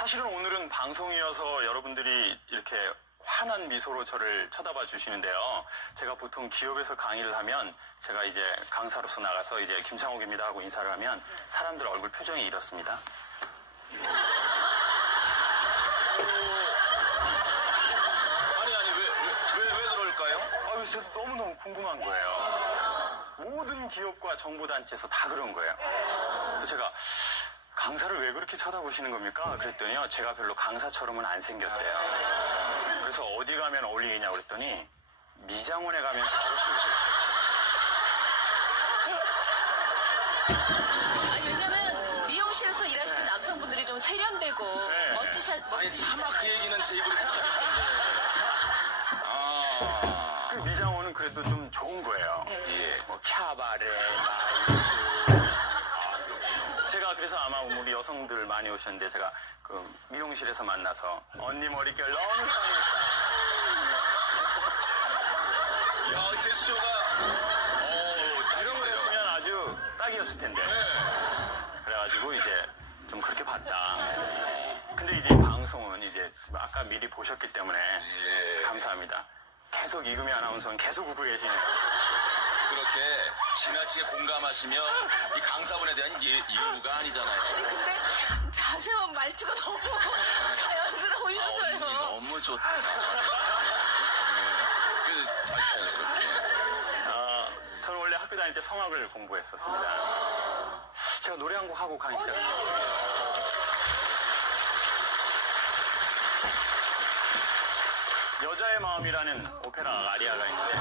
사실은 오늘은 방송이어서 여러분들이 이렇게 환한 미소로 저를 쳐다봐 주시는데요. 제가 보통 기업에서 강의를 하면 제가 이제 강사로서 나가서 이제 김창옥입니다 하고 인사를 하면 사람들 얼굴 표정이 이렇습니다. 왜 그럴까요? 저도 너무너무 궁금한 거예요. 모든 기업과 정보단체에서 다 그런 거예요. 그래서 제가 강사를 왜 그렇게 쳐다보시는 겁니까? 그랬더니요, 제가 별로 강사처럼은 안 생겼대요. 그래서 어디 가면 어울리겠냐고 그랬더니 미장원에 가면 잘 아니, 왜냐면 미용실에서 일하시는 남성분들이 좀 세련되고 네. 아니 차마 그 얘기는 제 입으로 생각 안 했는데. 그 미장원은 그래도 좀 좋은 거예요. 예. 뭐 캬바레, 제가 그래서 아마 우리 여성들 많이 오셨는데 제가 그 미용실에서 만나서 언니 머릿결 너무 이상했다. 야, 제스처가 이런 거 했으면 아주 딱이었을 텐데. 그래가지고 이제 좀 그렇게 봤다. 근데 이제 방송은 이제 아까 미리 보셨기 때문에 감사합니다. 계속 이금희 아나운서는 계속 웃고 계시네요. 그렇게 지나치게 공감하시면 이 강사분에 대한 이유가 아니잖아요. 아니, 근데 자세와 말투가 너무 자연스러우셔서요. 너무 좋다. 그래서 자연스럽게. 저는 원래 학교 다닐 때 성악을 공부했었습니다. 제가 노래 한 곡 하고 강의 시작할게요. 여자의 마음이라는 오페라 아리아가 있는데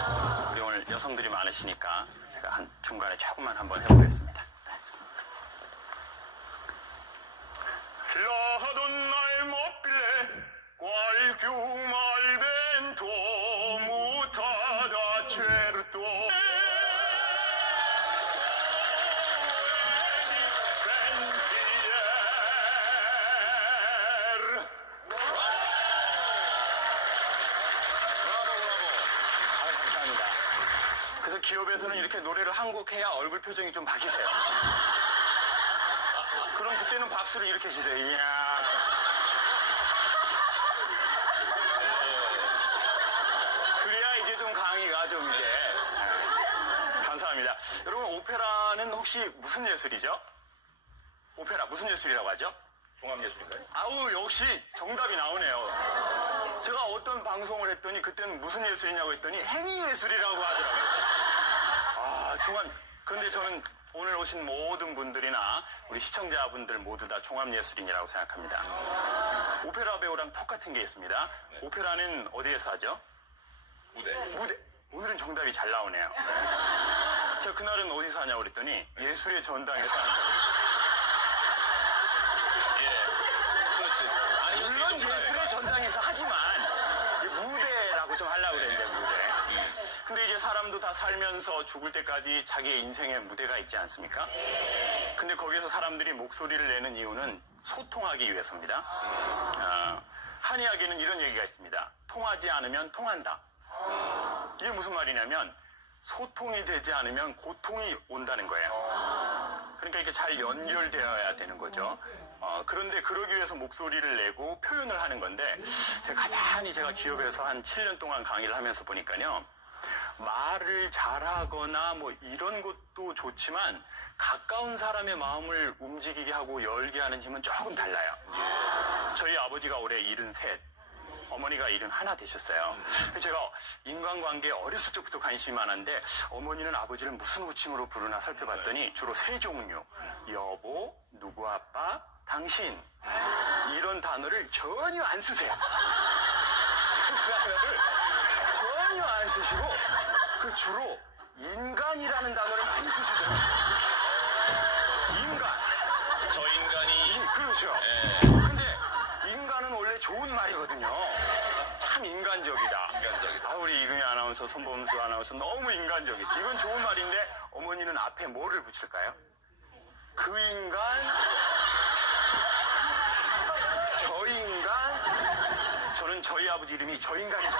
우리 오늘 여성들이 많으시니까 제가 한 중간에 조금만 한번 해보겠습니다. 라하던 날 못빌래 꽐규말 벤토 무타다 체르토 그래서 기업에서는 이렇게 노래를 한 곡 해야 얼굴 표정이 좀 바뀌세요. 그럼 그때는 박수를 이렇게 치세요. 이야. 그래야 이제 좀 강의가 좀 이제. 감사합니다. 여러분, 오페라는 혹시 무슨 예술이죠? 오페라 무슨 예술이라고 하죠? 종합예술인가요? 아우, 역시 정답이 나오네요. 제가 어떤 방송을 했더니 그때는 무슨 예술이냐고 했더니 행위예술이라고 하더라고요. 그런데 저는 오늘 오신 모든 분들이나 우리 시청자분들 모두 다 종합예술인이라고 생각합니다. 오페라 배우랑 똑같은 게 있습니다. 오페라는 어디에서 하죠? 무대. 오늘은 정답이 잘 나오네요. 제가 그날은 어디서 하냐고 그랬더니 예술의 전당에서 그렇지. 아니면 물론 예술의 전당에서 하지만 이제 무대라고 좀 하려고 그랬는데 무대. 근데 이제 사람도 다 살면서 죽을 때까지 자기의 인생의 무대가 있지 않습니까? 근데 거기에서 사람들이 목소리를 내는 이유는 소통하기 위해서입니다. 한 이야기는 이런 얘기가 있습니다. 통하지 않으면 통한다. 이게 무슨 말이냐면 소통이 되지 않으면 고통이 온다는 거예요. 그러니까 이렇게 잘 연결되어야 되는 거죠. 그런데 그러기 위해서 목소리를 내고 표현을 하는 건데 제가 가만히 제가 기업에서 한 7년 동안 강의를 하면서 보니까요. 말을 잘하거나 뭐 이런 것도 좋지만 가까운 사람의 마음을 움직이게 하고 열게 하는 힘은 조금 달라요. 저희 아버지가 올해 73, 어머니가 71 되셨어요. 제가 인간관계에 어렸을 적부터 관심이 많았는데 어머니는 아버지를 무슨 호칭으로 부르나 살펴봤더니 주로 세 종류. 여보, 누구 아빠, 당신. 이런 단어를 전혀 안 쓰세요. 그 단어를 전혀 안 쓰시고 그 주로 인간이라는 단어를 많이 쓰시더라고요. 인간. 저 인간이. 그렇죠. 근데 인간은 원래 좋은 말이거든요. 참 인간적이다. 우리 이금희 아나운서, 손범수 아나운서 너무 인간적이죠. 이건 좋은 말인데 어머니는 앞에 뭐를 붙일까요? 그 인간, 저 인간. 저는 저희 아버지 이름이 저 인간이죠.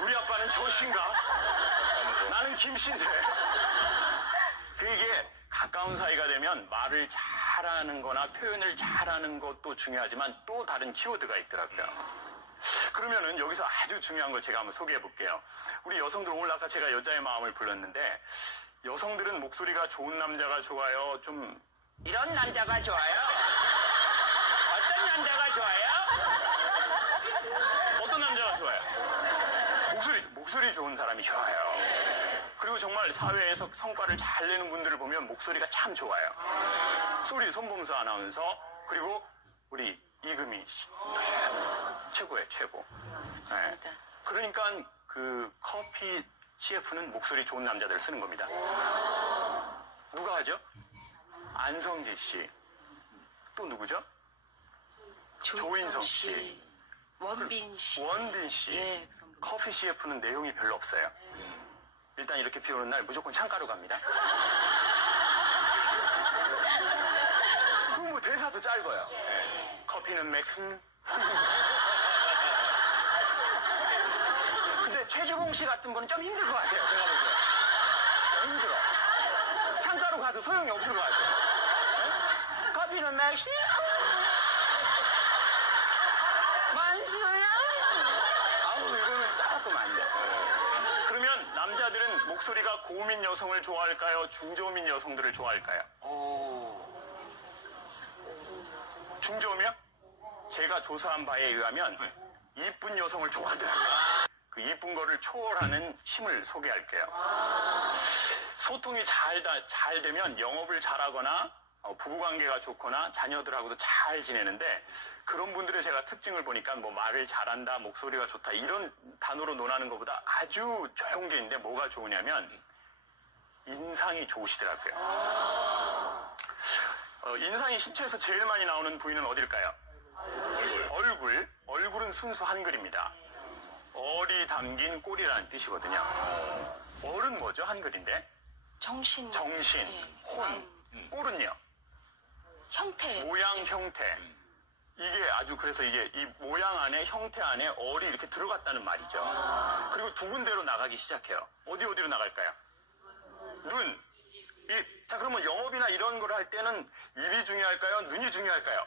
우리 아빠는 저신가? 나는 김씨인데. 그게 가까운 사이가 되면 말을 잘 잘하는 거나 표현을 잘하는 것도 중요하지만 또 다른 키워드가 있더라고요. 그러면은 여기서 아주 중요한 걸 제가 한번 소개해 볼게요. 우리 여성들, 오늘 아까 제가 여자의 마음을 불렀는데 여성들은 목소리가 좋은 남자가 좋아요? 좀 이런 남자가 좋아요? 어떤 남자가 좋아요? 어떤 남자가 좋아요? 목소리 좋은 사람이 좋아요. 그리고 정말 사회에서 성과를 잘 내는 분들을 보면 목소리가 참 좋아요. 소리 손범수 아나운서, 그리고 우리 이금희 씨. 최고예요, 최고. 감사합니다. 그러니까 그 커피 CF는 목소리 좋은 남자들 쓰는 겁니다. 누가 하죠? 안성기 씨. 또 누구죠? 조인성 씨. 원빈 씨. 원빈 씨. 예, 그럼. 커피 CF는 내용이 별로 없어요. 일단 이렇게 비 오는 날 무조건 창가로 갑니다. 그럼 뭐 대사도 짧아요. 커피는 매큼. 근데 최주봉 씨 같은 분은 좀 힘들 것 같아요. 제가 보기엔. 힘들어. 창가로 가도 소용이 없을 것 같아요. 네? 커피는 맥시. 만수야. 아우, 이거는 조금 안 돼. 그러면 남자들은 목소리가 고음인 여성을 좋아할까요? 중저음인 여성들을 좋아할까요? 중저음이요? 제가 조사한 바에 의하면 이쁜 여성을 좋아하더라고요. 그 이쁜 거를 초월하는 힘을 소개할게요. 소통이 잘 되면 영업을 잘하거나 부부관계가 좋거나 자녀들하고도 잘 지내는데, 그런 분들의 제가 특징을 보니까 뭐 말을 잘한다, 목소리가 좋다 이런 단어로 논하는 것보다 아주 좋은 게 있는데, 뭐가 좋으냐면 인상이 좋으시더라고요. 인상이 신체에서 제일 많이 나오는 부위는 어딜까요? 얼굴은 순수 한글입니다. 얼이 담긴 꼴이라는 뜻이거든요. 얼은 뭐죠? 한글인데. 정신. 예. 혼. 꼴은요? 형태. 모양, 형태. 이게 아주, 그래서 이게 이 모양 안에, 형태 안에 얼이 이렇게 들어갔다는 말이죠. 그리고 두 군데로 나가기 시작해요. 어디로 나갈까요? 눈, 입. 자, 그러면 영업이나 이런 걸 할 때는 입이 중요할까요? 눈이 중요할까요?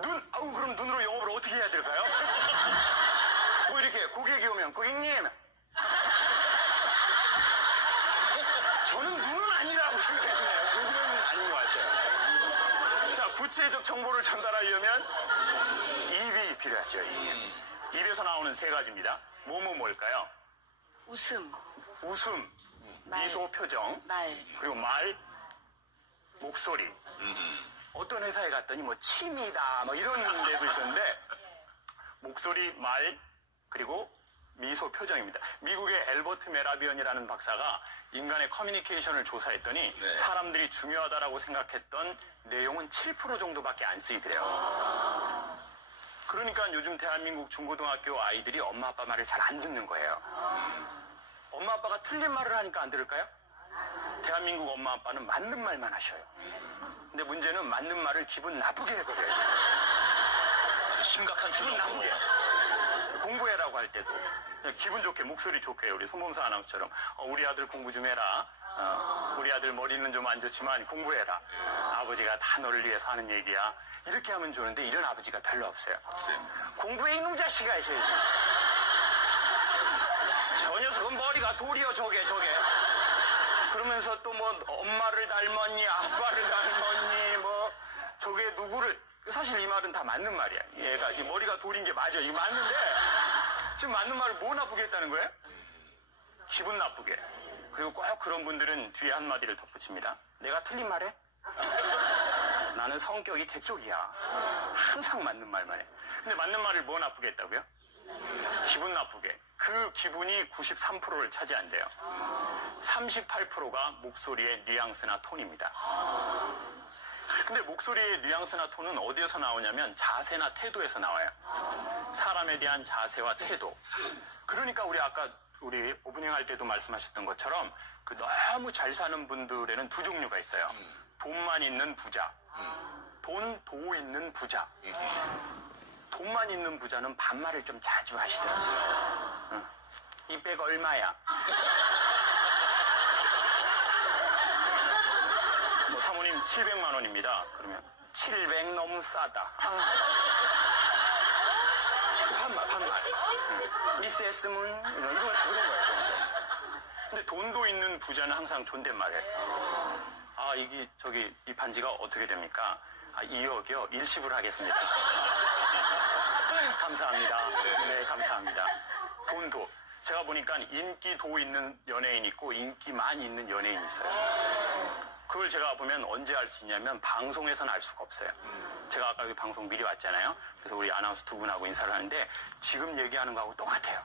눈? 아우, 그럼 눈으로 영업을 어떻게 해야 될까요? 뭐 이렇게 고객이 오면, 고객님. 저는 눈은 아니라고 생각했네요. 눈은 아닌 것 같아요. 자, 구체적 정보를 전달하려면 입이 필요하죠. 입에서 나오는 세 가지입니다. 뭘까요? 웃음. 말. 미소, 표정. 말. 그리고 말, 목소리. 어떤 회사에 갔더니 뭐 침이다 뭐 이런 데도 있었는데, 목소리, 말, 그리고 미소, 표정입니다. 미국의 엘버트 메라비언이라는 박사가 인간의 커뮤니케이션을 조사했더니 사람들이 중요하다라고 생각했던 내용은 7% 정도밖에 안 쓰이더래요. 그러니까 요즘 대한민국 중고등학교 아이들이 엄마 아빠 말을 잘 안 듣는 거예요. 엄마 아빠가 틀린 말을 하니까 안 들을까요? 대한민국 엄마 아빠는 맞는 말만 하셔요. 근데 문제는 맞는 말을 기분 나쁘게 해버려요. 심각한 기분 나쁘게. 공부해라고 할 때도 기분 좋게, 목소리 좋게, 우리 손범수 아나운서처럼 우리 아들 공부 좀 해라. 우리 아들 머리는 좀 안 좋지만 공부해라. 아버지가 다 너를 위해서 하는 얘기야. 이렇게 하면 좋은데 이런 아버지가 별로 없어요. 공부해 이놈 자식아 하셔야지. 저 녀석은 머리가 돌이요 저게. 그러면서 또 뭐 엄마를 닮았니, 아빠를 닮았니, 뭐 저게 누구를. 사실 이 말은 다 맞는 말이야. 얘가 이 머리가 돌인 게 맞아. 이거 맞는데 지금 맞는 말을 뭐 나쁘게 했다는 거예요? 기분 나쁘게. 그리고 꼭 그런 분들은 뒤에 한마디를 덧붙입니다. 내가 틀린 말해? 나는 성격이 대쪽이야. 항상 맞는 말만 해. 근데 맞는 말을 뭐 나쁘게 했다고요? 기분 나쁘게. 그 기분이 93%를 차지한대요. 38%가 목소리의 뉘앙스나 톤입니다. 근데 목소리의 뉘앙스나 톤은 어디에서 나오냐면 자세나 태도에서 나와요. 사람에 대한 자세와 태도. 그러니까 우리 오프닝 할 때도 말씀하셨던 것처럼 그 너무 잘 사는 분들에는 두 종류가 있어요. 돈만 있는 부자. 도 있는 부자. 돈만 있는 부자는 반말을 좀 자주 하시더라고요. 이 백 얼마야? 사모님 700만 원입니다. 그러면 700 너무 싸다. 반말. 미스 S문 이런 거 다 그런 거예요. 근데 돈도 있는 부자는 항상 존댓말이에요. 이 반지가 어떻게 됩니까? 2억이요. 일시불 하겠습니다. 감사합니다. 네, 감사합니다. 돈도. 제가 보니까 인기도 있는 연예인 있고 인기만 있는 연예인 있어요. 그걸 제가 보면 언제 알 수 있냐면 방송에서는 알 수가 없어요. 제가 아까 그 방송 미리 왔잖아요. 그래서 우리 아나운서 두 분하고 인사를 하는데 지금 얘기하는 거하고 똑같아요.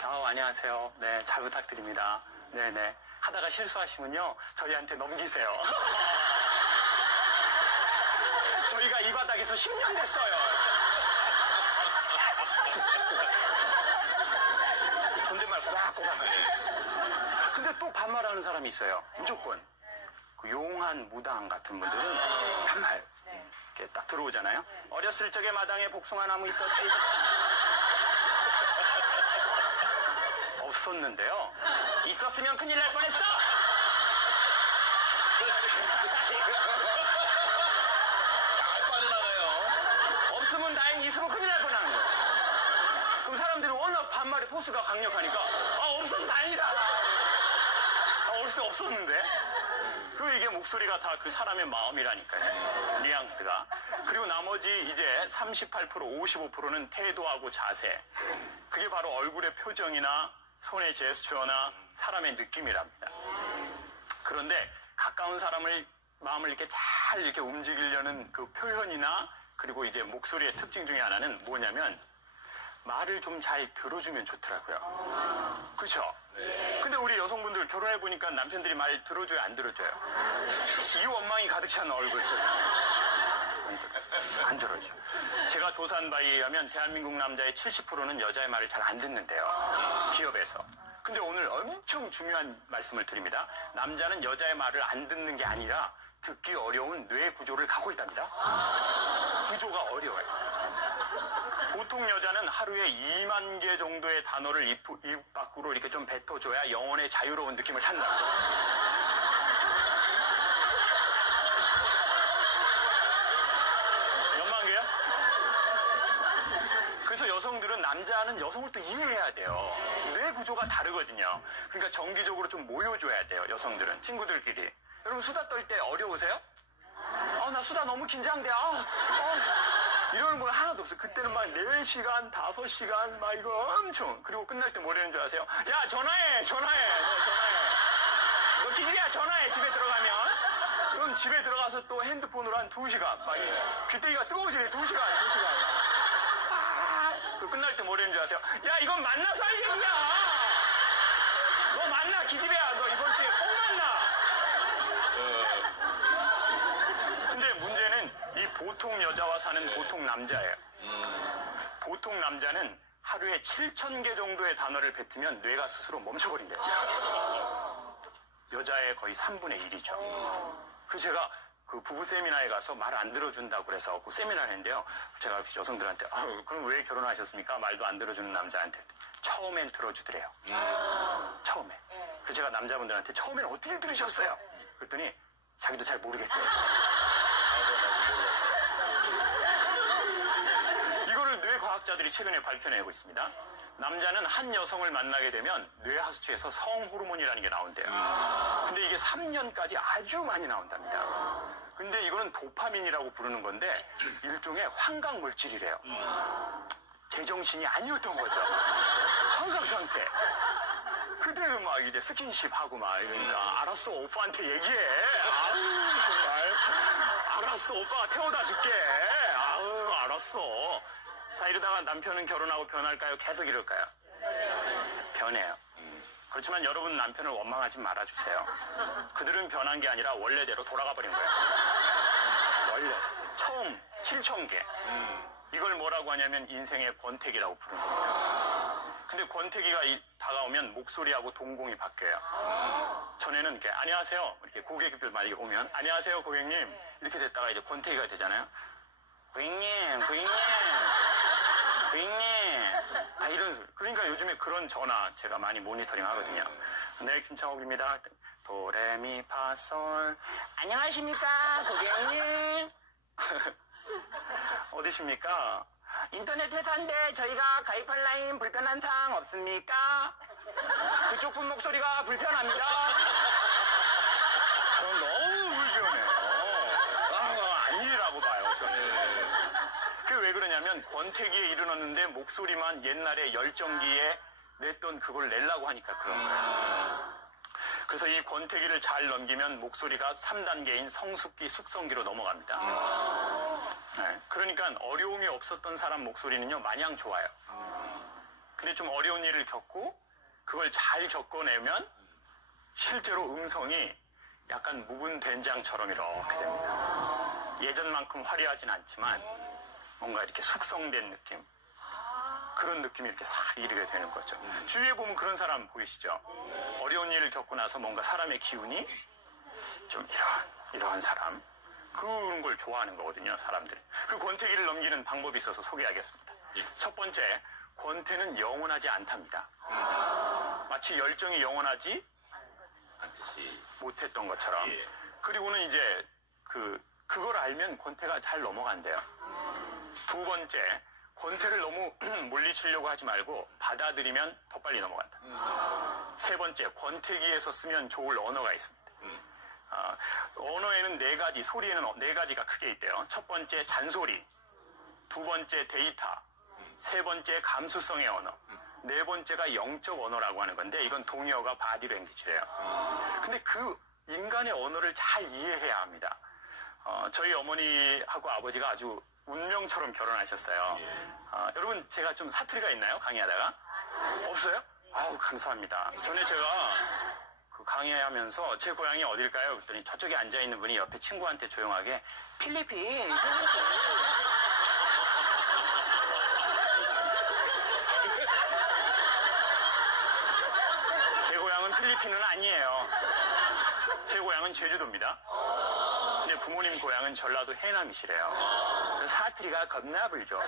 안녕하세요. 네, 잘 부탁드립니다. 네네. 하다가 실수하시면요, 저희한테 넘기세요. 저희가 이 바닥에서 10년 됐어요. 존댓말 꼬박꼬박 하지. 근데 또 반말하는 사람이 있어요. 무조건. 그 용한 무당 같은 분들은 반말. 이렇게 딱 들어오잖아요. 어렸을 적에 마당에 복숭아 나무 있었지. 없었는데요. 있었으면 큰일 날 뻔했어. 잘 빠져나가요. 없으면 다행히 있으면 큰일 날 뻔하는 거예요. 그럼 사람들이 워낙 반말의 포스가 강력하니까 없어서 다행이다. 어렸을 때 없었는데. 이게 목소리가 다 그 사람의 마음이라니까요. 뉘앙스가. 그리고 나머지 이제 38%, 55%는 태도하고 자세. 그게 바로 얼굴의 표정이나 손의 제스처나 사람의 느낌이랍니다. 그런데 가까운 사람을 마음을 이렇게 잘 이렇게 움직이려는 그 표현이나 그리고 이제 목소리의 특징 중에 하나는 뭐냐면 말을 좀 잘 들어주면 좋더라고요. 그렇죠? 네. 근데 우리 여성분들 결혼해보니까 남편들이 말 들어줘요, 안 들어줘요? 이 원망이 가득 찬 얼굴 표정. 안 들어줘. 제가 조사한 바에 의하면 대한민국 남자의 70%는 여자의 말을 잘 안 듣는데요. 기업에서. 근데 오늘 엄청 중요한 말씀을 드립니다. 남자는 여자의 말을 안 듣는 게 아니라 듣기 어려운 뇌 구조를 갖고 있답니다. 구조가 어려워요. 보통 여자는 하루에 2만 개 정도의 단어를 입 밖으로 이렇게 좀 뱉어줘야 영혼의 자유로운 느낌을 찾는다. 몇만 개요? 그래서 여성들은 남자는 여성을 또 이해해야 돼요. 뇌 구조가 다르거든요. 그러니까 정기적으로 좀 모여줘야 돼요. 여성들은 친구들끼리. 여러분 수다 떨 때 어려우세요? 나 수다 너무 긴장돼. 이러는 건 하나도 없어요. 그때는 막 4시간, 5시간, 막 이거 엄청. 그리고 끝날 때 뭐라는 줄 아세요? 야, 전화해. 너 전화해. 너 기질이야, 전화해. 집에 들어가면. 그럼 집에 들어가서 또 핸드폰으로 한 2시간. 막 귀때기가 뜨거워지네. 2시간. 그 끝날 때 뭐라는 줄 아세요? 야, 이건 만나서 할 얘기야. 너 만나, 기집애야. 너 이번 주에 꼭 만나. 근데 문제는 이 보통 여자와 사는 보통 남자예요. 보통 남자는 하루에 7,000개 정도의 단어를 뱉으면 뇌가 스스로 멈춰버린대요. 여자의 거의 3분의 1이죠. 그래서 제가 그 부부 세미나에 가서 말 안 들어준다고 그래서 그 세미나를 했는데요. 제가 여성들한테 그럼 왜 결혼하셨습니까? 말도 안 들어주는 남자한테. 처음엔 들어주더래요. 처음에. 그래서 제가 남자분들한테 처음엔 어떻게 들으셨어요? 그랬더니 자기도 잘 모르겠대요. 이거를 뇌과학자들이 최근에 발표내고 있습니다. 남자는 한 여성을 만나게 되면 뇌하수체에서 성호르몬이라는 게 나온대요. 근데 이게 3년까지 아주 많이 나온답니다. 근데 이거는 도파민이라고 부르는 건데 일종의 환각 물질이래요. 제정신이 아니었던 거죠. 환각 상태. 그대로 막 이제 스킨십 하고 막 이러니까 알았어 오빠한테 얘기해. 정말 알았어 오빠가 태워다 줄게. 알았어. 자, 이러다가 남편은 결혼하고 변할까요? 계속 이럴까요? 변해요. 그렇지만 여러분 남편을 원망하지 말아주세요. 그들은 변한 게 아니라 원래대로 돌아가 버린 거예요. 원래. 처음 7,000개. 이걸 뭐라고 하냐면 인생의 권태기라고 부르는 거예요. 근데 권태기가 다가오면 목소리하고 동공이 바뀌어요. 전에는 이렇게 안녕하세요. 이렇게 고객들 막 이렇게 오면 안녕하세요 고객님. 이렇게 됐다가 이제 권태기가 되잖아요. 고객님. 이런 소리. 그러니까 요즘에 그런 전화 제가 많이 모니터링 하거든요. 네, 김창옥입니다. 도레미파솔. 안녕하십니까, 고객님. 어디십니까? 인터넷 회사인데 저희가 가입할 라인 불편한 사항 없습니까? 그쪽 분 목소리가 불편합니다. 너무 불편해요. 아니라고 봐요, 저는. 그게 왜 그러냐면 권태기에 이르렀는데 목소리만 옛날에 열정기에 냈던 그걸 내려고 하니까 그런 거예요. 그래서 이 권태기를 잘 넘기면 목소리가 3단계인 성숙기, 숙성기로 넘어갑니다. 네, 그러니까 어려움이 없었던 사람 목소리는요, 마냥 좋아요. 근데 좀 어려운 일을 겪고 그걸 잘 겪어내면 실제로 음성이 약간 묵은 된장처럼 이렇게 됩니다. 예전만큼 화려하진 않지만 뭔가 이렇게 숙성된 느낌, 그런 느낌이 이렇게 싹 이르게 되는 거죠. 주위에 보면 그런 사람 보이시죠? 어려운 일을 겪고 나서 뭔가 사람의 기운이 좀 이러한 사람, 그런 걸 좋아하는 거거든요, 사람들이. 그 권태기를 넘기는 방법이 있어서 소개하겠습니다. 첫 번째, 권태는 영원하지 않답니다. 마치 열정이 영원하지 못했던 것처럼. 그리고는 이제 그걸 알면 권태가 잘 넘어간대요. 두 번째, 권태를 너무 물리치려고 하지 말고 받아들이면 더 빨리 넘어간다. 세 번째, 권태기에서 쓰면 좋을 언어가 있습니다. 언어에는 4가지, 소리에는 4가지가 크게 있대요. 첫 번째, 잔소리. 두 번째, 데이터. 세 번째, 감수성의 언어. 네 번째가 영적 언어라고 하는 건데, 이건 동의어가 바디랭귀지래요. 근데 그 인간의 언어를 잘 이해해야 합니다. 저희 어머니하고 아버지가 아주 운명처럼 결혼하셨어요. 여러분, 제가 좀 사투리가 있나요? 강의하다가? 없어요? 아우, 감사합니다. 전에 제가 강의하면서 제 고향이 어딜까요? 그랬더니 저쪽에 앉아있는 분이 옆에 친구한테 조용하게 필리핀. 제 고향은 필리핀은 아니에요. 제 고향은 제주도입니다. 근데 부모님 고향은 전라도 해남이시래요. 사투리가 겁나 불죠.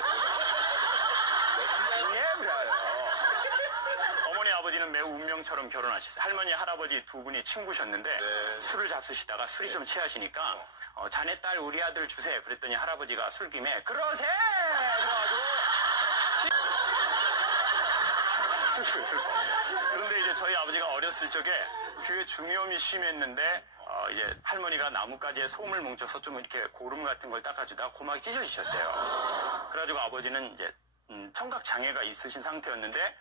어머니 아버지는 매우 운명처럼 결혼하셨어요. 할머니 할아버지 두 분이 친구셨는데 술을 잡수시다가 술이 좀 취하시니까 자네 딸 우리 아들 주세요. 그랬더니 할아버지가 술김에 그러세! 그래가지고 슬퍼. 그런데 이제 저희 아버지가 어렸을 적에 귀에 중이염이 심했는데 이제 할머니가 나뭇가지에 솜을 뭉쳐서 좀 이렇게 고름 같은 걸 닦아주다가 고막이 찢어지셨대요. 그래가지고 아버지는 이제 청각 장애가 있으신 상태였는데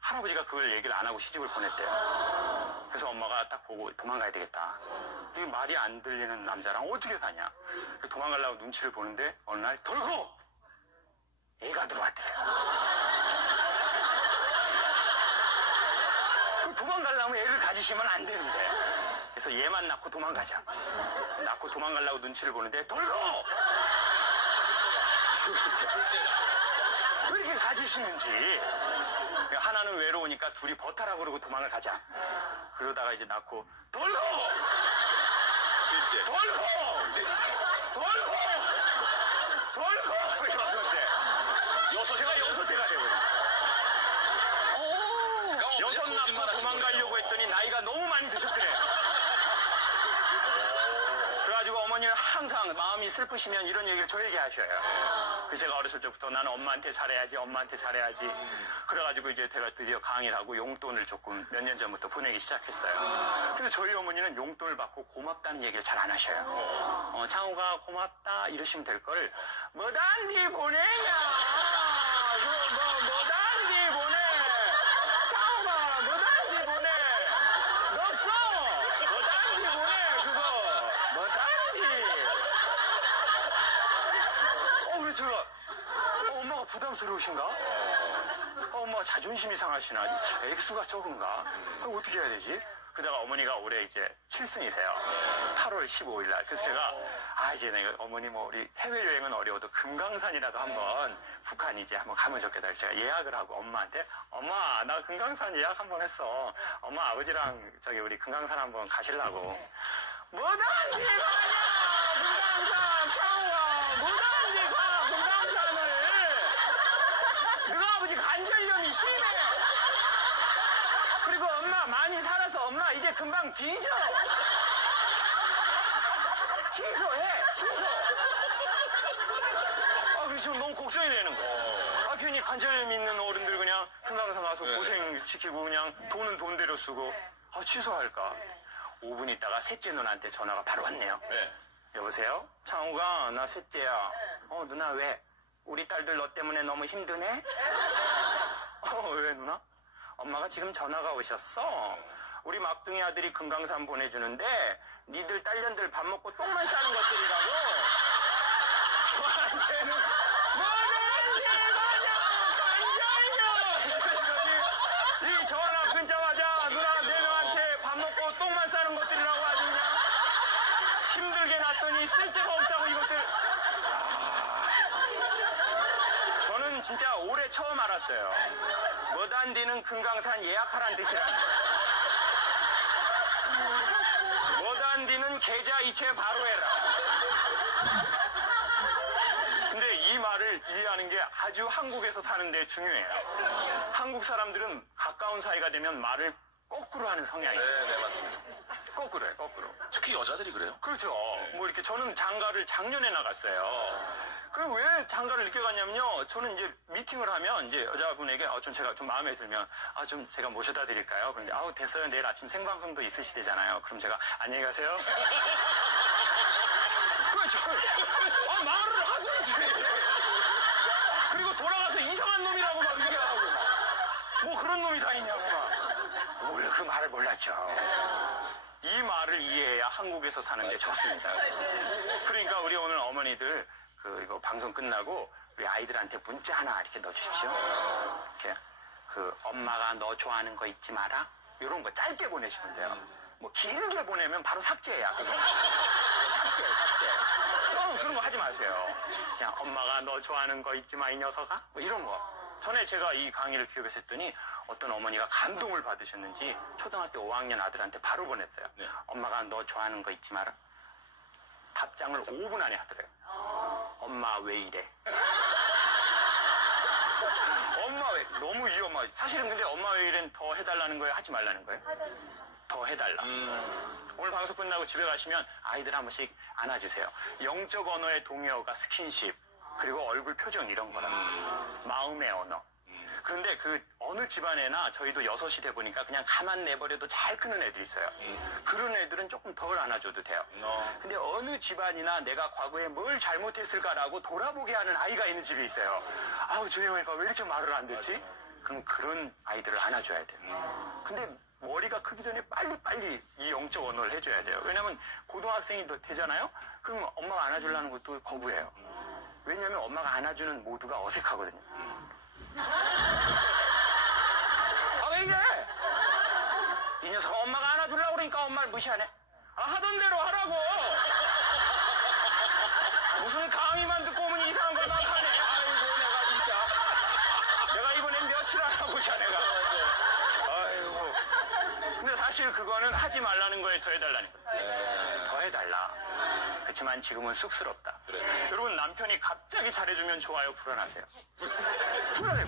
할아버지가 그걸 얘기를 안 하고 시집을 보냈대요. 그래서 엄마가 딱 보고 도망가야 되겠다. 이게 말이 안 들리는 남자랑 어떻게 사냐. 도망가려고 눈치를 보는데 어느 날 덜고 애가 들어왔대요. 그 도망가려면 애를 가지시면 안 되는데. 그래서 얘만 낳고 도망가자. 낳고 도망가려고 눈치를 보는데 덜고! 왜 이렇게 가지시는지. 하나는 외로우니까 둘이 버타라고 그러고 도망을 가자. 그러다가 이제 낳고 덜고! 실제. 덜고! 덜고! 덜고! 제가 여섯째가 되거든요. 여섯 낳고 도망가려고 했더니 나이가 너무 많이 드셨더래요. 그래가지고 어머니는 항상 마음이 슬프시면 이런 얘기를 저에게 하셔요. 그래서 제가 어렸을 때부터 나는 엄마한테 잘해야지, 엄마한테 잘해야지. 그래가지고 이제 제가 드디어 강의를 하고 용돈을 조금 몇 년 전부터 보내기 시작했어요. 근데 저희 어머니는 용돈을 받고 고맙다는 얘기를 잘 안 하셔요. 창호가 고맙다 이러시면 될 거를 뭐단디 보내냐? 뭐단디 보내? 창호가 뭐단디 보내? 너 써! 뭐단디 보내? 그거 뭐단디? 왜 제가 엄마가 부담스러우신가? 엄마가 자존심이 상하시나? 액수가 적은가? 어떻게 해야 되지? 그러다가 어머니가 올해 이제 7순이세요. 8월 15일 날. 그래서 제가, 이제 내가 어머니 우리 해외여행은 어려워도 금강산이라도 한번 북한 이제 한번 가면 좋겠다. 제가 예약을 하고 엄마한테, 엄마, 나 금강산 예약 한번 했어. 엄마, 아버지랑 우리 금강산 한번 가시려고. 뭐단지 가냐! 금강산, 창호가! 뭐단지 가! 금강산을! 너가 아버지 관절염이 심해! 그리고 엄마 많이 살아서 엄마 이제 금방 뒤져. 취소해, 취소. 그래서 지금 너무 걱정이 되는 거야. 괜히 관절 믿는 어른들 그냥 금강산 가서 고생시키고 그냥 돈은 돈대로 쓰고. 취소할까. 5분 있다가 셋째 누나한테 전화가 바로 왔네요. 네. 여보세요? 창우가, 나 셋째야. 누나 왜? 우리 딸들 너 때문에 너무 힘드네? 왜 누나? 엄마가 지금 전화가 오셨어. 우리 막둥이 아들이 금강산 보내주는데 니들 딸년들 밥 먹고 똥만 싸는 것들이라고. 저한테는 뭐는 대가냐 이 전화 끊자마자 누나 4명한테 밥 먹고 똥만 싸는 것들이라고 아주 그냥 힘들게 놨더니 쓸데가 없다고 이것들. 저는 진짜 올해 처음 알았어요. 머단디는 금강산 예약하란 뜻이라는 거예요. 머단디는 계좌 이체 바로 해라. 근데 이 말을 이해하는 게 아주 한국에서 사는데 중요해요. 한국 사람들은 가까운 사이가 되면 말을 거꾸로 하는 성향이 있어요. 네, 맞습니다. 거꾸로 해요, 거꾸로. 특히 여자들이 그래요? 그렇죠. 뭐 이렇게 저는 장가를 작년에 나갔어요. 그리고 왜 장가를 늦게 갔냐면요. 저는 이제 미팅을 하면 이제 여자분에게 제가 좀 마음에 들면 좀 제가 모셔다 드릴까요? 그런데 됐어요. 내일 아침 생방송도 있으시대잖아요. 그럼 제가 안녕히 가세요. 그렇죠. 말을 하든지. 그리고 돌아가서 이상한 놈이라고 막 얘기하고 뭐 그런 놈이 다 있냐고 막. 뭘 그 말을 몰랐죠. 이 말을 이해해야 한국에서 사는데 좋습니다. 그러니까 우리 오늘 어머니들 이거 방송 끝나고 우리 아이들한테 문자 하나 이렇게 넣어주십시오. 이렇게 엄마가 너 좋아하는 거 잊지 마라. 이런 거 짧게 보내시면 돼요. 뭐 길게 보내면 바로 삭제야. 삭제. 그런 거 하지 마세요. 그냥 엄마가 너 좋아하는 거 잊지 마 이 녀석아. 뭐 이런 거. 전에 제가 이 강의를 기업에서 했더니 어떤 어머니가 감동을 받으셨는지 초등학교 5학년 아들한테 바로 보냈어요. 네. 엄마가 너 좋아하는 거 잊지 마라. 답장을 5분 안에 하더래요. 엄마 왜 이래? 엄마 왜? 너무 이 엄마. 사실은 근데 엄마 왜 이래는 더 해달라는 거예요? 하지 말라는 거예요? 더 해달라. 오늘 방송 끝나고 집에 가시면 아이들 한 번씩 안아주세요. 영적 언어의 동요가 스킨십, 그리고 얼굴 표정 이런 거라. 마음의 언어. 그런데 어느 집안에나 저희도 6이 돼 보니까 그냥 가만 내버려도 잘 크는 애들이 있어요. 그런 애들은 조금 덜 안아줘도 돼요. 근데 어느 집안이나 내가 과거에 뭘 잘못했을까라고 돌아보게 하는 아이가 있는 집이 있어요. 저 애가 왜 이렇게 말을 안 듣지? 그럼 그런 아이들을 안아줘야 돼요. 근데 머리가 크기 전에 빨리빨리 이 영적 언어를 해줘야 돼요. 왜냐면 고등학생이 되잖아요? 그럼 엄마가 안아주려는 것도 거부해요. 왜냐면 엄마가 안아주는 모두가 어색하거든요. 왜 이래? 이 녀석 엄마가 안아주려고 그러니까 엄마를 무시하네. 하던 대로 하라고. 무슨 강의만 듣고 오면 이상한 걸 막 하네. 아이고 내가 진짜. 내가 이번엔 며칠 하나 보자 내가. 아이고. 근데 사실 그거는 하지 말라는 거에 더 해달라는 거예요. 더 해달라. 그렇지만 지금은 쑥스럽다. 그래. 여러분 남편이 갑자기 잘해주면 좋아요? 불안하세요? 불안해.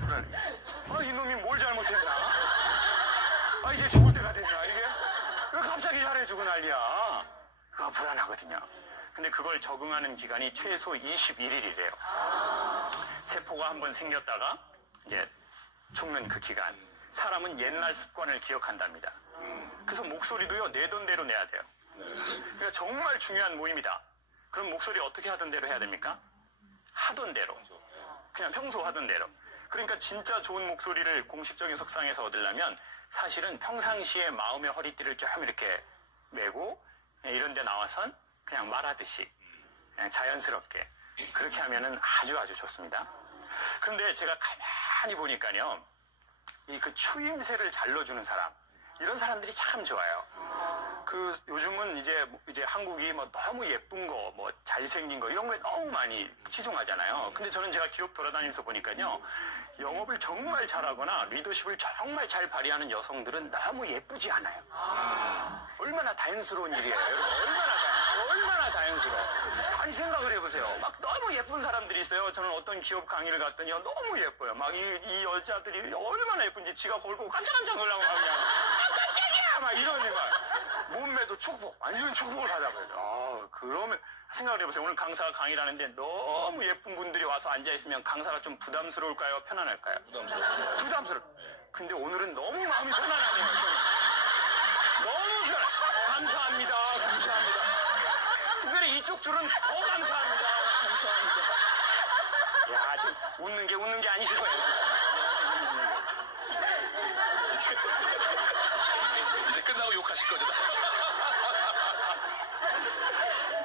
이놈이 뭘 잘못했나? 이제 죽을 때가 됐나 이게? 왜 갑자기 잘해주고 난리야? 그거 불안하거든요. 근데 그걸 적응하는 기간이 최소 21일이래요. 세포가 한번 생겼다가 이제 죽는 그 기간. 사람은 옛날 습관을 기억한답니다. 그래서 목소리도요 내던 대로 내야 돼요. 그러니까 정말 중요한 모임이다. 그럼 목소리 어떻게 하던 대로 해야 됩니까? 하던 대로. 그냥 평소 하던 대로. 그러니까 진짜 좋은 목소리를 공식적인 석상에서 얻으려면 사실은 평상시에 마음의 허리띠를 좀 이렇게 메고 이런 데 나와선 그냥 말하듯이 그냥 자연스럽게 그렇게 하면은 아주 좋습니다. 그런데 제가 가만히 보니까요. 그 추임새를 잘 넣어주는 사람 이런 사람들이 참 좋아요. 요즘은 이제 한국이 너무 예쁜 거, 잘생긴 거, 이런 거에 너무 많이 치중하잖아요. 근데 저는 제가 기업 돌아다니면서 보니까요. 영업을 정말 잘하거나 리더십을 정말 잘 발휘하는 여성들은 너무 예쁘지 않아요. 얼마나 다행스러운 일이에요. 여러분, 얼마나 다행스러워. 아니, 생각을 해보세요. 너무 예쁜 사람들이 있어요. 저는 어떤 기업 강의를 갔더니 너무 예뻐요. 이 여자들이 얼마나 예쁜지 지가 걸고 깜짝깜짝 놀라고 막 그냥 깜짝이야! 막 이러니 막. 몸매도 축복, 완전 축복을 받아버려요. 그러면 생각을 해보세요. 오늘 강사가 강의를 하는데 너무 예쁜 분들이 와서 앉아있으면 강사가 좀 부담스러울까요? 편안할까요? 부담스러워. 근데 오늘은 너무 마음이 편안하네요. 너무 편안해. 감사합니다. 감사합니다. 특별히 이쪽 줄은 더 감사합니다. 감사합니다. 야, 지금 웃는 게 아니실 거예요. 이제 끝나고 욕하실 거죠?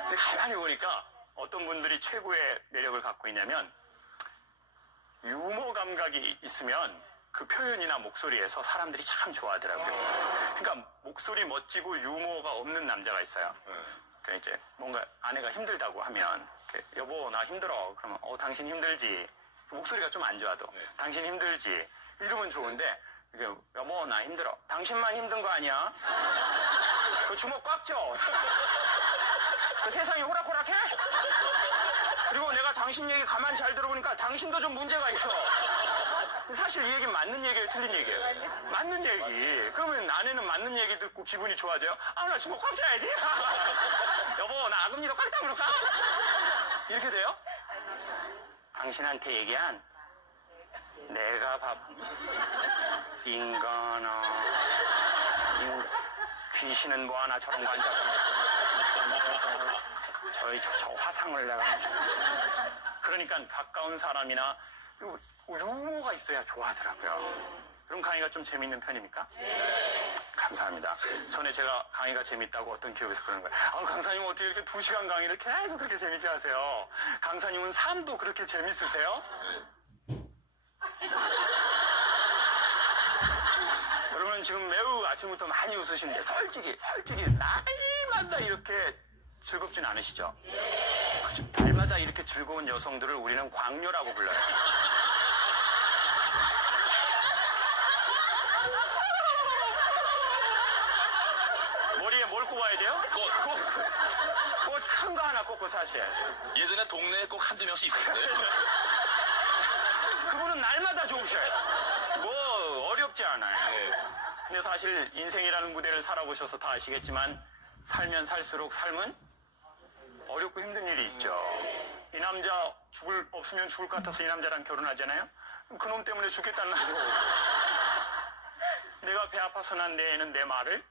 근데 가만히 보니까 어떤 분들이 최고의 매력을 갖고 있냐면 유머 감각이 있으면 그 표현이나 목소리에서 사람들이 참 좋아하더라고요. 그러니까 목소리 멋지고 유머가 없는 남자가 있어요. 그러니까 이제 뭔가 아내가 힘들다고 하면 여보 나 힘들어. 그러면 당신 힘들지. 목소리가 좀 안 좋아도 당신 힘들지. 이러면 좋은데 여보 나 힘들어. 당신만 힘든 거 아니야? 그 주먹 꽉 쥐어. 그 세상이 호락호락해? 그리고 내가 당신 얘기 가만 잘 들어보니까 당신도 좀 문제가 있어. 사실 이 얘기는 맞는 얘기예요, 틀린 얘기예요? 맞는 얘기. 그러면 아내는 맞는 얘기 듣고 기분이 좋아져요? 나 주먹 꽉 쥐어야지. 여보, 나 아금니도 꽉 다물어까? 이렇게 돼요? 당신한테 얘기한 내가 인간아. 귀신은 뭐 하나 저런 거 앉아서 저 화상을 내가. 그러니까 가까운 사람이나 유머가 있어야 좋아하더라고요. 그럼 강의가 좀 재밌는 편입니까? 네. 감사합니다. 전에 제가 강의가 재밌다고 어떤 기업에서 그러는 거예요. 강사님 어떻게 이렇게 2시간 강의를 계속 그렇게 재밌게 하세요? 강사님은 삶도 그렇게 재밌으세요? 여러분 지금 매우 아침부터 많이 웃으시는데 솔직히 날마다 이렇게 즐겁진 않으시죠? 그죠? 날마다 이렇게 즐거운 여성들을 우리는 광녀라고 불러요. 머리에 뭘 꼽아야 돼요? 꽃 큰 거 하나 꽂고 사셔야죠. 예전에 동네에 꼭 한두 명씩 있었어요. 그분은 날마다 좋으셔요. 뭐 어렵지 않아요. 근데 사실 인생이라는 무대를 살아보셔서 다 아시겠지만 살면 살수록 삶은 어렵고 힘든 일이 있죠. 이 남자 없으면 죽을 것 같아서 이 남자랑 결혼하잖아요. 그놈 때문에 죽겠다는 나고 내가 배 아파서 난 내 애는 내 말을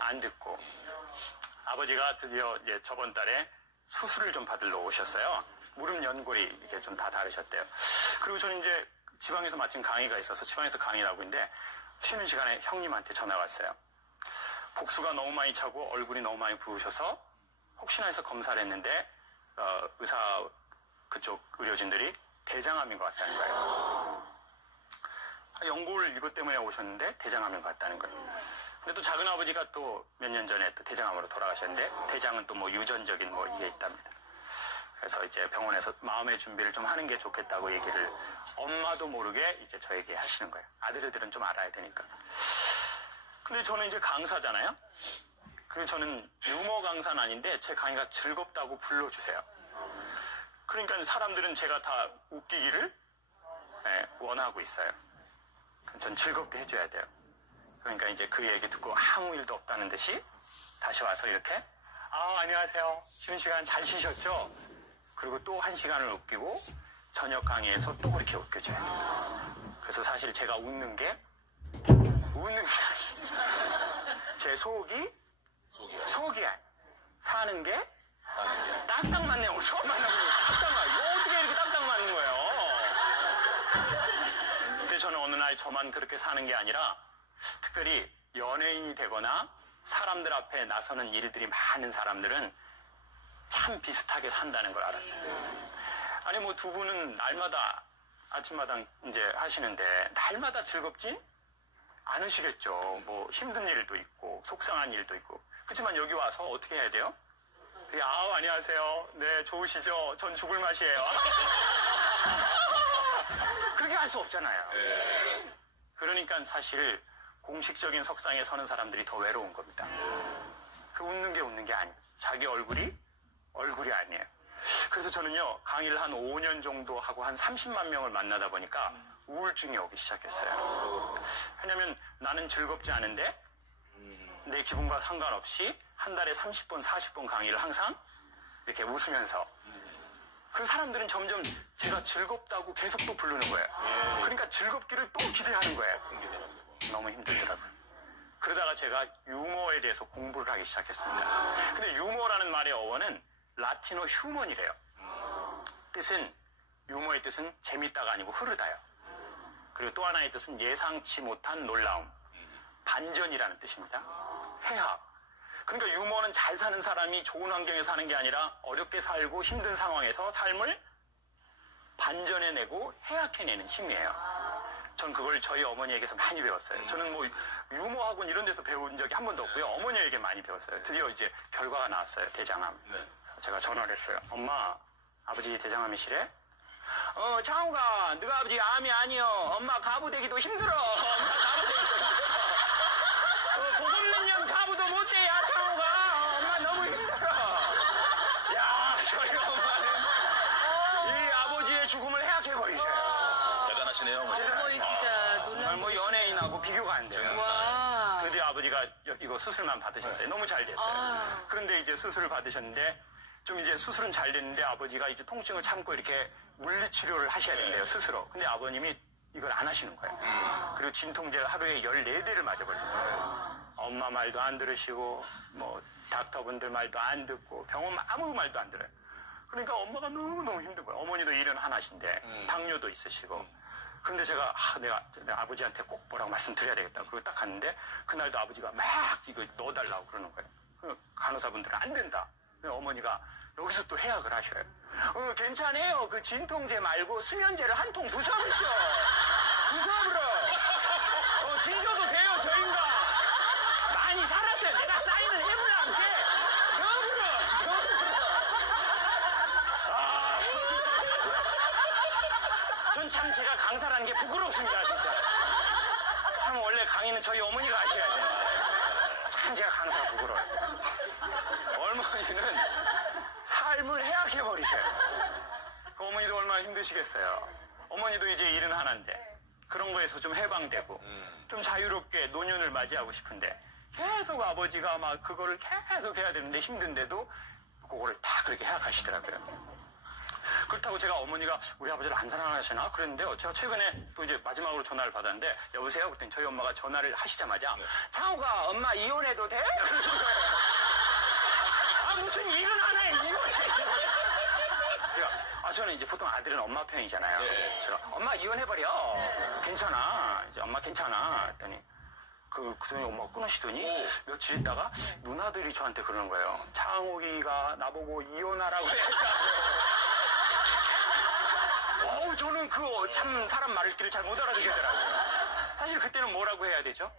안 듣고 아버지가 드디어 이제 저번 달에 수술을 좀 받으러 오셨어요. 무릎 연골이 이게 좀 다 다르셨대요. 그리고 저는 이제 지방에서 마침 강의가 있어서 지방에서 강의를 하고 있는데 쉬는 시간에 형님한테 전화가 왔어요. 복수가 너무 많이 차고 얼굴이 너무 많이 부으셔서 혹시나 해서 검사를 했는데 의사 그쪽 의료진들이 대장암인 것 같다는 거예요. 연골 이것 때문에 오셨는데 대장암인 것 같다는 거예요. 근데 또 작은 아버지가 또 몇 년 전에 또 대장암으로 돌아가셨는데 대장은 또 뭐 유전적인 뭐 이게 있답니다. 그래서 이제 병원에서 마음의 준비를 좀 하는 게 좋겠다고 얘기를 엄마도 모르게 이제 저에게 하시는 거예요. 아들애들은 좀 알아야 되니까. 근데 저는 이제 강사잖아요. 그리고 저는 유머 강사는 아닌데 제 강의가 즐겁다고 불러주세요. 그러니까 사람들은 제가 다 웃기기를 원하고 있어요. 전 즐겁게 해줘야 돼요. 그러니까 이제 그 얘기 듣고 아무 일도 없다는 듯이 다시 와서 이렇게 안녕하세요. 쉬는 시간 잘 쉬셨죠? 그리고 또 1시간을 웃기고 저녁 강의에서 또 그렇게 웃겨줘요. 그래서 사실 제가 웃는 게 아니에요. 제 속이야. 사는 게 딱딱 맞네요. 오늘 처음 만나보니 딱딱 맞아요. 어떻게 이렇게 딱딱 맞는 거예요? 근데 저는 어느 날 저만 그렇게 사는 게 아니라 특별히 연예인이 되거나 사람들 앞에 나서는 일들이 많은 사람들은 참 비슷하게 산다는 걸 알았어요. 아니 뭐 두 분은 날마다 아침마당 이제 하시는데 날마다 즐겁지 않으시겠죠. 뭐 힘든 일도 있고 속상한 일도 있고. 그렇지만 여기 와서 어떻게 해야 돼요? 안녕하세요. 네, 좋으시죠? 전 죽을 맛이에요. 그렇게 할 수 없잖아요. 그러니까 사실 공식적인 석상에 서는 사람들이 더 외로운 겁니다. 그 웃는 게 아니에요. 자기 얼굴이 아니에요. 그래서 저는요, 강의를 한 5년 정도 하고 한 30만 명을 만나다 보니까 우울증이 오기 시작했어요. 왜냐면 나는 즐겁지 않은데 내 기분과 상관없이 한 달에 30번, 40번 강의를 항상 이렇게 웃으면서 그 사람들은 점점 제가 즐겁다고 계속 또 부르는 거예요. 그러니까 즐겁기를 또 기대하는 거예요. 너무 힘들더라고요. 그러다가 제가 유머에 대해서 공부를 하기 시작했습니다. 근데 유머라는 말의 어원은 라틴어 휴먼이래요. 뜻은, 유머의 뜻은 재밌다가 아니고 흐르다요. 그리고 또 하나의 뜻은 예상치 못한 놀라움, 반전이라는 뜻입니다. 해학. 그러니까 유머는 잘 사는 사람이 좋은 환경에 사는 게 아니라 어렵게 살고 힘든 상황에서 삶을 반전해내고 해학해내는 힘이에요. 전 그걸 저희 어머니에게서 많이 배웠어요. 저는 뭐 유머학원 이런 데서 배운 적이 한 번도 없고요. 어머니에게 많이 배웠어요. 드디어 이제 결과가 나왔어요. 대장암. 제가 전화를 했어요. 엄마, 아버지 대장암이시래? 창우가, 너가 아버지 암이 아니여. 엄마 가부되기도 힘들어. 엄마 가부되기도 힘들어. 고급능력 가부도 못해, 야, 창우가. 엄마 너무 힘들어. 야, 저희 엄마는 이 아버지의 죽음을 해약해버리셔요. 대단하시네요. 어머니 진짜 정말 놀라운 뭐 분이시네요. 연예인하고 비교가 안 돼요. 와. 드디어 아버지가 이거 수술만 받으셨어요. 너무 잘 됐어요. 그런데 이제 수술을 받으셨는데 좀 이제 수술은 잘 됐는데 아버지가 이제 통증을 참고 이렇게 물리치료를 하셔야 된대요, 스스로. 근데 아버님이 이걸 안 하시는 거예요. 그리고 진통제를 하루에 14대를 맞아버리셨어요. 엄마 말도 안 들으시고 뭐 닥터분들 말도 안 듣고 병원 아무 말도 안 들어요. 그러니까 엄마가 너무너무 힘든 거예요. 어머니도 일은 하나신데 당뇨도 있으시고. 그런데 제가 내가 아버지한테 꼭 뭐라고 말씀드려야 되겠다. 그리고 딱 갔는데 그날도 아버지가 막 이거 넣어달라고 그러는 거예요. 간호사분들은 안 된다. 어머니가 여기서 또 해약을 하셔요. 괜찮아요. 그 진통제 말고 수면제를 한 통 부숴보셔. 부숴버려. 뒤져도 돼요, 저 인간. 많이 살았어요. 내가 사인을 해보려는데 너무 전 참 제가 강사라는 게 부끄럽습니다, 진짜. 참 원래 강의는 저희 어머니가 하셔야 되는데 참 제가 강사가 부끄러워요. 어머니는 삶을 해약해버리셔요. 그 어머니도 얼마나 힘드시겠어요. 어머니도 이제 일은 하나인데 그런 거에서 좀 해방되고 좀 자유롭게 노년을 맞이하고 싶은데 계속 아버지가 막 그거를 계속 해야 되는데 힘든데도 그거를 다 그렇게 해약하시더라고요. 그렇다고 제가 어머니가 우리 아버지를 안 사랑하시나 그랬는데요. 제가 최근에 또 이제 마지막으로 전화를 받았는데 여보세요? 그랬더니 저희 엄마가 전화를 하시자마자 창우가 엄마 이혼해도 돼? 그러신 거예요. 무슨 일은 안 해, 이혼해. 저는 이제 보통 아들은 엄마 편이잖아요. 제가 엄마 이혼해버려. 괜찮아. 이제 엄마 괜찮아. 했더니 그전에 엄마가 끊으시더니 며칠 있다가 누나들이 저한테 그러는 거예요. 창욱이가 나보고 이혼하라고 했다고. 저는 참 사람 말귀를 잘 못 알아듣겠더라고요. 사실 그때는 뭐라고 해야 되죠?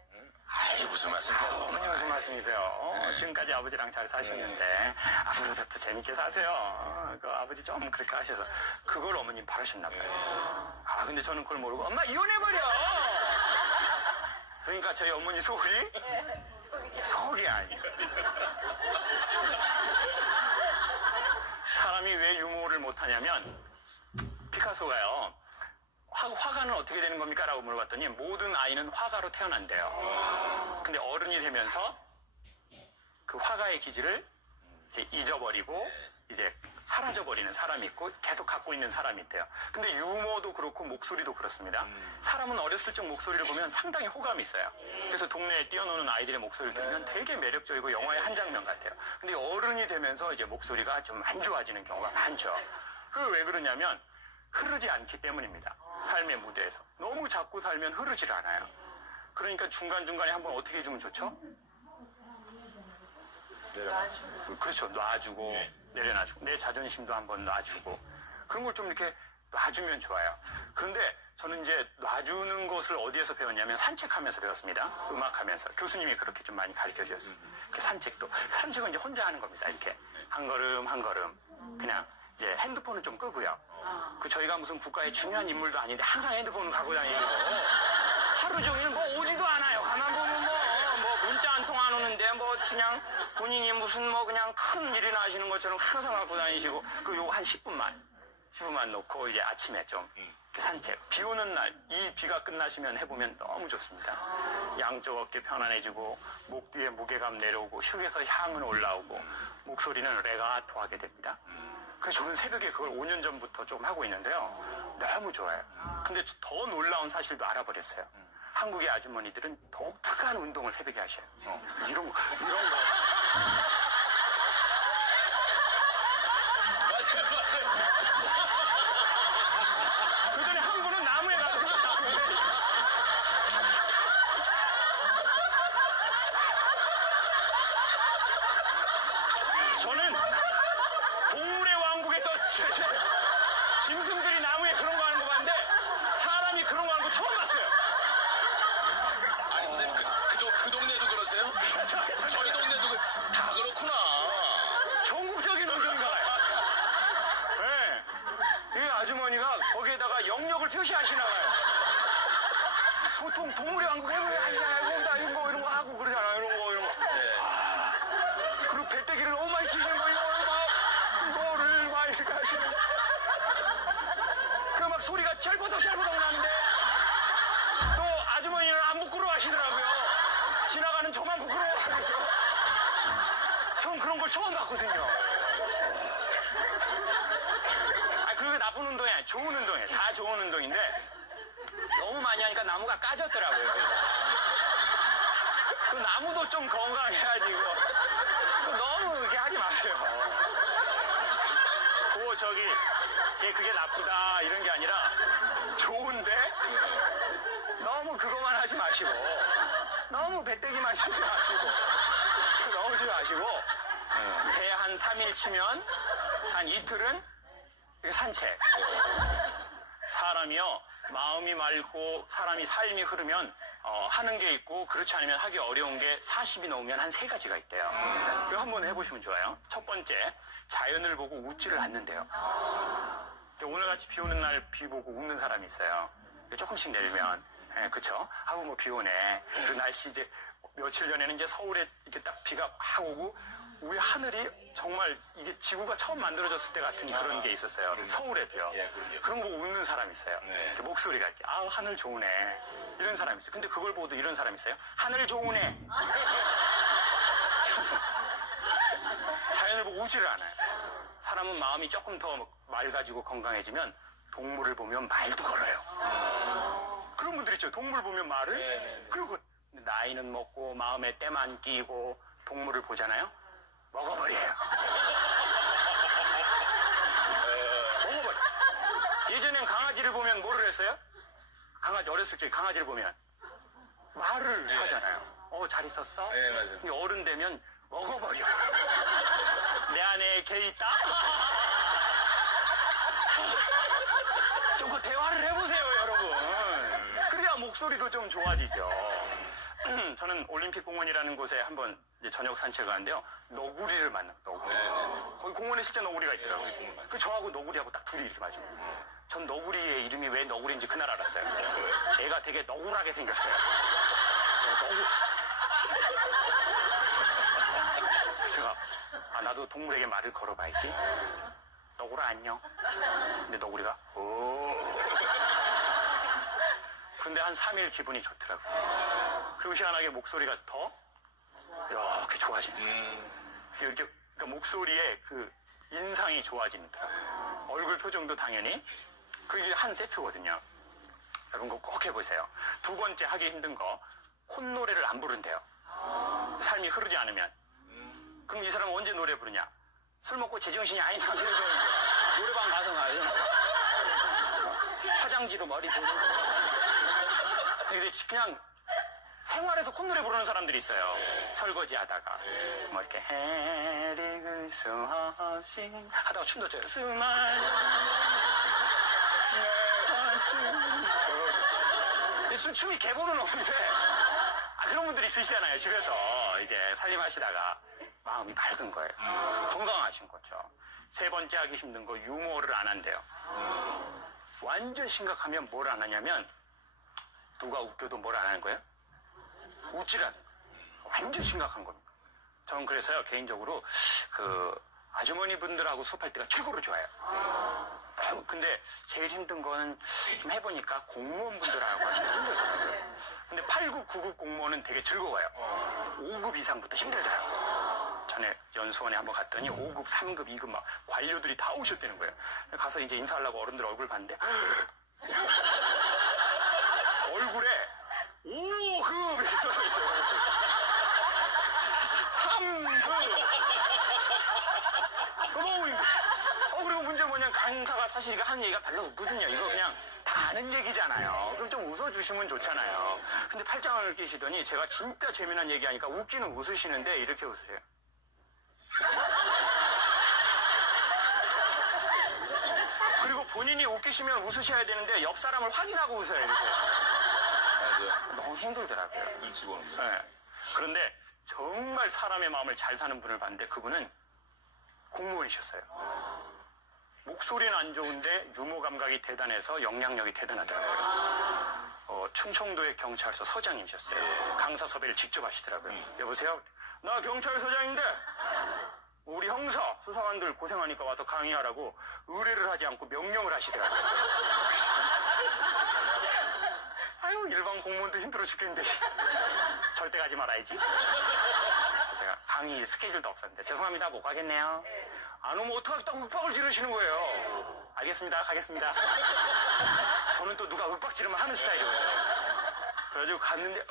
아이, 무슨 말씀이세요? 어머니 무슨 말씀이세요? 지금까지 아버지랑 잘 사셨는데 앞으로도 또 재밌게 사세요. 그 아버지 좀 그렇게 하셔서 그걸 어머님 바라셨나 봐요. 근데 저는 그걸 모르고 엄마 이혼해버려. 그러니까 저희 어머니 속이 아니에요. 사람이 왜 유머를 못하냐면 피카소가요. 화가는 어떻게 되는 겁니까? 라고 물어봤더니 모든 아이는 화가로 태어난대요. 근데 어른이 되면서 그 화가의 기질을 이제 잊어버리고 이제 사라져버리는 사람이 있고 계속 갖고 있는 사람이 있대요. 근데 유머도 그렇고 목소리도 그렇습니다. 사람은 어렸을 적 목소리를 보면 상당히 호감이 있어요. 그래서 동네에 뛰어노는 아이들의 목소리를 들으면 되게 매력적이고 영화의 한 장면 같아요. 근데 어른이 되면서 이제 목소리가 좀 안 좋아지는 경우가 많죠. 그게 왜 그러냐면 흐르지 않기 때문입니다. 삶의 무대에서. 너무 자꾸 살면 흐르질 않아요. 그러니까 중간중간에 한번 어떻게 해주면 좋죠? 놔주고. 그렇죠. 놔주고 내려놔주고 내 자존심도 한번 놔주고 그런 걸 좀 이렇게 놔주면 좋아요. 그런데 저는 이제 놔주는 것을 어디에서 배웠냐면 산책하면서 배웠습니다. 음악하면서 교수님이 그렇게 좀 많이 가르쳐 주셨어요. 산책은 이제 혼자 하는 겁니다. 이렇게 한 걸음 한 걸음 그냥 이제 핸드폰은 좀 끄고요. 저희가 무슨 국가의 중요한 인물도 아닌데 항상 핸드폰을 갖고 다니고 하루 종일 뭐 오지도 않아요. 가만 보면 뭐 문자 한 통 안 오는데 뭐 그냥 본인이 무슨 뭐 그냥 큰 일이나 하시는 것처럼 항상 갖고 다니시고 요거 한 10분만 튜브만 놓고 이제 아침에 좀 이렇게 산책. 비 오는 날, 이 비가 끝나시면 해보면 너무 좋습니다. 양쪽 어깨 편안해지고, 목 뒤에 무게감 내려오고, 혀에서 향은 올라오고, 목소리는 레가토하게 됩니다. 그래서 저는 새벽에 그걸 5년 전부터 조금 하고 있는데요. 너무 좋아요. 근데 더 놀라운 사실도 알아버렸어요. 한국의 아주머니들은 독특한 운동을 새벽에 하셔요. 이런 거. 맞아요. 그 전에 한 분은 나무에 가서 저는 동물의 왕국에서 짐승들이 나무에 그런 거 하는 거 봤는데 사람이 그런 거 하는 거 처음 봤어요. 아니, 선생님, 그 동네도 그러세요? 저희 동네도 다 그렇구나. 전국적인 운동인가 봐요. 네. 이 아주머니가 거기에다가 영역을 표시하시나 봐요. 보통 동물의 왕국 해보면 나 이런 거 하고 그러잖아요. 이런 거. 그리고 배때기를 너무 많이 치시는 거 이거를 막 이렇게 하시는 그 막 소리가 철버덕 나는데 또 아주머니는 안 부끄러워하시더라고요. 지나가는 저만 부끄러워하면서 전 그런 걸 처음 봤거든요. 그리고 나쁜 운동이 아니에요. 좋은 운동이에요. 다 좋은 운동인데 너무 많이 하니까 나무가 까졌더라고요. 그 나무도 좀 건강해야지 이거. 너무 그렇게 하지 마세요. 그게 나쁘다 이런 게 아니라 좋은데 너무 그것만 하지 마시고 너무 배때기만 치지 마시고 넣지 마시고 배 한 3일 치면 한 이틀은 산책. 사람이요 마음이 맑고 사람이 삶이 흐르면 하는 게 있고 그렇지 않으면 하기 어려운 게 40이 넘으면 한 3가지가 있대요. 그거 한번 해보시면 좋아요. 첫 번째, 자연을 보고 웃지를 않는데요. 오늘같이 비 오는 날 비 보고 웃는 사람이 있어요. 조금씩 내리면 그쵸? 하고 뭐 비 오네. 그 날씨 이제 며칠 전에는 이제 서울에 이렇게 딱 비가 확 오고 우리 하늘이 정말 이게 지구가 처음 만들어졌을 때 같은 그런 게 있었어요. 서울에도요. 그런 거 보고 웃는 사람이 있어요. 이렇게 목소리가 이렇게 하늘 좋으네 이런 사람이 있어요. 근데 그걸 보고도 이런 사람이 있어요. 하늘 좋으네. 자연을 보고 웃지를 않아요. 사람은 마음이 조금 더 맑아지고 건강해지면 동물을 보면 말도 걸어요. 그런 분들 있죠. 동물 보면 말을. 그리고 나이는 먹고 마음에 때만 끼고 동물을 보잖아요. 먹어버려요. 먹어버려. 예전엔 강아지를 보면 뭐를 했어요? 강아지 어렸을 때 강아지를 보면 말을 하잖아요. 잘 있었어? 네, 맞아요. 근데 어른 되면 먹어버려. 내 안에 개 있다? 좀 그 대화를 해보세요, 여러분. 그래야 목소리도 좀 좋아지죠. 저는 올림픽 공원이라는 곳에 한번 이제 저녁 산책을 가는데요. 너구리를 만나요. 너구리. 거기 공원에 실제 너구리가 있더라고요. 그 저하고 너구리하고 딱 둘이 이렇게 마주쳐요. 전 너구리의 이름이 왜 너구리인지 그날 알았어요. 애가 되게 너구라게 생겼어요. 제가 나도 동물에게 말을 걸어봐야지. 너구라 안녕. 근데 너구리가 근데 한 3일 기분이 좋더라고요. 그리고 희한하게 목소리가 더 이렇게 좋아지는. 이렇게 그러니까 목소리에 그 인상이 좋아지더라고요. 얼굴 표정도 당연히. 그게 한 세트거든요. 여러분 그거 꼭 해보세요. 두 번째 하기 힘든 거 콧노래를 안 부른대요. 삶이 흐르지 않으면. 그럼 이 사람은 언제 노래 부르냐? 술 먹고 제정신이 아닌 상태에서 노래방 가서 가요. 화장지로 머리 부르고. 근데 그냥 생활에서 콧노래 부르는 사람들이 있어요. 설거지 하다가. 뭐 이렇게 해리그 수하신 하다가 춤도 춰요. 수만 춤이 개보는 없는데 그런 분들이 있으시잖아요. 집에서 이제 살림하시다가 마음이 밝은 거예요. 건강하신 거죠. 세 번째 하기 힘든 거 유머를 안 한대요. 완전 심각하면 뭘 안 하냐면 누가 웃겨도 뭘 안 하는 거예요? 웃질 않아요. 완전 심각한 겁니다. 저는 그래서요 개인적으로 그 아주머니 분들하고 수업할 때가 최고로 좋아요. 근데 제일 힘든 거는 좀 해보니까 공무원분들하고 힘들더라고요. 근데 8급, 9급 공무원은 되게 즐거워요. 5급 이상부터 힘들더라고요. 전에 연수원에 한번 갔더니 5급, 3급, 2급 막 관료들이 다 오셨다는 거예요. 가서 이제 인사하려고 어른들 얼굴 봤는데 얼굴에 5급 이렇게 써져 있어요. 3급. 너무 힘들어. 그리고 문제 뭐냐면 강사가 사실 이거 하는 얘기가 별로 없거든요. 이거 그냥 다 아는 얘기잖아요. 그럼 좀 웃어주시면 좋잖아요. 근데 팔짱을 끼시더니 제가 진짜 재미난 얘기하니까 웃기는 웃으시는데 이렇게 웃으세요. 그리고 본인이 웃기시면 웃으셔야 되는데 옆 사람을 확인하고 웃어요. 이렇게. 맞아요. 너무 힘들더라고요. 눈치 보는 거. 네. 그런데 정말 사람의 마음을 잘 사는 분을 봤는데 그분은 공무원이셨어요. 목소리는 안 좋은데 유머 감각이 대단해서 영향력이 대단하더라고요. 충청도의 경찰서 서장님이셨어요. 강사 섭외를 직접 하시더라고요. 여보세요? 나 경찰서장인데 우리 형사 수사관들 고생하니까 와서 강의하라고 의뢰를 하지 않고 명령을 하시더라고요. 아유, 일반 공무원도 힘들어 죽겠는데 절대 가지 말아야지. 제가 강의 스케줄도 없었는데 죄송합니다, 못 가겠네요. 안 오면 어떡하겠다고 윽박을 지르시는 거예요. 알겠습니다, 가겠습니다. 저는 또 누가 윽박 지르면 하는 스타일이거든요. 그래가지고 갔는데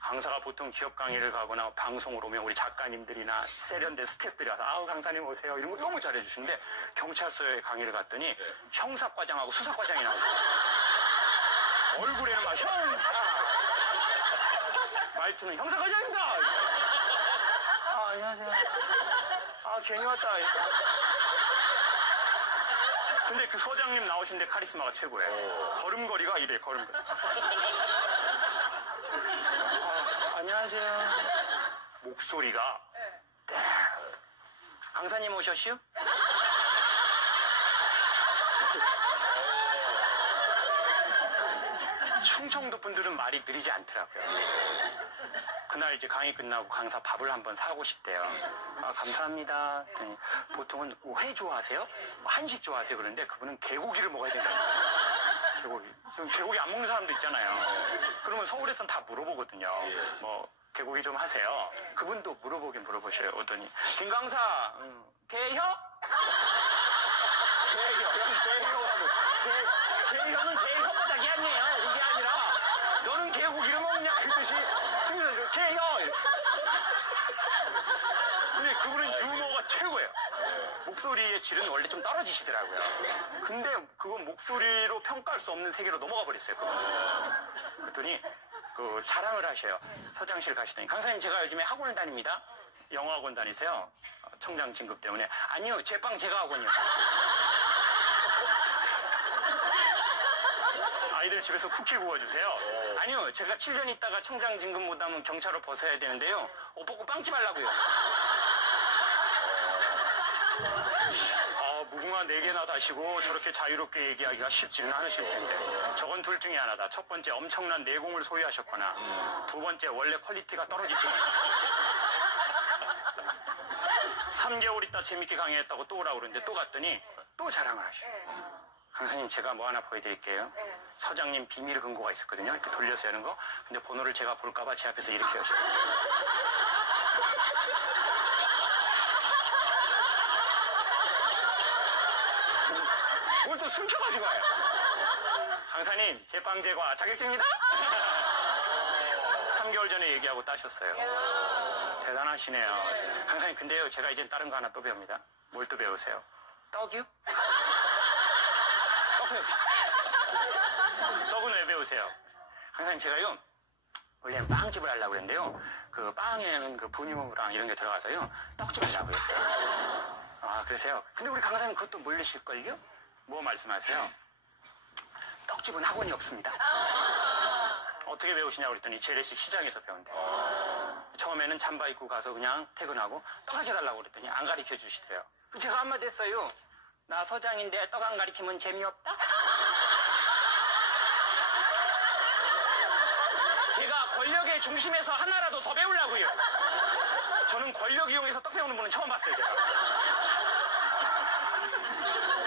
강사가 보통 기업 강의를 가거나 방송을 오면 우리 작가님들이나 세련된 스태프들이 와서 아우 강사님 오세요 이런 거 너무 잘해주시는데 경찰서에 강의를 갔더니 형사과장하고 수사과장이 나오세요. 얼굴에는 막 형사 말투는 형사과장입니다. 아 안녕하세요. 아 괜히 왔다. 근데 그 서장님 나오시는데 카리스마가 최고예요. 걸음걸이가 이래 걸음걸이. 안녕하세요. 목소리가 강사님 오셨슈? 충청도 분들은 말이 느리지 않더라고요. 그날 이제 강의 끝나고 강사 밥을 한번 사고 싶대요. 아, 감사합니다. 그랬더니 보통은 회 좋아하세요? 한식 좋아하세요? 그런데 그분은 개고기를 먹어야 된다. 개고기. 지금 개고기 안 먹는 사람도 있잖아요. 그러면 서울에선 다 물어보거든요. 뭐 개고기 좀 하세요. 그분도 물어보셔요. 오더니 김 강사 개혀? 개혀는 개혀바닥이 아니에요. 이게 아니라 너는 개고기를 먹냐 그 뜻이 중국에서 개혀. 근데 그분은 유머가 최고예요. 목소리의 질은 원래 좀 떨어지시더라고요. 근데 그건 목소리로 평가할 수 없는 세계로 넘어가 버렸어요. 그분은. 그랬더니 그 자랑을 하셔요. 서장실 가시더니 강사님 제가 요즘에 학원을 다닙니다. 영어학원 다니세요? 청장 진급 때문에. 아니요, 제빵 제가 하거든요. 아이들 집에서 쿠키 구워주세요. 아니요, 제가 7년 있다가 청장 진급 못하면 경찰로 벗어야 되는데요. 옷 벗고 빵집 하려고요. 무궁화 4개나 다시고 저렇게 자유롭게 얘기하기가 쉽지는 않으실 텐데 저건 둘 중에 하나다. 첫 번째 엄청난 내공을 소유하셨거나 두 번째 원래 퀄리티가 떨어지시거나 3개월 있다 재밌게 강의했다고 또 오라고 그러는데 또 갔더니 또 자랑을 하셔요. 강사님 제가 뭐 하나 보여드릴게요. 서장님 비밀 금고가 있었거든요. 이렇게 돌려서 하는 거. 근데 번호를 제가 볼까봐 제 앞에서 이렇게 했어요. 뭘 또 숨겨가지고 와요. 강사님 제빵 제과 자격증입니다. 3개월 전에 얘기하고 따셨어요. 대단하시네요. 강사님 근데요 제가 이젠 다른 거 하나 또 배웁니다. 뭘 또 배우세요? 떡이요? 떡 배웁시다. 떡은 왜 배우세요? 강사님 제가요 원래는 빵집을 하려고 그랬는데요. 그 빵에는 그 분유랑 이런 게 들어가서요 떡집 하려고요. 아 그러세요? 근데 우리 강사님 그것도 모르실걸요? 뭐 말씀하세요? 떡집은 학원이 없습니다. 어떻게 배우시냐고 그랬더니 재래식 시장에서 배운대. 처음에는 잠바 입고 가서 그냥 퇴근하고 떡 가르쳐달라고 그랬더니 안 가르쳐 주시더래요. 제가 한마디 했어요. 나 서장인데 떡 안 가르치면 재미없다? 제가 권력의 중심에서 하나라도 더 배우려고요. 저는 권력 이용해서 떡 배우는 분은 처음 봤어요, 제가.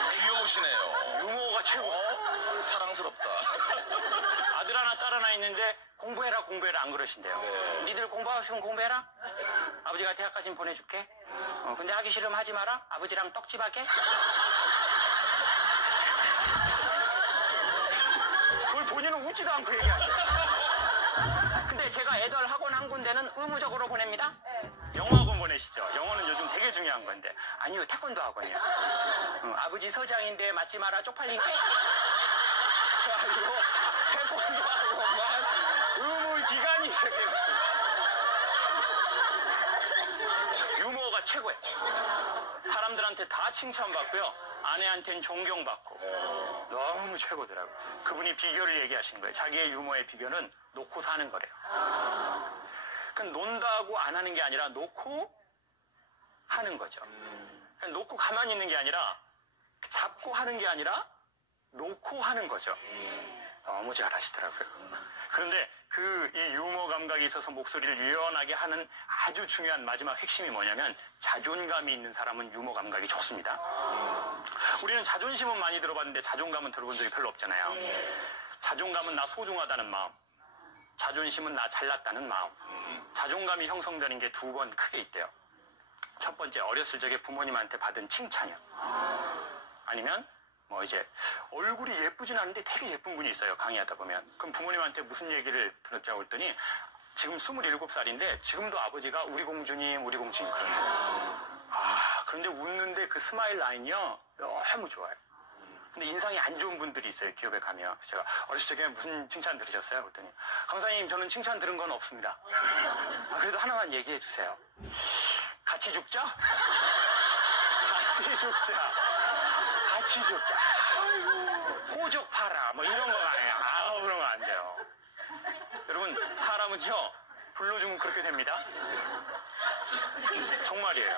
귀여우시네요. 유머 유머가 최고. 사랑스럽다. 아들 하나, 딸 하나 있는데 공부해라 안 그러신대요. 네. 니들 공부하고 싶으면 공부해라. 아버지가 대학까지 보내줄게. 근데 하기 싫으면 하지 마라. 아버지랑 떡집하게. 그걸 본인은 웃지도 않고 얘기하죠. 근데 제가 애들 학원 한 군데는 의무적으로 보냅니다. 영어학원 보내시죠. 영어는 요즘 되게 중요한 건데. 아니요, 태권도 학원이요. 아버지 서장인데 맞지 마라 쪽팔리게. 그래가지고 태권도 학원만 의무 기간이 있었겠네. 유머가 최고예요. 사람들한테 다 칭찬받고요. 아내한테는 존경받고. 너무 최고더라고요. 그분이 비결을 얘기하신 거예요. 자기의 유머의 비결은 놓고 사는 거래요. 그러니까 논다고 안 하는 게 아니라 놓고 하는 거죠. 그러니까 놓고 가만히 있는 게 아니라 잡고 하는 게 아니라 놓고 하는 거죠. 너무 잘하시더라고요. 그런데 이 유머 감각이 있어서 목소리를 유연하게 하는 아주 중요한 마지막 핵심이 뭐냐면 자존감이 있는 사람은 유머 감각이 좋습니다. 우리는 자존심은 많이 들어봤는데 자존감은 들어본 적이 별로 없잖아요. 자존감은 나 소중하다는 마음, 자존심은 나 잘났다는 마음. 자존감이 형성되는 게 두 번 크게 있대요. 첫 번째, 어렸을 적에 부모님한테 받은 칭찬이요. 아니면 이제 얼굴이 예쁘진 않은데 되게 예쁜 분이 있어요. 강의하다 보면. 그럼 부모님한테 무슨 얘기를 들었냐고 했더니 지금 27살인데 지금도 아버지가 우리 공주님 그런데. 그런데 웃는데 그 스마일 라인이요. 너무 좋아요. 근데 인상이 안 좋은 분들이 있어요. 기업에 가면. 제가 어렸을 적에 무슨 칭찬 들으셨어요? 그랬더니 강사님 저는 칭찬 들은 건 없습니다. 그래도 하나만 얘기해 주세요. 같이 죽자? 같이 죽자. 같이 죽자. 호적 팔아. 이런 거 아니에요. 그런 거 안 돼요. 여러분, 사람은요, 불러주면 그렇게 됩니다. 정말이에요.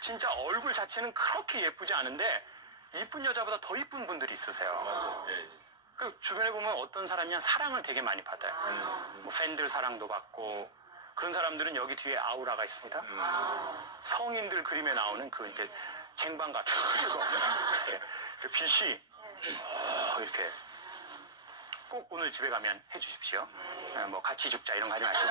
진짜 얼굴 자체는 그렇게 예쁘지 않은데, 이쁜 여자보다 더 이쁜 분들이 있으세요. 그 주변에 보면 어떤 사람이 사랑을 되게 많이 받아요. 팬들 사랑도 받고, 그런 사람들은 여기 뒤에 아우라가 있습니다. 성인들 그림에 나오는 이제 쟁반 같은 거. 그 빛이, 이렇게. 꼭 오늘 집에 가면 해주십시오. 같이 죽자 이런 거 하지 마시고.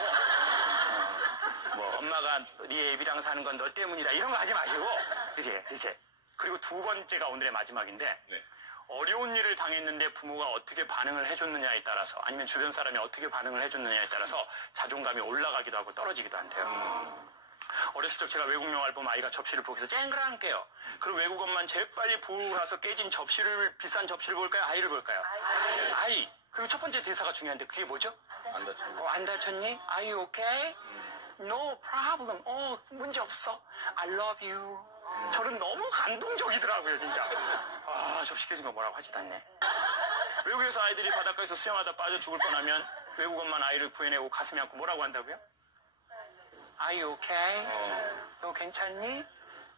엄마가 네 애비랑 사는 건 너 때문이다 이런 거 하지 마시고. 이렇게. 그리고 두 번째가 오늘의 마지막인데. 네. 어려운 일을 당했는데 부모가 어떻게 반응을 해줬느냐에 따라서 아니면 주변 사람이 어떻게 반응을 해줬느냐에 따라서 자존감이 올라가기도 하고 떨어지기도 한대요. 어렸을 적 제가 외국 영화를 보면 아이가 접시를 부엌에서 쨍그랑 깨요. 그리고 외국어만 재빨리 부으고 나서 깨진 비싼 접시를 볼까요? 아이를 볼까요? 아이. 그리고 첫 번째 대사가 중요한데 그게 뭐죠? 안 다쳤니? Are you okay? No problem. 문제 없어. I love you. 저는 너무 감동적이더라고요, 진짜. 접시 깨진 거 뭐라고 하지도 않네. 외국에서 아이들이 바닷가에서 수영하다 빠져 죽을 뻔하면 외국 엄마는 아이를 구해내고 가슴에 안고 뭐라고 한다고요? Are you okay? 너 괜찮니?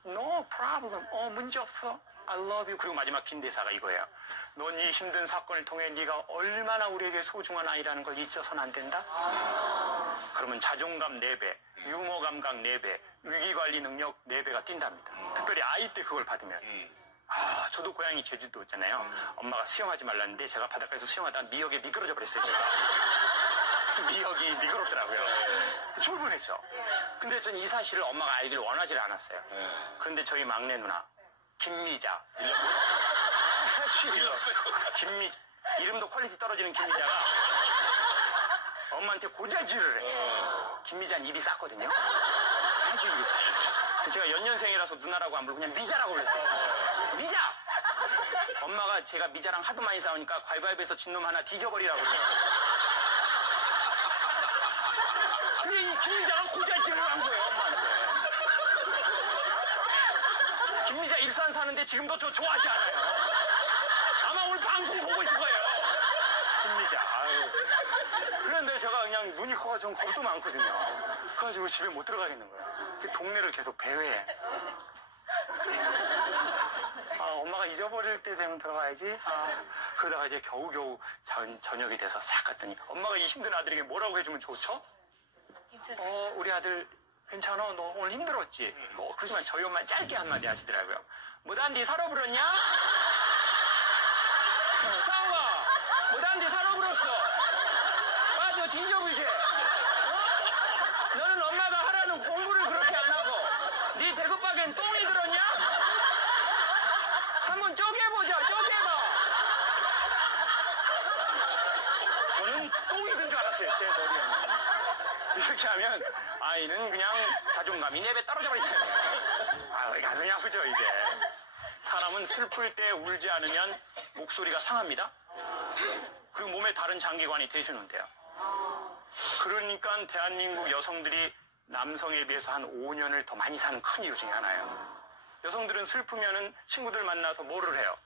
No problem. 문제 없어. I love you. 그리고 마지막 긴 대사가 이거예요. 넌 이 힘든 사건을 통해 네가 얼마나 우리에게 소중한 아이라는 걸 잊어서는 안 된다. 그러면 자존감 4배, 유머 감각 4배, 위기관리 능력 4배가 뛴답니다. 특별히 아이 때 그걸 받으면. 저도 고향이 제주도잖아요. 엄마가 수영하지 말랐는데 제가 바닷가에서 수영하다가 미역에 미끄러져 버렸어요. 제가. 미역이 미끄럽더라고요. 출분했죠. 근데 전 이 사실을 엄마가 알기를 원하지 않았어요. 그런데 저희 막내 누나 김미자. 김미자. 이름도 퀄리티 떨어지는 김미자가 엄마한테 고자질을 해. 김미자는 입이 쌌거든요. 아주 입이 쌌어요. 제가 연년생이라서 누나라고 안 부르고 그냥 미자라고 불렀어요. 미자! 엄마가 제가 미자랑 하도 많이 싸우니까 가위바위보에서 진 놈 하나 뒤져버리라고 그래요. 근데 이 김미자가 고자질을 한 거예요, 엄마한테. 김미자 일산 사는데 지금도 저 좋아하지 않아요. 아마 오늘 방송 보고 있을 거예요. 김미자. 그런데 제가 그냥 눈이 커가지고 겁도 많거든요. 그래가지고 집에 못 들어가겠는 거예요. 그 동네를 계속 배회해. 엄마가 잊어버릴 때 되면 들어가야지. 그러다가 이제 겨우겨우 저녁이 돼서 싹 갔더니 엄마가 이 힘든 아들에게 뭐라고 해주면 좋죠? 우리 아들 괜찮아? 너 오늘 힘들었지? 그렇지만 저희 엄마는 짧게 한마디 하시더라고요. 뭐단디 살아버렸냐? 엄마한테 살아버렸어. 빠져 뒤져불게. 너는 엄마가 하라는 공부를 그렇게 안 하고 네 대급박엔 똥이 들었냐? 한번 쪼개보자. 쪼개봐. 저는 똥이 든 줄 알았어요. 제 머리에는. 이렇게 하면 아이는 그냥 자존감이 내배 떨어져 버리잖아요. 왜 가슴이 아프죠 이게. 사람은 슬플 때 울지 않으면 목소리가 상합니다. 그리고 몸의 다른 장기관이 대주는데요. 그러니까 대한민국 여성들이 남성에 비해서 한 5년을 더 많이 사는 큰 이유 중에 하나예요. 여성들은 슬프면은 친구들 만나서 뭐를 해요?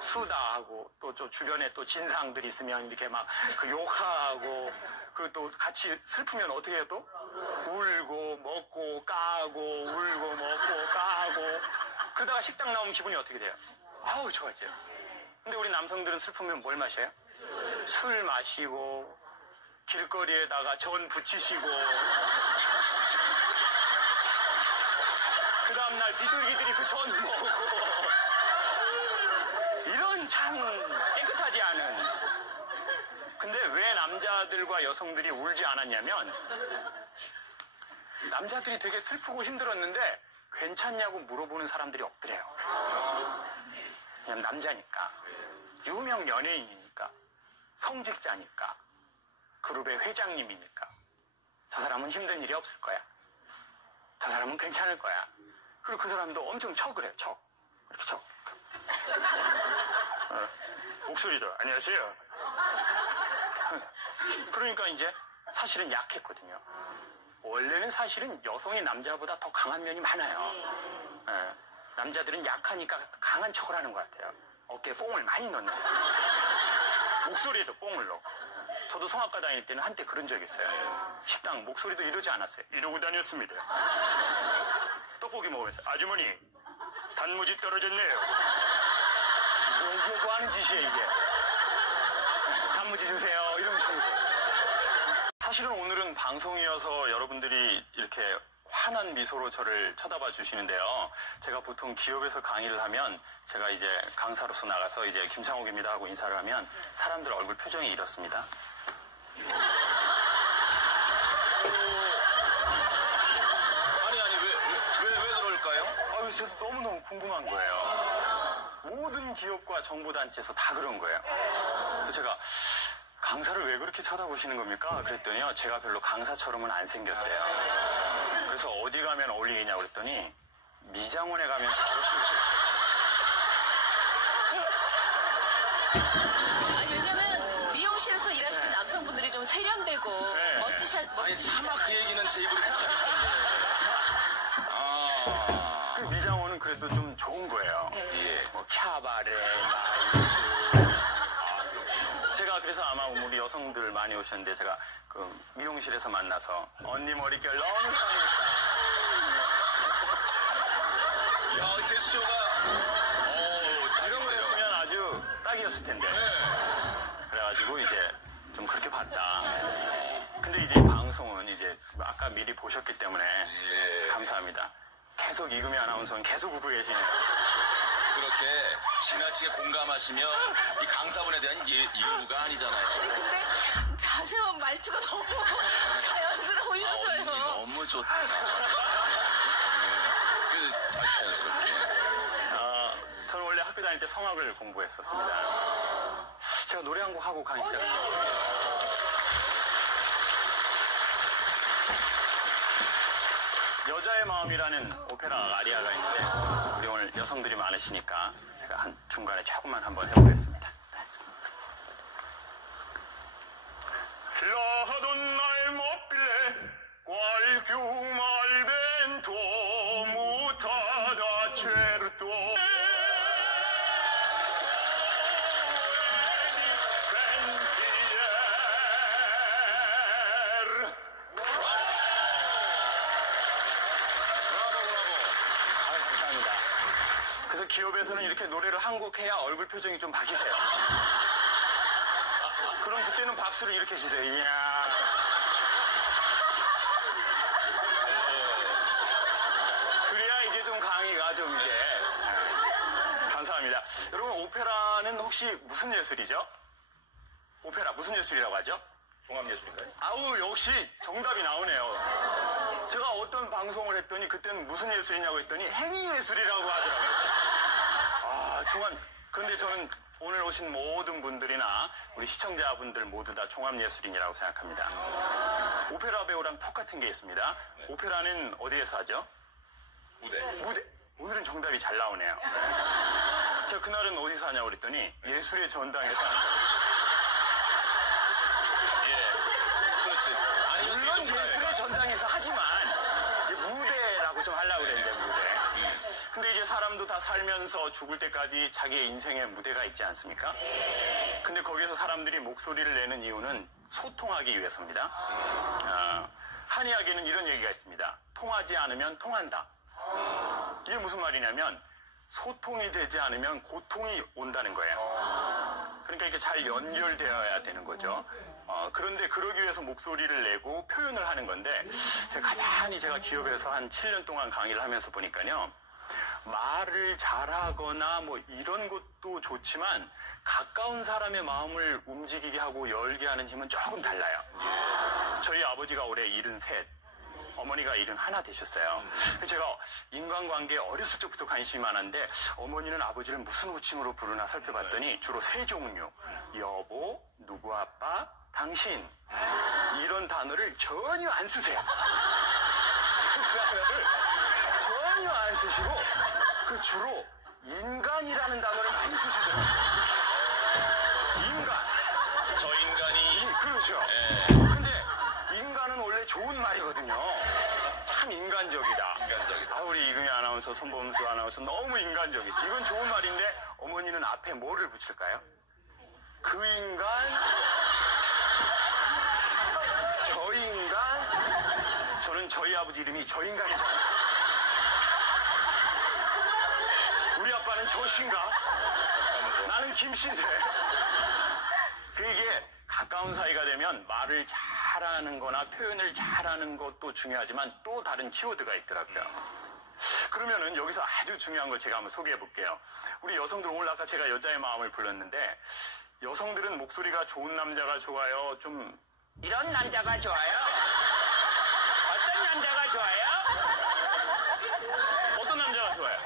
수다하고 또 주변에 또 진상들이 있으면 이렇게 막 그 욕하고 그리고 또 같이 슬프면 어떻게 해요 또? 울고 먹고 까고 울고 먹고 까고 그러다가 식당 나오면 기분이 어떻게 돼요? 아우 좋아져요. 근데 우리 남성들은 슬프면 뭘 마셔요? 술 마시고 길거리에다가 전 부치시고 그 다음날 비둘기들이 그 전 먹고 이런 참 깨끗하지 않은. 근데 왜 남자들과 여성들이 울지 않았냐면 남자들이 되게 슬프고 힘들었는데 괜찮냐고 물어보는 사람들이 없더래요. 그냥 남자니까, 유명 연예인이니까, 성직자니까, 그룹의 회장님이니까 저 사람은 힘든 일이 없을 거야. 저 사람은 괜찮을 거야. 그리고 그 사람도 엄청 척을 해요. 척. 이렇게 척. 목소리도 안녕하세요. 그러니까 이제 사실은 약했거든요. 원래는 사실은 여성이 남자보다 더 강한 면이 많아요. 남자들은 약하니까 강한 척을 하는 것 같아요. 어깨에 뽕을 많이 넣는 거예요. 목소리에도 뽕을 넣고. 저도 성악과 다닐 때는 한때 그런 적이 있어요. 식당 목소리도 이러지 않았어요. 이러고 다녔습니다. 떡볶이 먹으면서 아주머니 단무지 떨어졌네요. 뭐 하는 짓이에요 이게. 단무지 주세요 이런 식으로. 사실은 오늘은 방송이어서 여러분들이 이렇게 환한 미소로 저를 쳐다봐 주시는데요. 제가 보통 기업에서 강의를 하면 제가 이제 강사로서 나가서 이제 김창옥입니다 하고 인사를 하면 사람들 얼굴 표정이 이렇습니다. 아니 왜 그럴까요? 저도 너무너무 궁금한 거예요. 모든 기업과 정보단체에서 다 그런 거예요. 그래서 제가 강사를 왜 그렇게 쳐다보시는 겁니까? 그랬더니요, 제가 별로 강사처럼은 안 생겼대요. 그래서 어디 가면 어울리겠냐고 그랬더니 미장원에 가면 바로 아니, 왜냐면 미용실에서 일하시는 남성분들이 좀 세련되고 네. 아니 멋지시잖아요. 차마 그 얘기는 제 입으로 하지 않는데. 그 미장원은 그래도 좀 좋은 거예요. 예. 뭐 캬바레, 제가 그래서 아마 우리 여성들 많이 오셨는데 제가 그 미용실에서 만나서 언니 머릿결 너무 상했다. 야, 제스처가 이런 거 했으면 아주 딱이었을 텐데. 그래가지고 이제 좀 그렇게 봤다. 근데 이제 방송은 이제 아까 미리 보셨기 때문에 감사합니다. 계속 이금희 아나운서는 계속 웃고 계시네요. 그렇게 지나치게 공감하시면 이 강사분에 대한 이유가 아니잖아요. 아니, 근데 자세와 말투가 너무 자연스러우셔서요. 너무 좋다. 네. 그래서 아주 자연스럽게. 저는 원래 학교 다닐 때 성악을 공부했었습니다. 제가 노래 한 곡 하고 강의 시작할게요. 여자의 마음이라는 오페라 아리아가 있는데 우리 오늘 여성들이 많으시니까 제가 한 중간에 조금만 한번 해보겠습니다. 라하던 날 못빌래 꽐규말 벤토 무타다 체르토 그래서 기업에서는 이렇게 노래를 한 곡 해야 얼굴 표정이 좀 바뀌세요. 그럼 그때는 박수를 이렇게 치세요. 이야. 그래야 이제 좀 강의가 좀 이제. 감사합니다. 여러분, 오페라는 혹시 무슨 예술이죠? 오페라 무슨 예술이라고 하죠? 종합예술인가요? 아우, 역시 정답이 나오네요. 제가 어떤 방송을 했더니 그때는 무슨 예술이냐고 했더니 행위예술이라고 하더라고요. 아, 그런데 저는 오늘 오신 모든 분들이나 우리 시청자분들 모두 다 종합예술인이라고 생각합니다. 오페라 배우랑 똑같은 게 있습니다. 오페라는 어디에서 하죠? 무대. 오늘은 정답이 잘 나오네요. 제가 그날은 어디서 하냐고 그랬더니 예술의 전당에서 한다고. 그렇지. 아니면 물론 예술의 전당에서 하지만 이제 무대라고 좀 하려고 그랬는데, 무대. 근데 이제 사람도 다 살면서 죽을 때까지 자기의 인생에 무대가 있지 않습니까? 근데 거기서 사람들이 목소리를 내는 이유는 소통하기 위해서입니다. 한 이야기는 이런 얘기가 있습니다. 통하지 않으면 통한다. 이게 무슨 말이냐면 소통이 되지 않으면 고통이 온다는 거예요. 그러니까 이렇게 잘 연결되어야 되는 거죠. 그런데 그러기 위해서 목소리를 내고 표현을 하는 건데, 제가 기업에서 한 7년 동안 강의를 하면서 보니까요, 말을 잘하거나 뭐 이런 것도 좋지만 가까운 사람의 마음을 움직이게 하고 열게 하는 힘은 조금 달라요. 저희 아버지가 올해 73, 어머니가 71 되셨어요. 제가 인간관계에 어렸을 적부터 관심이 많았는데, 어머니는 아버지를 무슨 호칭으로 부르나 살펴봤더니 주로 세 종류. 여보, 누구 아빠, 당신. 이런 단어를 전혀 안 쓰세요. 그 단어를 전혀 안 쓰시고 주로 인간이라는 단어를 많이 쓰시더라고요. 인간. 저 인간이. 그렇죠. 근데 인간은 원래 좋은 말이거든요. 참 인간적이다. 우리 이금희 아나운서, 손범수 아나운서 너무 인간적이죠. 이건 좋은 말인데 어머니는 앞에 뭐를 붙일까요? 그 인간, 저 인간. 저는 저희 아버지 이름이 저 인간이죠. 우리 아빠는 저신가? 나는 김씨인데. 그게 가까운 사이가 되면 말을 잘하는 거나 표현을 잘하는 것도 중요하지만 또 다른 키워드가 있더라고요. 그러면은 여기서 아주 중요한 걸 제가 한번 소개해 볼게요. 우리 여성들, 오늘 아까 제가 여자의 마음을 불렀는데, 여성들은 목소리가 좋은 남자가 좋아요? 좀 이런 남자가 좋아요? 어떤 남자가 좋아요? 어떤 남자가 좋아요?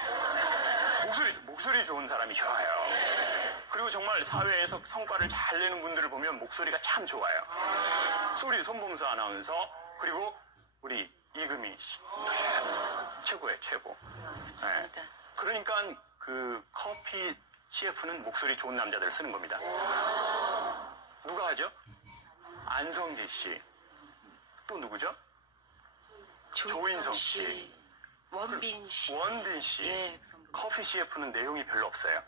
목소리 좋은 사람이 좋아요. 그리고 정말 사회에서 성과를 잘 내는 분들을 보면 목소리가 참 좋아요. 소리 손범수 아나운서, 그리고 우리 이금희 씨. 최고예요, 최고. 감사합니다. 그러니까 그 커피 CF는 목소리 좋은 남자들을 쓰는 겁니다. 누가 하죠? 안성기 씨. 또 누구죠? 조인성 씨. 원빈 씨. 원빈 씨. 예, 그럼. 커피 CF는 내용이 별로 없어요.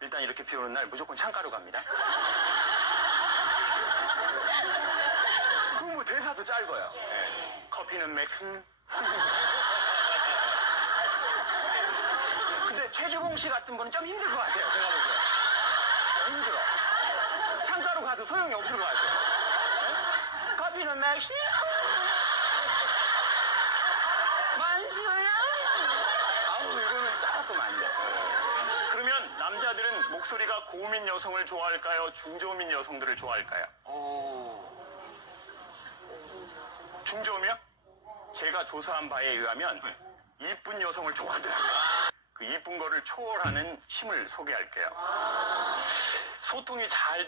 일단 이렇게 비 오는 날 무조건 창가로 갑니다. 그럼 뭐 대사도 짧아요. 커피는 매큼. 근데 최주봉 씨 같은 분은 좀 힘들 것 같아요. 제가 보기에. 힘들어. 창가로 가도 소용이 없을 것 같아요. 커피는 맥시. 만수야. 아우, 이거는 조금 안 돼. 그러면 남자들은 목소리가 고음인 여성을 좋아할까요? 중저음인 여성들을 좋아할까요? 중저음이요? 제가 조사한 바에 의하면 이쁜 여성을 좋아하더라고요. 그 이쁜 거를 초월하는 힘을 소개할게요. 소통이 잘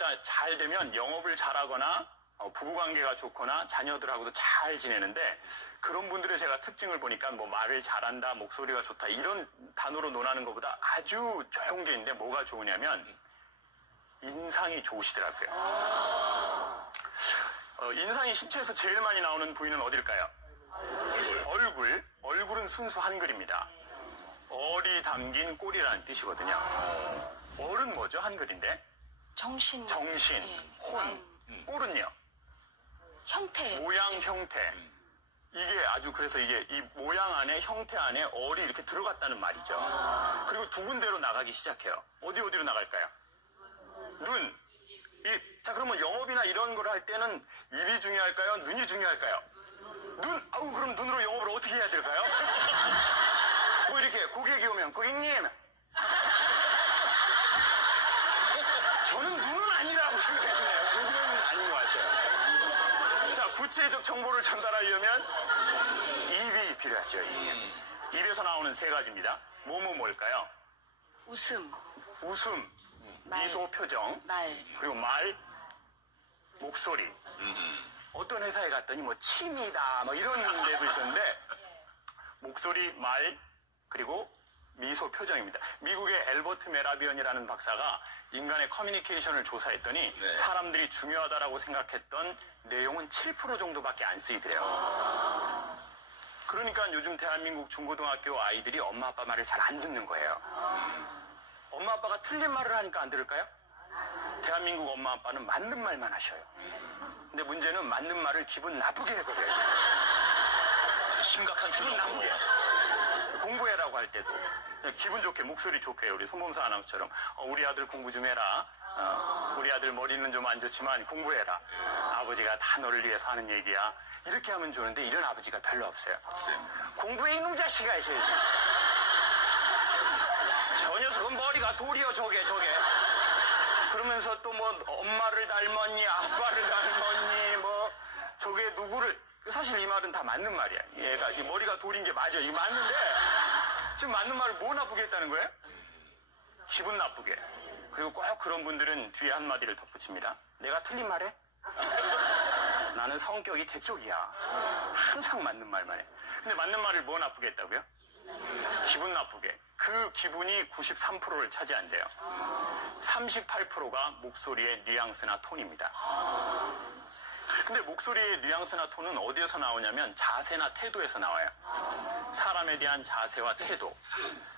되면 영업을 잘하거나 부부관계가 좋거나 자녀들하고도 잘 지내는데, 그런 분들의 제가 특징을 보니까 뭐 말을 잘한다, 목소리가 좋다 이런 단어로 논하는 것보다 아주 좋은 게 있는데, 뭐가 좋으냐면 인상이 좋으시더라고요. 인상이 신체에서 제일 많이 나오는 부위는 어딜까요? 얼굴은 순수 한글입니다. 얼이 담긴 꼴이라는 뜻이거든요. 얼은 뭐죠? 한글인데. 정신. 예. 혼. 꼴은요? 형태. 모양, 형태. 이게 아주, 그래서 이게 이 모양 안에, 형태 안에 얼이 이렇게 들어갔다는 말이죠. 그리고 두 군데로 나가기 시작해요. 어디로 나갈까요? 눈, 입. 자, 그러면 영업이나 이런 걸 할 때는 입이 중요할까요? 눈이 중요할까요? 눈? 그럼 눈으로 영업을 어떻게 해야 될까요? 뭐 이렇게 고객이 오면, 고객님. 저는 눈은 아니라고 생각했네요. 누구는 아닌 것 같아요. 자, 구체적 정보를 전달하려면 입이 필요하죠. 입에서 나오는 세 가지입니다. 뭘까요? 웃음, 웃음, 말. 미소, 표정, 말. 그리고 말, 목소리. 어떤 회사에 갔더니 뭐 침이다 뭐 이런 데도 있었는데 목소리, 말, 그리고 미소, 표정입니다. 미국의 엘버트 메라비언이라는 박사가 인간의 커뮤니케이션을 조사했더니 네. 사람들이 중요하다라고 생각했던 내용은 7% 정도밖에 안 쓰이더래요. 그러니까 요즘 대한민국 중고등학교 아이들이 엄마 아빠 말을 잘 안 듣는 거예요. 엄마 아빠가 틀린 말을 하니까 안 들을까요? 대한민국 엄마 아빠는 맞는 말만 하셔요. 근데 문제는 맞는 말을 기분 나쁘게 해버려요. 심각한 기분 표정. 나쁘게. 공부해라고 할 때도 기분 좋게 목소리 좋게 우리 손범수 아나운서처럼 우리 아들 공부 좀 해라. 우리 아들 머리는 좀 안 좋지만 공부해라. 아버지가 다 너를 위해서 하는 얘기야. 이렇게 하면 좋은데 이런 아버지가 별로 없어요. 공부해 이놈 자식아 하셔야지. 저 녀석은 머리가 돌이여 저게. 그러면서 또 뭐 엄마를 닮았니 아빠를 닮았니 뭐 저게 누구를 사실 이 말은 다 맞는 말이야. 얘가 이 머리가 돌인 게 맞아. 이게 맞는데 지금 맞는 말을 뭐 나쁘게 했다는 거예요? 기분 나쁘게. 그리고 꼭 그런 분들은 뒤에 한마디를 덧붙입니다. 내가 틀린 말해? 나는 성격이 대쪽이야. 항상 맞는 말만 해. 근데 맞는 말을 뭐 나쁘게 했다고요? 기분 나쁘게. 그 기분이 93%를 차지한대요. 38%가 목소리의 뉘앙스나 톤입니다. 근데 목소리의 뉘앙스나 톤은 어디에서 나오냐면 자세나 태도에서 나와요. 사람에 대한 자세와 태도.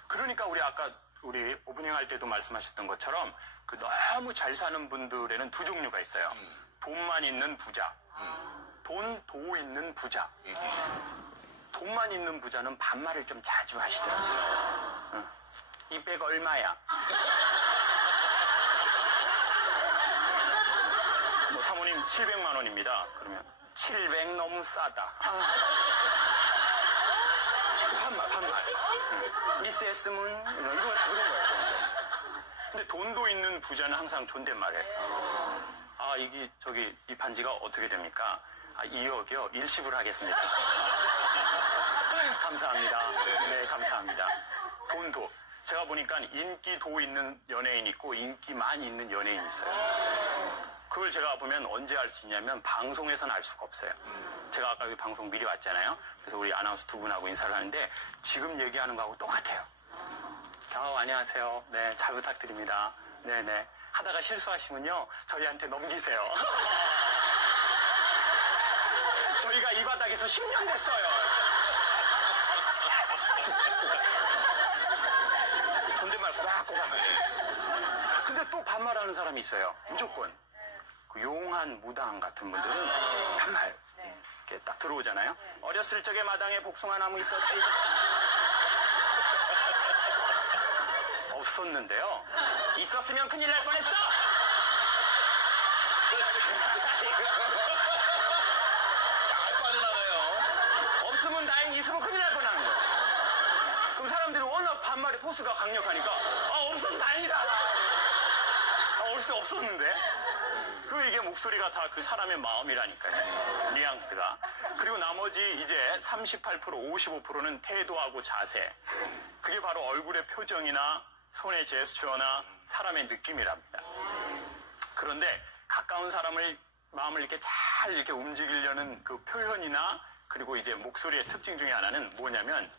그러니까 우리 아까 우리 오프닝 할 때도 말씀하셨던 것처럼 그 너무 잘 사는 분들에는 두 종류가 있어요. 돈만 있는 부자. 도 있는 부자. 돈만 있는 부자는 반말을 좀 자주 하시더라고요. 이 백 얼마야? 뭐 사모님 700만 원입니다. 그러면 700 너무 싸다. 반말. 미스 에스문 이런 거예요. 근데 돈도 있는 부자는 항상 존댓말이에요. 이게 이 반지가 어떻게 됩니까? 2억이요. 일시불 하겠습니다. 감사합니다. 네, 감사합니다. 돈도. 제가 보니까 인기도 있는 연예인 있고 인기만 있는 연예인 있어요. 그걸 제가 보면 언제 알 수 있냐면 방송에서는 알 수가 없어요. 제가 아까 이 방송 미리 왔잖아요. 그래서 우리 아나운서 두 분하고 인사를 하는데 지금 얘기하는 거하고 똑같아요. 안녕하세요. 네, 잘 부탁드립니다. 네네. 하다가 실수하시면요. 저희한테 넘기세요. 저희가 이 바닥에서 10년 됐어요. 존댓말 꼬박꼬박 하지. 근데 또 반말하는 사람이 있어요. 무조건. 그 용한 무당 같은 분들은 반말. 이렇게 딱 들어오잖아요. 어렸을 적에 마당에 복숭아 나무 있었지? 없었는데요. 있었으면 큰일 날 뻔했어! 잘 빠져나가요. 없으면 다행히 있으면 큰일 날 뻔하는 거예요. 그럼 사람들이 워낙 반말의 포스가 강력하니까 없어서 다행이다. 어렸을 때 없었는데. 이게 목소리가 다 그 사람의 마음이라니까요. 뉘앙스가. 그리고 나머지 이제 38%, 55%는 태도하고 자세. 그게 바로 얼굴의 표정이나 손의 제스처나 사람의 느낌이랍니다. 그런데 가까운 사람을 마음을 이렇게 잘 이렇게 움직이려는 그 표현이나 그리고 이제 목소리의 특징 중에 하나는 뭐냐면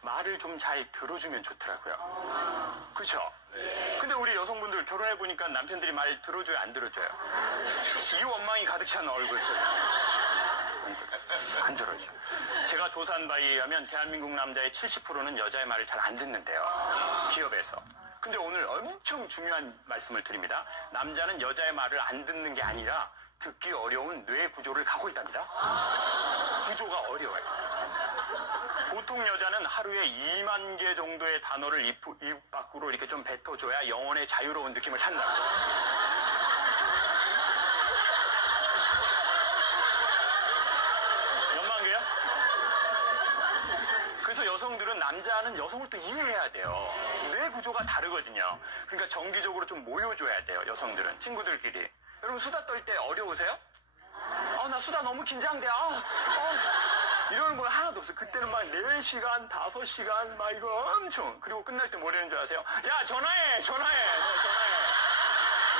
말을 좀 잘 들어주면 좋더라고요. 그렇죠? 근데 우리 여성분들 결혼해보니까 남편들이 말 들어줘요, 안 들어줘요? 이 원망이 가득 찬 얼굴 표정. 안 들어줘. 제가 조사한 바에 의하면 대한민국 남자의 70%는 여자의 말을 잘 안 듣는데요. 기업에서. 근데 오늘 엄청 중요한 말씀을 드립니다. 남자는 여자의 말을 안 듣는 게 아니라 듣기 어려운 뇌 구조를 갖고 있답니다. 구조가 어려워요. 보통 여자는 하루에 2만 개 정도의 단어를 입 밖으로 이렇게 좀 뱉어줘야 영혼의 자유로운 느낌을 찾는다. 연방교요? 그래서 여성들은 남자는 여성을 또 이해해야 돼요. 뇌 구조가 다르거든요. 그러니까 정기적으로 좀 모여줘야 돼요. 여성들은 친구들끼리. 여러분 수다 떨 때 어려우세요? 나 수다 너무 긴장돼. 이러는 건 하나도 없어요. 그때는 막 4시간, 5시간 막 이거 엄청. 그리고 끝날 때 뭐라는 줄 아세요? 야 전화해. 너 전화해.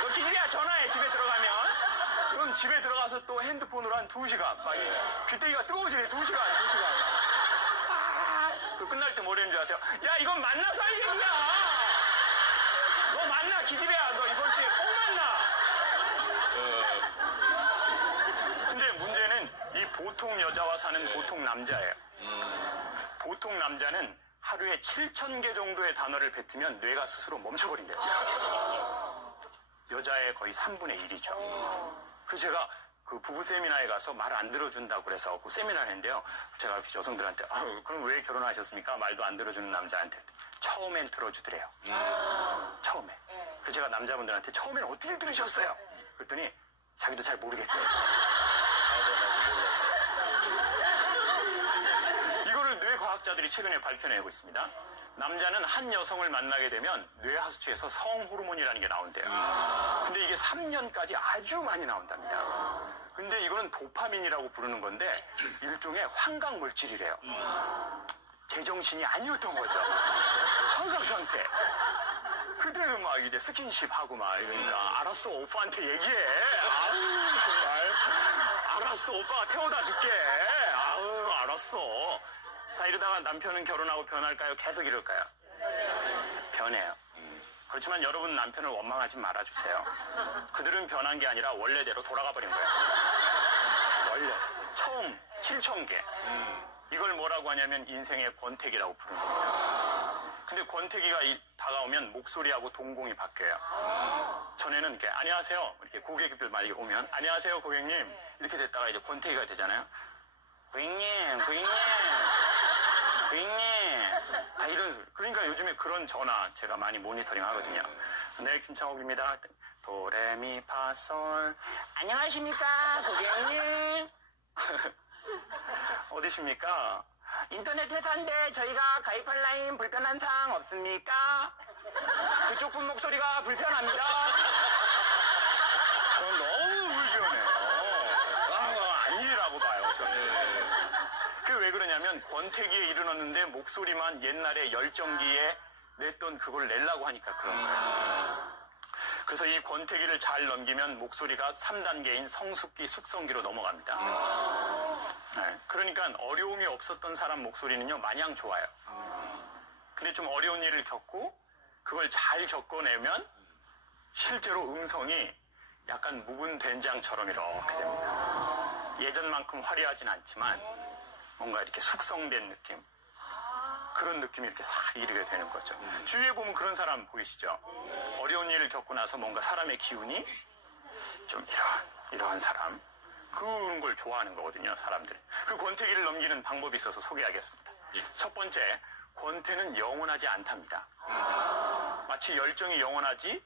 너 기질이야 전화해. 집에 들어가면. 그럼 집에 들어가서 또 핸드폰으로 한 2시간. 막 귀때기가 뜨거워지네. 2시간. 그 끝날 때 뭐라는 줄 아세요? 야 이건 만나서 할 얘기야. 너 만나 기집애야. 너 이번 주에 꼭 만나. 근데 문제는 이 보통 여자와 사는 보통 남자예요. 보통 남자는 하루에 7,000개 정도의 단어를 뱉으면 뇌가 스스로 멈춰버린대요. 여자의 거의 3분의 1이죠. 그래서 제가 그 부부 세미나에 가서 말 안 들어준다고 그래서 그 세미나를 했는데요. 제가 여성들한테 그럼 왜 결혼하셨습니까? 말도 안 들어주는 남자한테. 처음엔 들어주더래요. 처음에. 그래서 제가 남자분들한테 처음엔 어떻게 들으셨어요? 그랬더니 자기도 잘 모르겠대요. 이거를 뇌과학자들이 최근에 발표내고 있습니다. 남자는 한 여성을 만나게 되면 뇌하수체에서 성호르몬이라는 게 나온대요. 근데 이게 3년까지 아주 많이 나온답니다. 근데 이거는 도파민이라고 부르는 건데 일종의 환각 물질이래요. 제정신이 아니었던 거죠. 환각 상태. 그대로 막 이제 스킨십하고 막 이러니까 알았어 오빠한테 얘기해. 정말 알았어 오빠가 태워다 줄게. 알았어. 자 이러다가 남편은 결혼하고 변할까요? 계속 이럴까요? 변해요. 그렇지만 여러분 남편을 원망하지 말아주세요. 그들은 변한 게 아니라 원래대로 돌아가 버린 거예요. 원래 처음 7,000개. 이걸 뭐라고 하냐면 인생의 권태기라고 부르는 겁니다. 근데 권태기가 다가오면 목소리하고 동공이 바뀌어요. 전에는 이렇게 안녕하세요 이렇게 고객들 많이 오면 안녕하세요 고객님 이렇게 됐다가 이제 권태기가 되잖아요. 고객님 다 이런 소리. 그러니까 요즘에 그런 전화 제가 많이 모니터링 하거든요. 네 김창옥입니다. 도레미파솔 안녕하십니까 고객님. 어디십니까? 인터넷 회사인데 저희가 가입할 라인 불편한 사항 없습니까? 그쪽 분 목소리가 불편합니다. 그건 너무 불편해요. 아니라고 봐요 저는. 그게 왜 그러냐면 권태기에 이르렀는데 목소리만 옛날에 열정기에 냈던 그걸 내려고 하니까 그런 거예요. 그래서 이 권태기를 잘 넘기면 목소리가 3단계인 성숙기, 숙성기로 넘어갑니다. 네, 그러니까 어려움이 없었던 사람 목소리는요 마냥 좋아요. 근데 좀 어려운 일을 겪고 그걸 잘 겪어내면 실제로 음성이 약간 묵은 된장처럼 이렇게 됩니다. 예전만큼 화려하진 않지만 뭔가 이렇게 숙성된 느낌. 그런 느낌이 이렇게 싹 이르게 되는 거죠. 주위에 보면 그런 사람 보이시죠? 어려운 일을 겪고 나서 뭔가 사람의 기운이 좀 이러한 사람. 그런 걸 좋아하는 거거든요, 사람들이. 그 권태기를 넘기는 방법이 있어서 소개하겠습니다. 첫 번째, 권태는 영원하지 않답니다. 마치 열정이 영원하지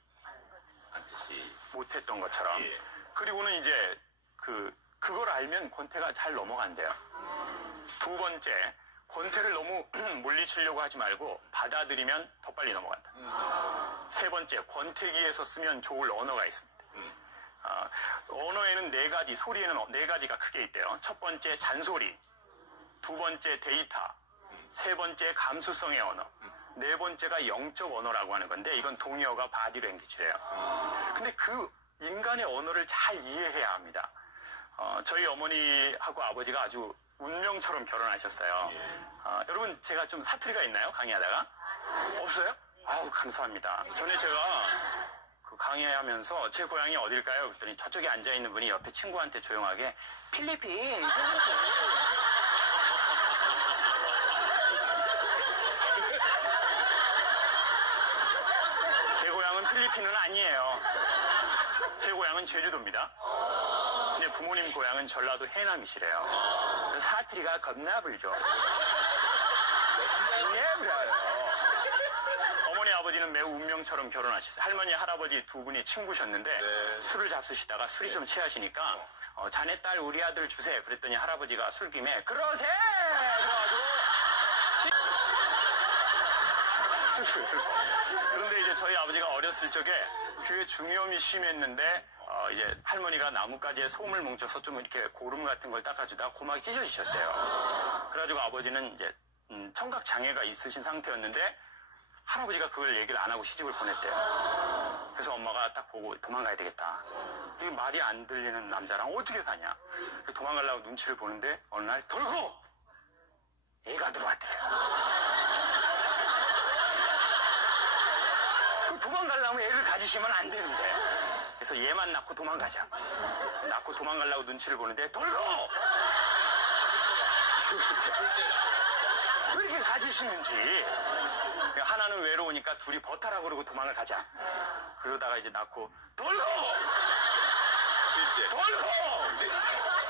못했던 것처럼. 그리고는 이제 그걸 알면 권태가 잘 넘어간대요. 두 번째, 권태를 너무 물리치려고 하지 말고 받아들이면 더 빨리 넘어간다. 세 번째, 권태기에서 쓰면 좋을 언어가 있습니다. 언어에는 4가지, 소리에는 4가지가 크게 있대요. 첫 번째, 잔소리. 두 번째, 데이터. 세 번째, 감수성의 언어. 네 번째가 영적 언어라고 하는 건데 이건 동의어가 바디랭귀지래요. 근데 그 인간의 언어를 잘 이해해야 합니다. 저희 어머니하고 아버지가 아주 운명처럼 결혼하셨어요. 여러분 제가 좀 사투리가 있나요? 강의하다가? 없어요? 아우 감사합니다. 전에 제가 그 강의하면서 제 고향이 어딜까요? 그랬더니 저쪽에 앉아있는 분이 옆에 친구한테 조용하게 필리핀. 제 고향은 필리핀은 아니에요. 제 고향은 제주도입니다. 근데 부모님 고향은 전라도 해남이시래요. 사투리가 겁나 불죠. 겁나. 어머니 아버지는 매우 운명처럼 결혼하셨어요. 할머니 할아버지 두 분이 친구셨는데 술을 잡수시다가 술이 좀 취하시니까 자네 딸 우리 아들 주세요. 그랬더니 할아버지가 술김에 그러세! 그래가지고 슬퍼. 그런데 이제 저희 아버지가 어렸을 적에 귀에 중이염이 심했는데 이제 할머니가 나뭇가지에 솜을 뭉쳐서 좀 이렇게 고름 같은 걸 닦아주다가 고막이 찢어지셨대요. 그래가지고 아버지는 이제 청각 장애가 있으신 상태였는데 할아버지가 그걸 얘기를 안 하고 시집을 보냈대요. 그래서 엄마가 딱 보고 도망가야 되겠다. 이게 말이 안 들리는 남자랑 어떻게 사냐. 도망가려고 눈치를 보는데 어느 날 덜고 애가 들어왔대요. 그 도망가려면 애를 가지시면 안 되는데. 그래서 얘만 낳고 도망가자. 낳고 도망가려고 눈치를 보는데 덜고! 왜 이렇게 가지시는지. 하나는 외로우니까 둘이 버타라고 그러고 도망을 가자. 그러다가 이제 낳고 덜고! 실제. 덜고!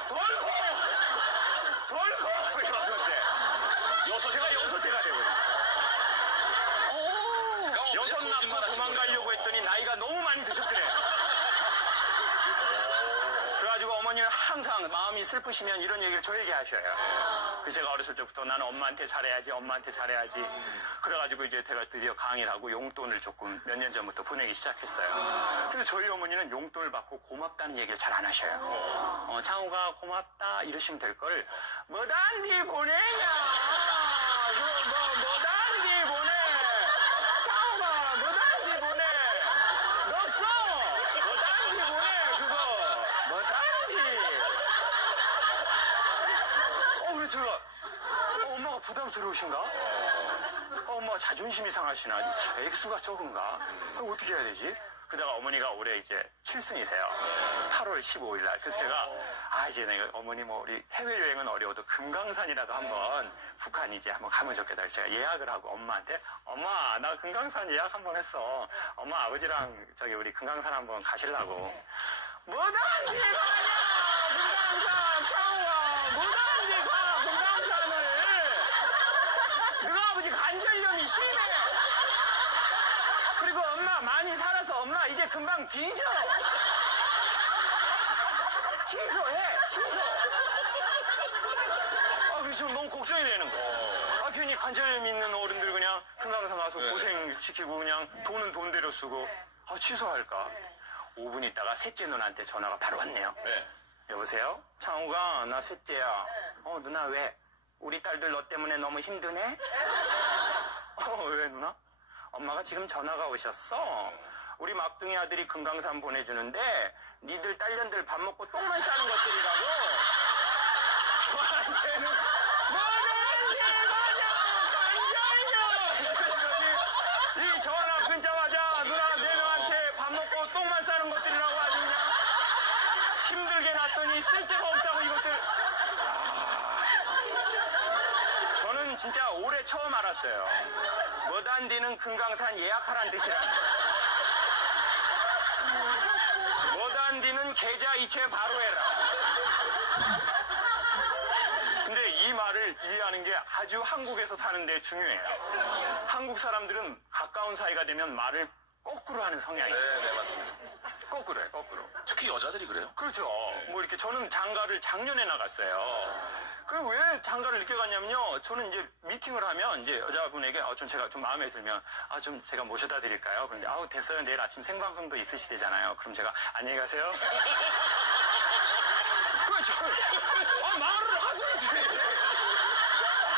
덜고! 덜고! 이러는데 제가 여섯째가 되거든요. 여섯 낳고 도망가려고 했더니 나이가 너무 많이 드셨더래요. 그래가지고 어머니는 항상 마음이 슬프시면 이런 얘기를 저에게 하셔요. 그래서 제가 어렸을 때부터 나는 엄마한테 잘해야지, 엄마한테 잘해야지. 그래가지고 이제 제가 드디어 강의를 하고 용돈을 조금 몇 년 전부터 보내기 시작했어요. 근데 저희 어머니는 용돈을 받고 고맙다는 얘기를 잘 안 하셔요. 창우가 고맙다 이러시면 될 걸 뭐단디 보내냐? 뭐단디 보내? 창우가 뭐단디 보내? 너 써! 뭐단디 보내 그거? 뭐단디? 왜 제가 엄마가 부담스러우신가? 엄마가 자존심이 상하시나? 액수가 적은가? 어떻게 해야 되지? 그러다가 어머니가 올해 이제 7순이세요. 8월 15일 날. 그래서 제가, 이제 내가 어머니 우리 해외여행은 어려워도 금강산이라도 한번 북한 이제 한번 가면 좋겠다. 제가 예약을 하고 엄마한테, 엄마, 나 금강산 예약 한번 했어. 엄마, 아버지랑 우리 금강산 한번 가시려고. 뭐단지 가냐! 금강산, 창우가! 뭐단지 가! 금강산을! 너가 아버지 관절염이 심해! 그리고 엄마 많이 살아서 엄마 이제 금방 뒤져. 취소해. 취소. 그래서 너무 걱정이 되는 거야. 괜히 관절염 있는 어른들 그냥 금강산 가서 고생시키고 그냥 돈은 돈대로 쓰고 취소할까. 5분 있다가 셋째 누나한테 전화가 바로 왔네요. 여보세요? 창우가 나 셋째야. 누나 왜? 우리 딸들 너 때문에 너무 힘드네? 왜 누나? 엄마가 지금 전화가 오셨어. 우리 막둥이 아들이 금강산 보내주는데 니들 딸년들 밥 먹고 똥만 싸는 것들이라고. 저한테는 뭐든지 가냐 이 전화 끊자마자 누나 4명한테 밥 먹고 똥만 싸는 것들이라고 아주 그냥 힘들게 놨더니 쓸데가 없다고 이것들. 저는 진짜 올해 처음 알았어요. 뭐단디는 금강산 예약하란 뜻이라는 거예요. 뭐단디는 계좌 이체 바로 해라. 근데 이 말을 이해하는 게 아주 한국에서 사는데 중요해요. 한국 사람들은 가까운 사이가 되면 말을 거꾸로 하는 성향이 있어요. 네, 맞습니다. 거꾸로 해요, 거꾸로. 특히 여자들이 그래요? 그렇죠. 이렇게 저는 장가를 작년에 나갔어요. 왜 장가를 늦게 갔냐면요. 저는 이제 미팅을 하면 이제 여자분에게 제가 좀 마음에 들면 좀 제가 모셔다 드릴까요? 그런데 됐어요. 내일 아침 생방송도 있으시대잖아요. 그럼 제가 안녕히 가세요. 말을 하든지.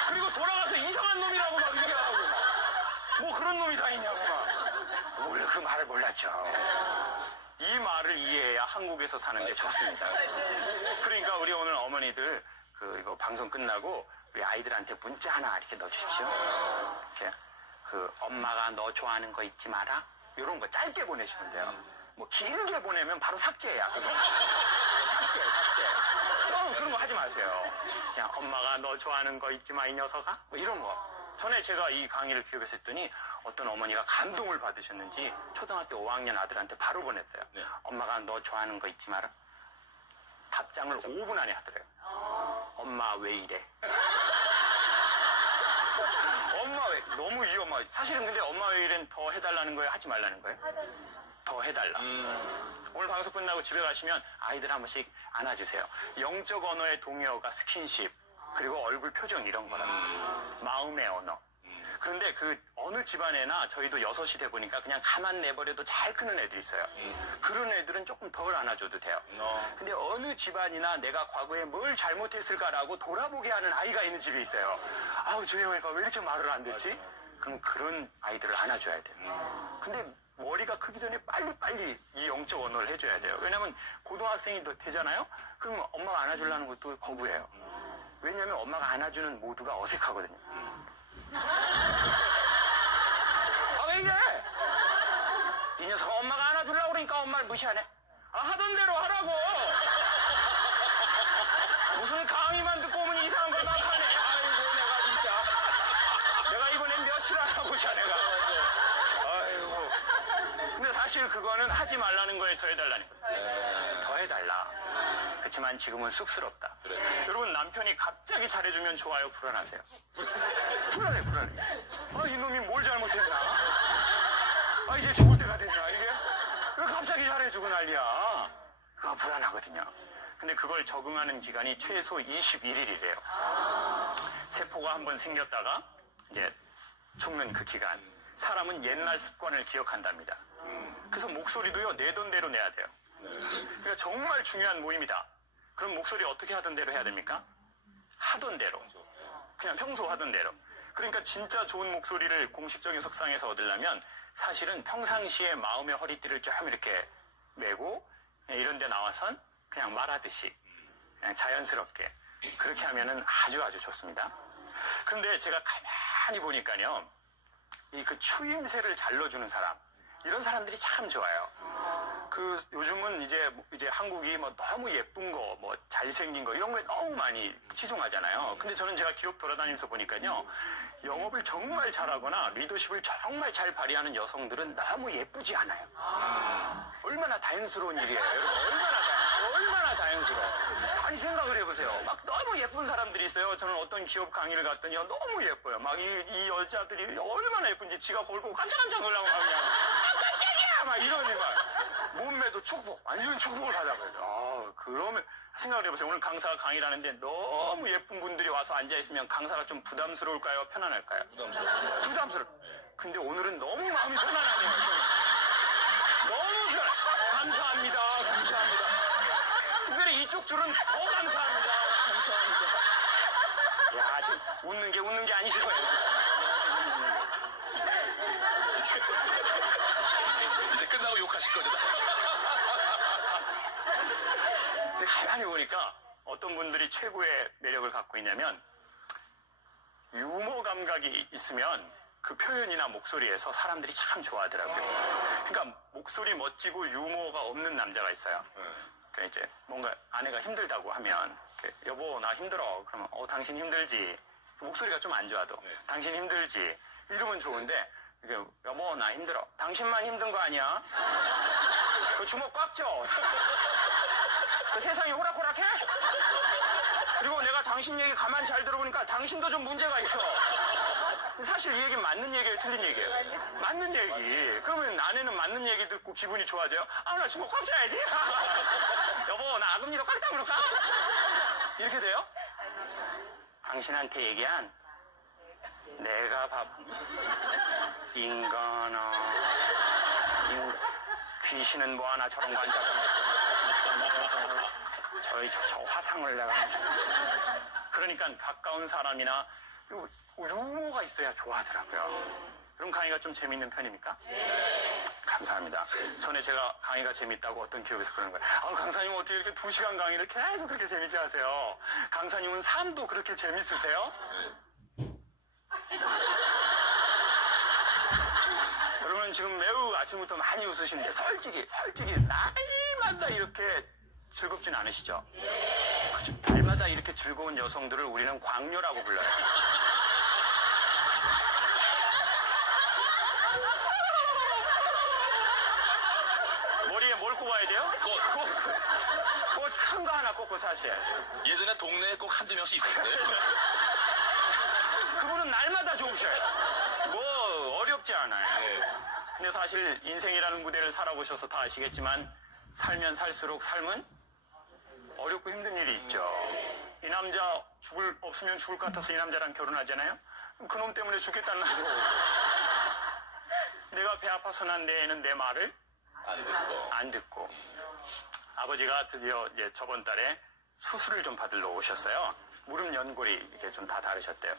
그리고 돌아가서 이상한 놈이라고 막 얘기하고 뭐 그런 놈이 다 있냐고 막. 그 말을 몰랐죠. 이 말을 이해해야 한국에서 사는데 좋습니다. 그러니까 우리 오늘 어머니들 이거 방송 끝나고 우리 아이들한테 문자 하나 이렇게 넣어주십시오. 이렇게 엄마가 너 좋아하는 거 잊지 마라. 이런 거 짧게 보내시면 돼요. 길게 보내면 바로 삭제야. 삭제. 그런 거 하지 마세요. 그냥 엄마가 너 좋아하는 거 잊지 마 이 녀석아. 이런 거. 전에 제가 이 강의를 기획해서 했더니 어떤 어머니가 감동을 받으셨는지 초등학교 5학년 아들한테 바로 보냈어요. 네. 엄마가 너 좋아하는 거 잊지 마라. 답장을 5분 안에 하더래요. 엄마 왜 이래? 엄마 왜? 너무 이 엄마. 사실은 근데 엄마 왜 이래는 더 해달라는 거예요? 하지 말라는 거예요? 더 해달라. 오늘 방송 끝나고 집에 가시면 아이들 한 번씩 안아주세요. 영적 언어의 동요가 스킨십, 그리고 얼굴 표정 이런 거라. 마음의 언어. 그런데 그 어느 집안에나 저희도 6이 돼 보니까 그냥 가만 내버려도 잘 크는 애들이 있어요. 그런 애들은 조금 덜 안아줘도 돼요. 근데 어느 집안이나 내가 과거에 뭘 잘못했을까라고 돌아보게 하는 아이가 있는 집이 있어요. 아우, 저희 애가 왜 이렇게 말을 안 듣지? 그럼 그런 아이들을 안아줘야 돼요. 근데 머리가 크기 전에 빨리빨리 이 영적 언어를 해줘야 돼요. 왜냐면 고등학생이 되잖아요? 그럼 엄마가 안아주려는 것도 거부해요. 왜냐면 엄마가 안아주는 모두가 어색하거든요. 아, 왜 이래? 이 녀석 엄마가 안아주려고 그러니까 엄마를 무시하네. 아, 하던 대로 하라고. 무슨 강의만 듣고 오면 이상한 걸 막 하네. 아이고, 내가 진짜. 내가 이번엔 며칠 안 보자, 내가. 아이고. 근데 사실 그거는 하지 말라는 거에 더 해달라는 거예요. 더 해달라. 그렇지만 지금은 쑥스럽다. 그래. 여러분, 남편이 갑자기 잘해주면 좋아요, 불안하세요? 불안해. 아, 이놈이 뭘 잘못했나? 아, 이제 죽을 때가 됐나, 이게? 왜 갑자기 잘해주고 난리야? 그거 불안하거든요. 근데 그걸 적응하는 기간이 최소 21일이래요. 세포가 한번 생겼다가 이제 죽는 그 기간. 사람은 옛날 습관을 기억한답니다. 그래서 목소리도요, 내던 대로 내야 돼요. 그러니까 정말 중요한 모임이다. 그럼 목소리 어떻게 하던 대로 해야 됩니까? 하던 대로. 그냥 평소 하던 대로. 그러니까 진짜 좋은 목소리를 공식적인 석상에서 얻으려면 사실은 평상시에 마음의 허리띠를 좀 이렇게 메고 이런 데 나와선 그냥 말하듯이 그냥 자연스럽게 그렇게 하면은 아주 좋습니다. 그런데 제가 가만히 보니까요, 이 그 추임새를 잘 넣어주는 사람, 이런 사람들이 참 좋아요. 그 요즘은 이제 한국이 뭐 너무 예쁜 거, 뭐 잘생긴 거 이런 거에 너무 많이 치중하잖아요. 근데 저는 제가 기업 돌아다니면서 보니까요, 영업을 정말 잘하거나 리더십을 정말 잘 발휘하는 여성들은 너무 예쁘지 않아요. 얼마나 다행스러운 일이에요, 여러분. 얼마나 다행스러워. 아니, 생각을 해보세요. 막 너무 예쁜 사람들이 있어요. 저는 어떤 기업 강의를 갔더니요, 너무 예뻐요. 막 이 여자들이 얼마나 예쁜지 지가 걸고 깜짝깜짝 놀라고 막 그냥 깜짝이야! 막 이러니 막 몸매도 축복, 완전 축복을 받아버려요. 아, 그러면 생각을 해보세요. 오늘 강사가 강의를 하는데 너무 예쁜 분들이 와서 앉아있으면 강사가 좀 부담스러울까요? 편안할까요? 부담스러워. 근데 오늘은 너무 마음이 편안하네요. 너무 편안해. 감사합니다. 특별히 이쪽 줄은 더 감사합니다. 야, 지금 웃는 게 아니실 거예요. 이제 끝나고 욕하실 거죠? 근데 가만히 보니까 어떤 분들이 최고의 매력을 갖고 있냐면 유머 감각이 있으면 그 표현이나 목소리에서 사람들이 참 좋아하더라고요. 그러니까 목소리 멋지고 유머가 없는 남자가 있어요. 그러니까 이제 뭔가 아내가 힘들다고 하면 여보 나 힘들어. 그러면 당신 힘들지. 목소리가 좀 안 좋아도 당신 힘들지. 이러면 좋은데 여보 나 힘들어. 당신만 힘든 거 아니야? 그 주먹 꽉 쥐어. 그 세상이 호락호락해? 그리고 내가 당신 얘기 가만 잘 들어보니까 당신도 좀 문제가 있어. 사실 이 얘기는 맞는 얘기예요, 틀린 얘기예요? 맞는 얘기. 그러면 아내는 맞는 얘기 듣고 기분이 좋아져요? 아, 나 주먹 꽉 쥐어야지. 여보, 나 아금니도 꽉 다물을까? 이렇게 돼요? 당신한테 얘기한 내가 인간아. 귀신은 뭐 하나 저런 거 앉아서 저 화상을 내가. 그러니까 가까운 사람이나 유머가 있어야 좋아하더라고요. 그럼 강의가 좀 재밌는 편입니까? 네. 감사합니다. 전에 제가 강의가 재밌다고 어떤 기업에서 그러는 거예요. 아, 강사님 어떻게 이렇게 2시간 강의를 계속 그렇게 재밌게 하세요? 강사님은 삶도 그렇게 재밌으세요? 여러분 지금 매우 아침부터 많이 웃으시는데 솔직히 날마다 이렇게 즐겁진 않으시죠? 그죠? 날마다 이렇게 즐거운 여성들을 우리는 광녀라고 불러요. 머리에 뭘 꼽아야 돼요? 꽃 큰 거 하나 꽂고 사셔야 돼요. 예전에 동네에 꼭 한두 명씩 있었어요. 그분은 날마다 좋으셔요. 뭐 어렵지 않아요. 근데 사실 인생이라는 무대를 살아보셔서 다 아시겠지만 살면 살수록 삶은 어렵고 힘든 일이 있죠. 이 남자 없으면 죽을 것 같아서 이 남자랑 결혼하잖아요? 그놈 때문에 죽겠다는 거고. 내가 배 아파서 난 데에는 내 말을 안 듣고. 아버지가 드디어 이제 저번 달에 수술을 좀 받으러 오셨어요. 무릎 연골이 이게 좀 다 다르셨대요.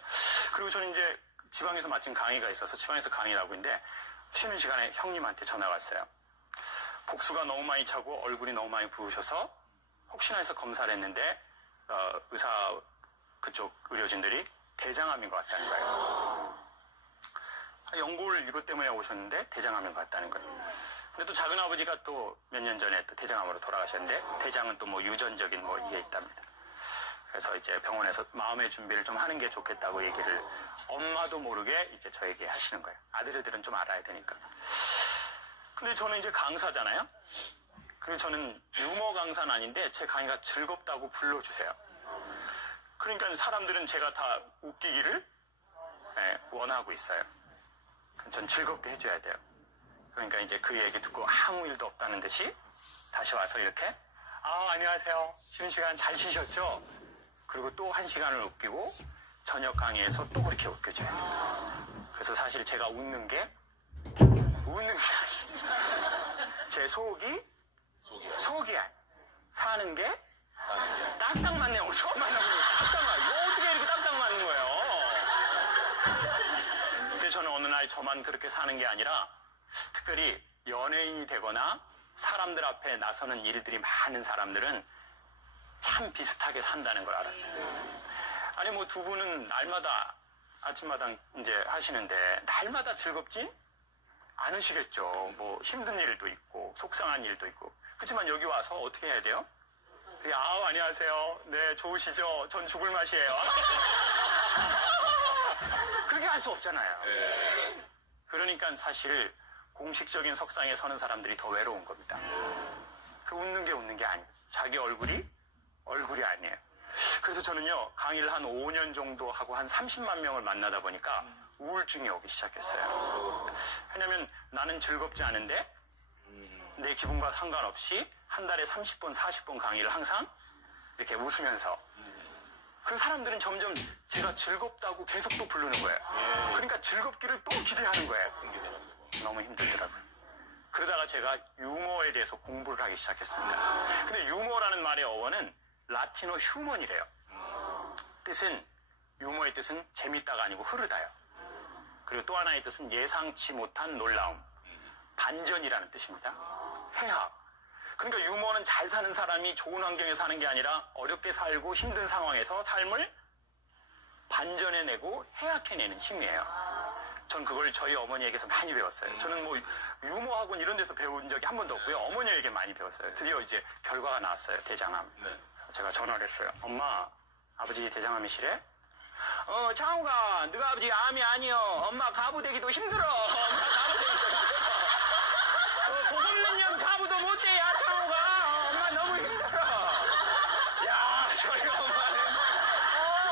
그리고 저는 이제 지방에서 마침 강의가 있어서 지방에서 강의를 하고 있는데 쉬는 시간에 형님한테 전화가 왔어요. 복수가 너무 많이 차고 얼굴이 너무 많이 부으셔서 혹시나 해서 검사를 했는데 의사 그쪽 의료진들이 대장암인 것 같다는 거예요. 연골 이것 때문에 오셨는데 대장암인 것 같다는 거예요. 근데 또 작은 아버지가 또 몇 년 전에 또 대장암으로 돌아가셨는데 대장은 또 뭐 유전적인 뭐 이게 있답니다. 그래서 이제 병원에서 마음의 준비를 좀 하는 게 좋겠다고 얘기를 엄마도 모르게 이제 저에게 하시는 거예요. 아들들은 좀 알아야 되니까. 근데 저는 이제 강사잖아요. 그리고 저는 유머 강사는 아닌데 제 강의가 즐겁다고 불러주세요. 그러니까 사람들은 제가 다 웃기기를 원하고 있어요. 전 즐겁게 해줘야 돼요. 그러니까 이제 그 얘기 듣고 아무 일도 없다는 듯이 다시 와서 이렇게 안녕하세요. 쉬는 시간 잘 쉬셨죠? 그리고 또 1시간을 웃기고 저녁 강의에서 또 그렇게 웃겨줘야 돼요. 그래서 사실 제가 웃는 게 아니에요. 제 속이야. 사는 게 딱딱 맞네요. 오늘 처음 만나보니 딱딱 맞아요. 이거 어떻게 이렇게 딱딱 맞는 거예요? 근데 저는 어느 날 저만 그렇게 사는 게 아니라 특별히 연예인이 되거나 사람들 앞에 나서는 일들이 많은 사람들은 참 비슷하게 산다는 걸 알았어요. 아니 뭐 두 분은 날마다 아침마당 이제 하시는데 날마다 즐겁지 않으시겠죠. 뭐 힘든 일도 있고 속상한 일도 있고. 그렇지만 여기 와서 어떻게 해야 돼요? 안녕하세요. 네, 좋으시죠? 전 죽을 맛이에요. 그렇게 할 수 없잖아요. 그러니까 사실 공식적인 석상에 서는 사람들이 더 외로운 겁니다. 그 웃는 게 아니에요. 자기 얼굴이 아니에요. 그래서 저는요, 강의를 한 5년 정도 하고 한 30만 명을 만나다 보니까 우울증이 오기 시작했어요. 왜냐면 나는 즐겁지 않은데 내 기분과 상관없이 한 달에 30번, 40번 강의를 항상 이렇게 웃으면서 그 사람들은 점점 제가 즐겁다고 계속 또 부르는 거예요. 그러니까 즐겁기를 또 기대하는 거예요. 너무 힘들더라고요. 그러다가 제가 유머에 대해서 공부를 하기 시작했습니다. 근데 유머라는 말의 어원은 라틴어 휴먼이래요. 유머의 뜻은 재밌다가 아니고 흐르다요. 그리고 또 하나의 뜻은 예상치 못한 놀라움. 반전이라는 뜻입니다. 해학. 그러니까 유머는 잘 사는 사람이 좋은 환경에 사는 게 아니라 어렵게 살고 힘든 상황에서 삶을 반전해내고 해학해내는 힘이에요. 전 그걸 저희 어머니에게서 많이 배웠어요. 저는 뭐 유머학원 이런 데서 배운 적이 한 번도 없고요. 어머니에게 많이 배웠어요. 드디어 이제 결과가 나왔어요. 대장암. 제가 전화를 했어요. 엄마, 아버지 대장암이시래? 창우가, 너가 아버지 암이 아니여. 엄마 가부 되기도 힘들어. 엄마 가부 되기도 힘들어. 고급능력 가부도 못 돼, 야, 창우가. 엄마 너무 힘들어. 야, 저희 엄마는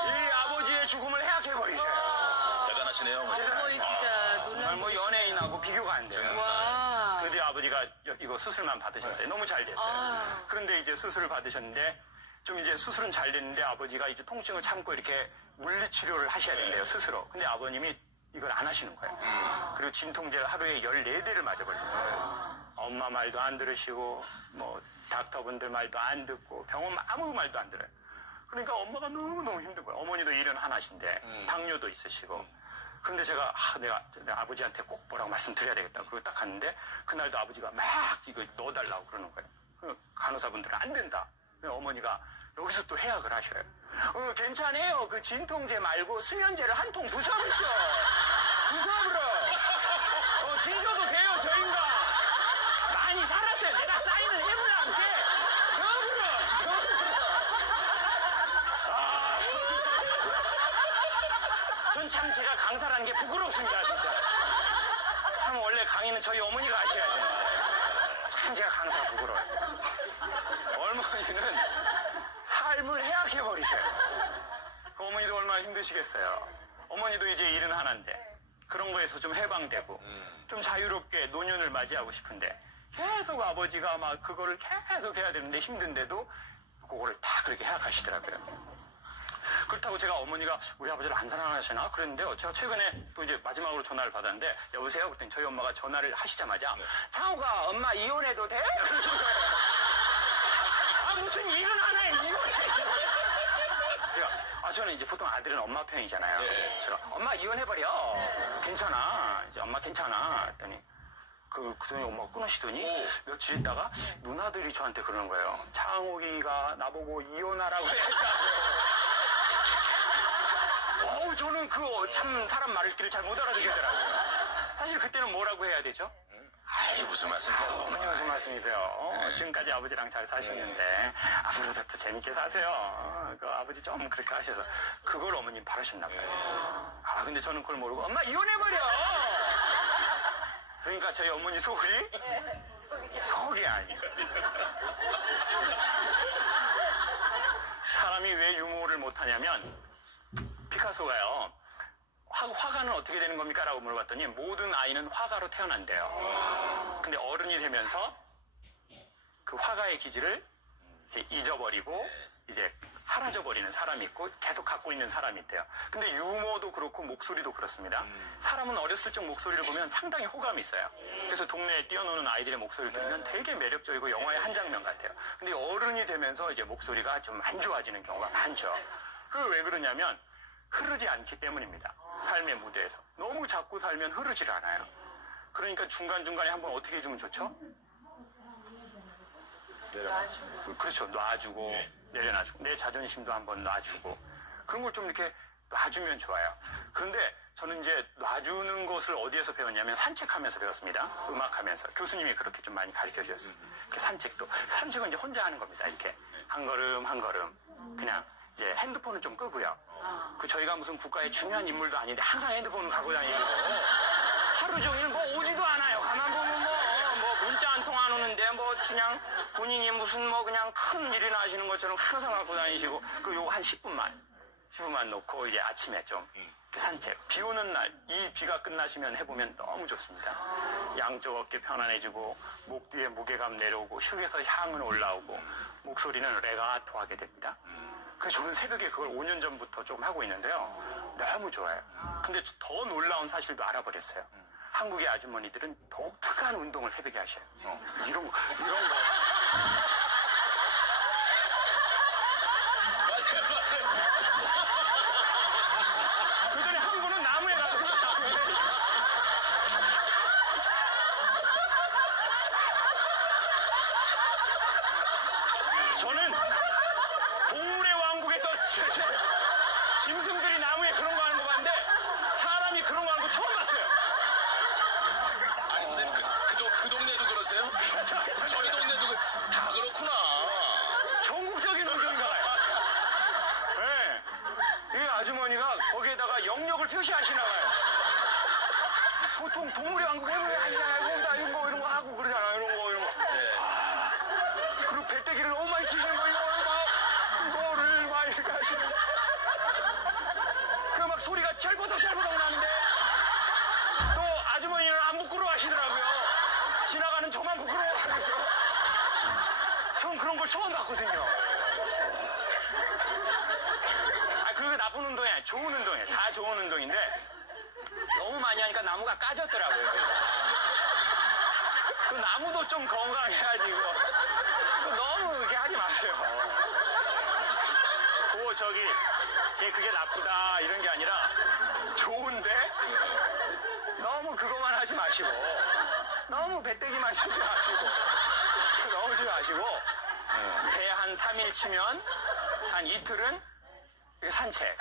이 아버지의 죽음을 해약해버리셔요. 대단하시네요. 어머니 진짜 놀라운 뭐 연예인하고 비교가 안 돼요. 와. 드디어 아버지가 이거 수술만 받으셨어요. 너무 잘 됐어요. 그런데 이제 수술을 받으셨는데 좀 이제 수술은 잘 됐는데 아버지가 이제 통증을 참고 이렇게 물리치료를 하셔야 된대요, 스스로. 근데 아버님이 이걸 안 하시는 거예요. 그리고 진통제를 하루에 14대를 맞아버리셨어요. 엄마 말도 안 들으시고 뭐 닥터분들 말도 안 듣고 병원 아무 말도 안 들어요. 그러니까 엄마가 너무너무 힘든 거예요. 어머니도 일은 하나신데 당뇨도 있으시고. 그런데 제가 내가 아버지한테 꼭 뭐라고 말씀드려야 되겠다. 그리고 딱 갔는데 그날도 아버지가 막 이거 넣어달라고 그러는 거예요. 간호사분들은 안 된다. 어머니가 여기서 또 해약을 하셔요. 괜찮아요. 그 진통제 말고 수면제를 한 통 부숴보셔. 부숴버려. 뒤져도 돼요, 저 인간. 많이 살았어요. 내가 사인을 해보려는데. 전 참 제가 강사라는 게 부끄럽습니다, 진짜. 참 원래 강의는 저희 어머니가 하셔야 되는데. 참 제가 강사가 부끄러워요. 어머니는 삶을 해약해버리셔요. 그 어머니도 얼마나 힘드시겠어요. 어머니도 이제 일은 하나인데 그런 거에서 좀 해방되고 좀 자유롭게 노년을 맞이하고 싶은데 계속 아버지가 막 그거를 계속 해야 되는데 힘든데도 그거를 다 그렇게 해약하시더라고요. 그렇다고 제가 어머니가 우리 아버지를 안 사랑하시나? 그랬는데요. 제가 최근에 또 이제 마지막으로 전화를 받았는데, 여보세요? 그랬더니 저희 엄마가 전화를 하시자마자, 창호가 엄마 이혼해도 돼? 그러신 거예요. 아, 무슨 일은 안 해, 이혼해. 저는 이제 보통 아들은 엄마 편이잖아요. 네. 제가 엄마 이혼해버려. 괜찮아. 이제 엄마 괜찮아. 했더니 그전에 엄마가 끊으시더니 며칠 있다가 누나들이 저한테 그러는 거예요. 창욱이가 나보고 이혼하라고 했다고. 저는 그거 참 사람 말귀를 잘 못 알아듣겠더라고요. 사실 그때는 뭐라고 해야 되죠? 아이, 무슨 말씀이세요? 어머니 무슨 말씀이세요? 지금까지 아버지랑 잘 사셨는데 앞으로도 또 재밌게 사세요. 그 아버지 좀 그렇게 하셔서 그걸 어머님 바라셨나 봐요. 근데 저는 그걸 모르고 엄마 이혼해버려. 그러니까 저희 어머니 속이 아니에요. 사람이 왜 유머를 못하냐면 피카소가요. 화가는 어떻게 되는 겁니까? 라고 물어봤더니 모든 아이는 화가로 태어난대요. 근데 어른이 되면서 그 화가의 기질을 이제 잊어버리고 이제 사라져버리는 사람이 있고 계속 갖고 있는 사람이 있대요. 근데 유머도 그렇고 목소리도 그렇습니다. 사람은 어렸을 적 목소리를 보면 상당히 호감이 있어요. 그래서 동네에 뛰어노는 아이들의 목소리를 들으면 되게 매력적이고 영화의 한 장면 같아요. 근데 어른이 되면서 이제 목소리가 좀 안 좋아지는 경우가 많죠. 그게 왜 그러냐면 흐르지 않기 때문입니다. 삶의 무대에서. 너무 자꾸 살면 흐르질 않아요. 그러니까 중간중간에 한번 어떻게 해주면 좋죠? 그렇죠. 놔주고 내려놔주고 내 자존심도 한번 놔주고 그런 걸 좀 이렇게 놔주면 좋아요. 그런데 저는 이제 놔주는 것을 어디에서 배웠냐면 산책하면서 배웠습니다. 음악하면서 교수님이 그렇게 좀 많이 가르쳐 주셨어요. 산책은 이제 혼자 하는 겁니다. 이렇게 한 걸음 한 걸음 그냥 이제 핸드폰은 좀 끄고요. 저희가 무슨 국가의 중요한 인물도 아닌데 항상 핸드폰을 갖고 다니시고 하루 종일 뭐 오지도 않아요. 가만 보면 뭐 문자 한 통 안 오는데 뭐 그냥 본인이 무슨 뭐 그냥 큰 일이나 하시는 것처럼 항상 갖고 다니시고 요거 한 10분만 놓고 이제 아침에 좀 산책. 비 오는 날 이 비가 끝나시면 해보면 너무 좋습니다. 양쪽 어깨 편안해지고 목 뒤에 무게감 내려오고 혀에서 향은 올라오고 목소리는 레가토하게 됩니다. 그래서 저는 새벽에 그걸 5년 전부터 조금 하고 있는데요. 너무 좋아요. 근데 더 놀라운 사실도 알아버렸어요. 한국의 아주머니들은 독특한 운동을 새벽에 하셔요. 이런 거. 맞아요. 그 전에 한 분은 나무에 가서 저는 동물의 왕국에서 짐승들이 나무에 그런 거 하는 거 봤는데 사람이 그런 거 하는 거 처음 봤어요. 아니, 선생님, 그 동네도 그러세요? 저희 동네도 다 그렇구나. 전국적인 운동인가 봐요. 네. 이 아주머니가 거기에다가 영역을 표시하시나 봐요. 보통 동물의 왕국 이런 거 하고 그러잖아요. 이런 거. 그리고 배때기를 너무 많이 치시는 거 이거를 막 이렇게 하시는 그 막 소리가 철부덕 나는데 또 아주머니는 안 부끄러워하시더라고요. 지나가는 저만 부끄러워하면서 전 그런 걸 처음 봤거든요. 그리고 나쁜 운동이 아니에요. 좋은 운동이에요. 다 좋은 운동인데 너무 많이 하니까 나무가 까졌더라고요. 그 나무도 좀 건강해야지고 너무 그렇게 하지 마세요. 그게 나쁘다 이런 게 아니라 좋은데 너무 그것만 하지 마시고 너무 배때기만 치지 마시고 넣지 마시고 배 한 3일 치면 한 이틀은 산책.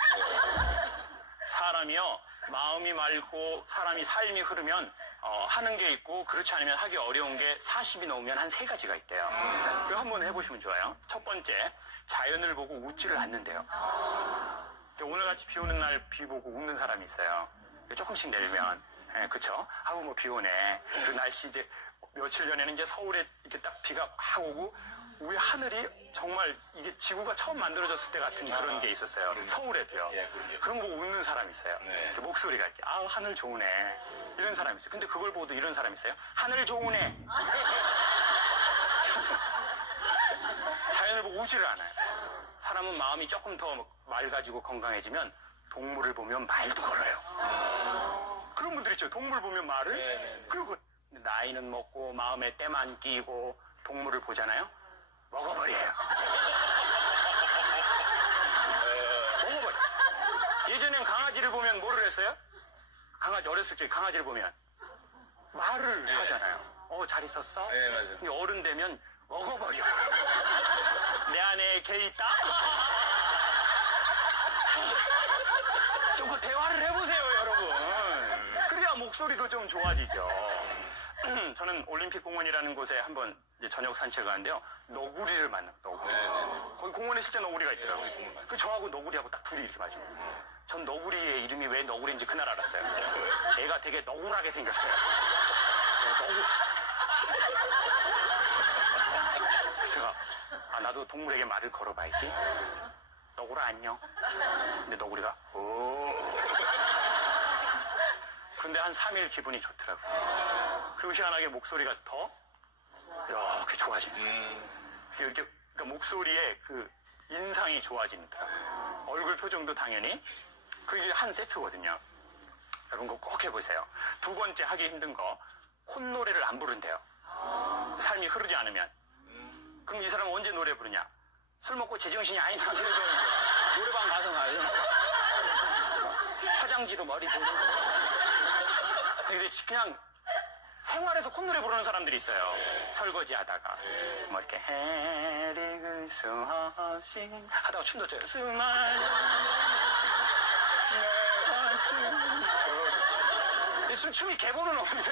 사람이요 마음이 맑고 사람이 삶이 흐르면 하는 게 있고 그렇지 않으면 하기 어려운 게 40이 넘으면 한 3가지가 있대요. 그거 한번 해보시면 좋아요. 첫 번째, 자연을 보고 웃지를 않는데요. 오늘같이 비 오는 날 비 보고 웃는 사람이 있어요. 조금씩 내리면 그쵸? 하고 뭐 비 오네. 그 날씨 이제 며칠 전에는 이제 서울에 이렇게 딱 비가 확 오고 위에 하늘이 정말 이게 지구가 처음 만들어졌을 때 같은 그런 게 있었어요. 서울에도요. 그런 거 보고 웃는 사람이 있어요. 이렇게 목소리가 이렇게 하늘 좋으네 이런 사람이 있어요. 근데 그걸 보고도 이런 사람이 있어요. 하늘 좋으네. 자연을 보고 우지를 않아요. 사람은 마음이 조금 더 말 가지고 건강해지면 동물을 보면 말도 걸어요. 그런 분들 있죠. 동물 보면 말을. 그리고 나이는 먹고 마음에 때만 끼고 동물을 보잖아요. 먹어버려요. 먹어버려. 예전엔 강아지를 보면 뭐를 했어요? 강아지 어렸을 때 강아지를 보면 말을 하잖아요. 잘 있었어? 네, 맞아요. 근데 어른 되면 먹어버려. 내 안에 개 있다? 좀 그 대화를 해보세요, 여러분. 그래야 목소리도 좀 좋아지죠. 저는 올림픽공원이라는 곳에 한번 이제 저녁 산책을 가는데요. 너구리를 만나요, 너구리. 거기 공원에 실제 너구리가 있더라고요. 그 저하고 너구리하고 딱 둘이 이렇게 마주요. 전 너구리의 이름이 왜 너구리인지 그날 알았어요. 애가 되게 너구라게 생겼어요. 그래서 나도 동물에게 말을 걸어봐야지. 너구라 안녕. 근데 너구리가 근데 한 3일 기분이 좋더라고요. 그리고 희한하게 목소리가 더 이렇게 좋아지는. 이렇게 그러니까 목소리에 그 인상이 좋아지더라고요. 얼굴 표정도 당연히. 그게 한 세트거든요. 여러분 그거 꼭 해보세요. 두 번째 하기 힘든 거 콧노래를 안 부른대요. 삶이 흐르지 않으면. 그럼 이 사람은 언제 노래 부르냐? 술 먹고 제정신이 아닌 상태에서 노래방 가서 가요. 화장지로 머리 들고. 근데 그냥 생활에서 콧노래 부르는 사람들이 있어요. 설거지 하다가. 뭐 이렇게 해리그 수하신 하다가 춤도 춰요. 수만 춤이 개보는 없는데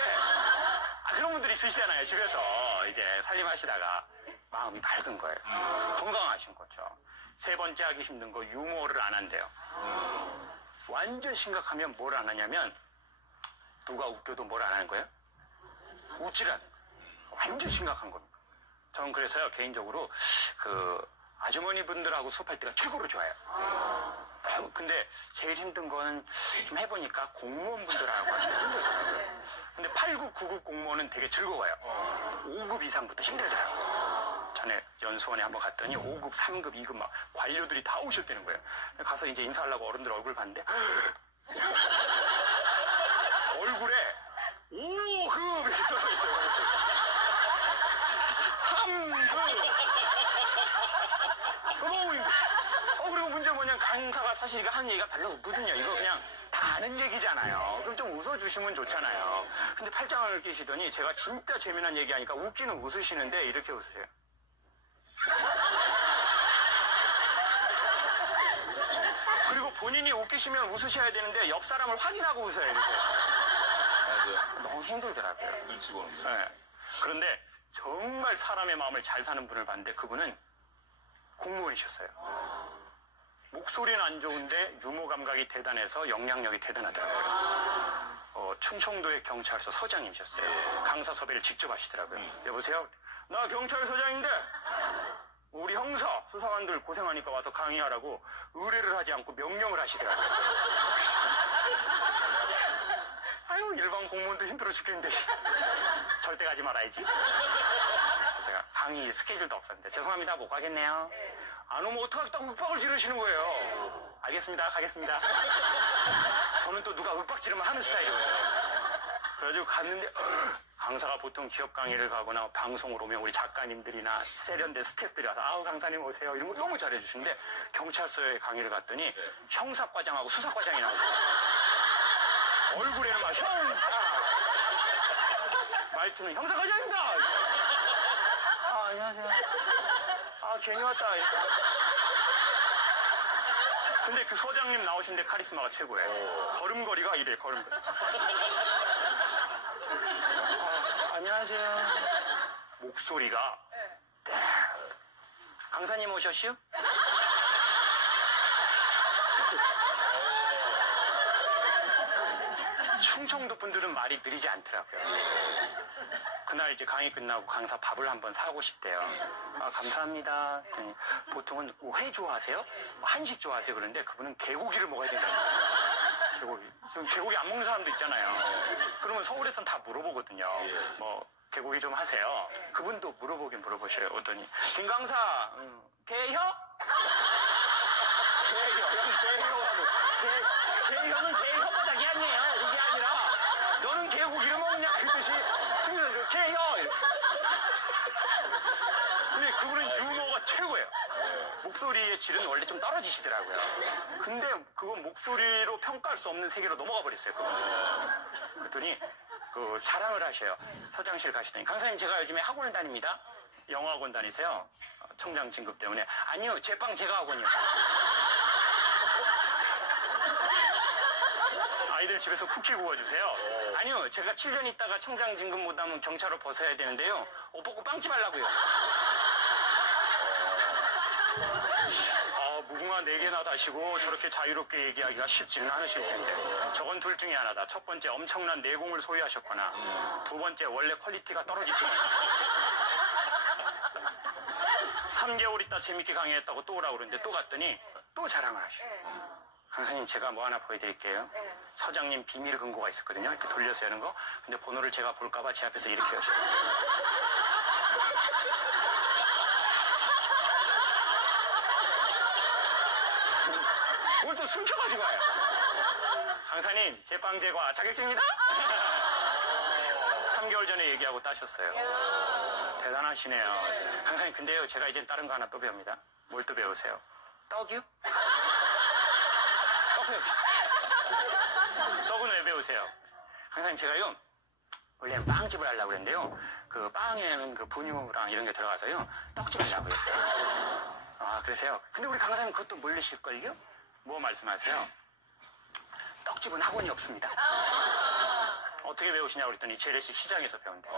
그런 분들이 있으시잖아요. 집에서 이제 살림하시다가 마음이 밝은 거예요. 건강하신 거죠. 세 번째 하기 힘든 거 유머를 안 한대요. 완전 심각하면 뭘 안 하냐면 누가 웃겨도 뭘 안 하는 거예요? 웃질 않아요. 완전 심각한 겁니다. 저는 그래서요 개인적으로 그 아주머니 분들하고 수업할 때가 최고로 좋아요. 근데 제일 힘든 거는 좀 해보니까 공무원분들하고 힘들더라고요. 근데 8급, 9급 공무원은 되게 즐거워요. 5급 이상부터 힘들더라고요. 전에 연수원에 한번 갔더니 5급, 3급, 2급 막 관료들이 다 오셨다는 거예요. 가서 이제 인사하려고 어른들 얼굴 봤는데 얼굴에 5급 이렇게 써져 있어요. 3급. 너무 힘들어. 그리고 문제 뭐냐면 강사가 사실 이거 하는 얘기가 별로 없거든요. 이거 그냥 다 아는 얘기잖아요. 그럼 좀 웃어주시면 좋잖아요. 근데 팔짱을 끼시더니 제가 진짜 재미난 얘기하니까 웃기는 웃으시는데 이렇게 웃으세요. 그리고 본인이 웃기시면 웃으셔야 되는데 옆 사람을 확인하고 웃어요. 이렇게. 맞아요. 너무 힘들더라고요. 눈치 보는데. 네. 그런데 정말 사람의 마음을 잘 사는 분을 봤는데 그분은 공무원이셨어요. 목소리는 안 좋은데 유머 감각이 대단해서 영향력이 대단하더라고요. 충청도의 경찰서 서장님이셨어요. 강사 섭외를 직접 하시더라고요. 여보세요? 나 경찰서장인데 우리 형사 수사관들 고생하니까 와서 강의하라고 의뢰를 하지 않고 명령을 하시더라고요. 아유 일반 공무원도 힘들어 죽겠는데 절대 가지 말아야지. 제가 강의 스케줄도 없었는데 죄송합니다 못 가겠네요. 안 오면 어떡하겠다고 윽박을 지르시는 거예요. 알겠습니다 가겠습니다. 저는 또 누가 윽박 지르면 하는 스타일이거든요. 그래가지고 갔는데 강사가 보통 기업 강의를 가거나 방송을 오면 우리 작가님들이나 세련된 스태프들이 와서 아우 강사님 오세요 이런 거 너무 잘해주시는데 경찰서에 강의를 갔더니 형사과장하고 수사과장이 나오세요. 얼굴에는 막 형사 말투는 형사과장입니다. 안녕하세요. 괜히 왔다. 근데 그 서장님 나오시는데 카리스마가 최고예요. 걸음걸이가 이래 걸음걸이. 안녕하세요. 목소리가 강사님 오셨슈? 충청도 분들은 말이 느리지 않더라고요. 그날 이제 강의 끝나고 강사 밥을 한번 사고 싶대요. 감사합니다. 보통은 회 좋아하세요? 한식 좋아하세요? 그런데 그분은 개고기를 먹어야 된다. 개고기. 지금 개고기 안 먹는 사람도 있잖아요. 그러면 서울에선 다 물어보거든요. 뭐 개고기 좀 하세요. 그분도 물어보긴 물어보셔요. 오더니 김 강사 개혀? 개혀는 개의 혓바닥이 아니에요. 이게 아니라 너는 개고기를 먹냐 그 뜻이 중국에서 개혀. 근데 그분은 유머가 최고예요. 목소리의 질은 원래 좀 떨어지시더라고요. 근데 그건 목소리로 평가할 수 없는 세계로 넘어가 버렸어요. 그분은. 그랬더니 그 자랑을 하셔요. 서장실 가시더니 강사님 제가 요즘에 학원을 다닙니다. 영어학원 다니세요? 청장 진급 때문에. 아니요, 제빵 제가 하거든요. 아이들 집에서 쿠키 구워주세요. 아니요, 제가 7년 있다가 청장 진급 못하면 경찰로 벗어야 되는데요. 옷 벗고 빵집 하려고요. 무궁화 4개나 다시고 저렇게 자유롭게 얘기하기가 쉽지는 않으실 텐데. 저건 둘 중에 하나다. 첫 번째, 엄청난 내공을 소유하셨거나, 두 번째, 원래 퀄리티가 떨어지거나. 3개월 있다 재밌게 강의했다고 또 오라고 그러는데 또 갔더니 또 자랑을 하셔요. 강사님 제가 뭐 하나 보여드릴게요. 서장님 비밀 금고가 있었거든요. 이렇게 돌려서 여는 거. 근데 번호를 제가 볼까봐 제 앞에서 이렇게 였어요. 뭘 또 숨겨가지고 와요. 강사님 제빵 제과 자격증입니다. 3개월 전에 얘기하고 따셨어요. 대단하시네요. 강사님 근데요 제가 이제 다른 거 하나 또 배웁니다. 뭘 또 배우세요? 떡이요? 떡 배웁시다. 떡은 왜 배우세요? 강사님 제가요 원래는 빵집을 하려고 그랬는데요. 그 빵에는 그 분유랑 이런 게 들어가서요 떡집 하려고요. 아 그러세요? 근데 우리 강사님 그것도 모르실걸요? 뭐 말씀하세요? 떡집은 학원이 없습니다. 어떻게 배우시냐고 그랬더니 재래식 시장에서 배운대.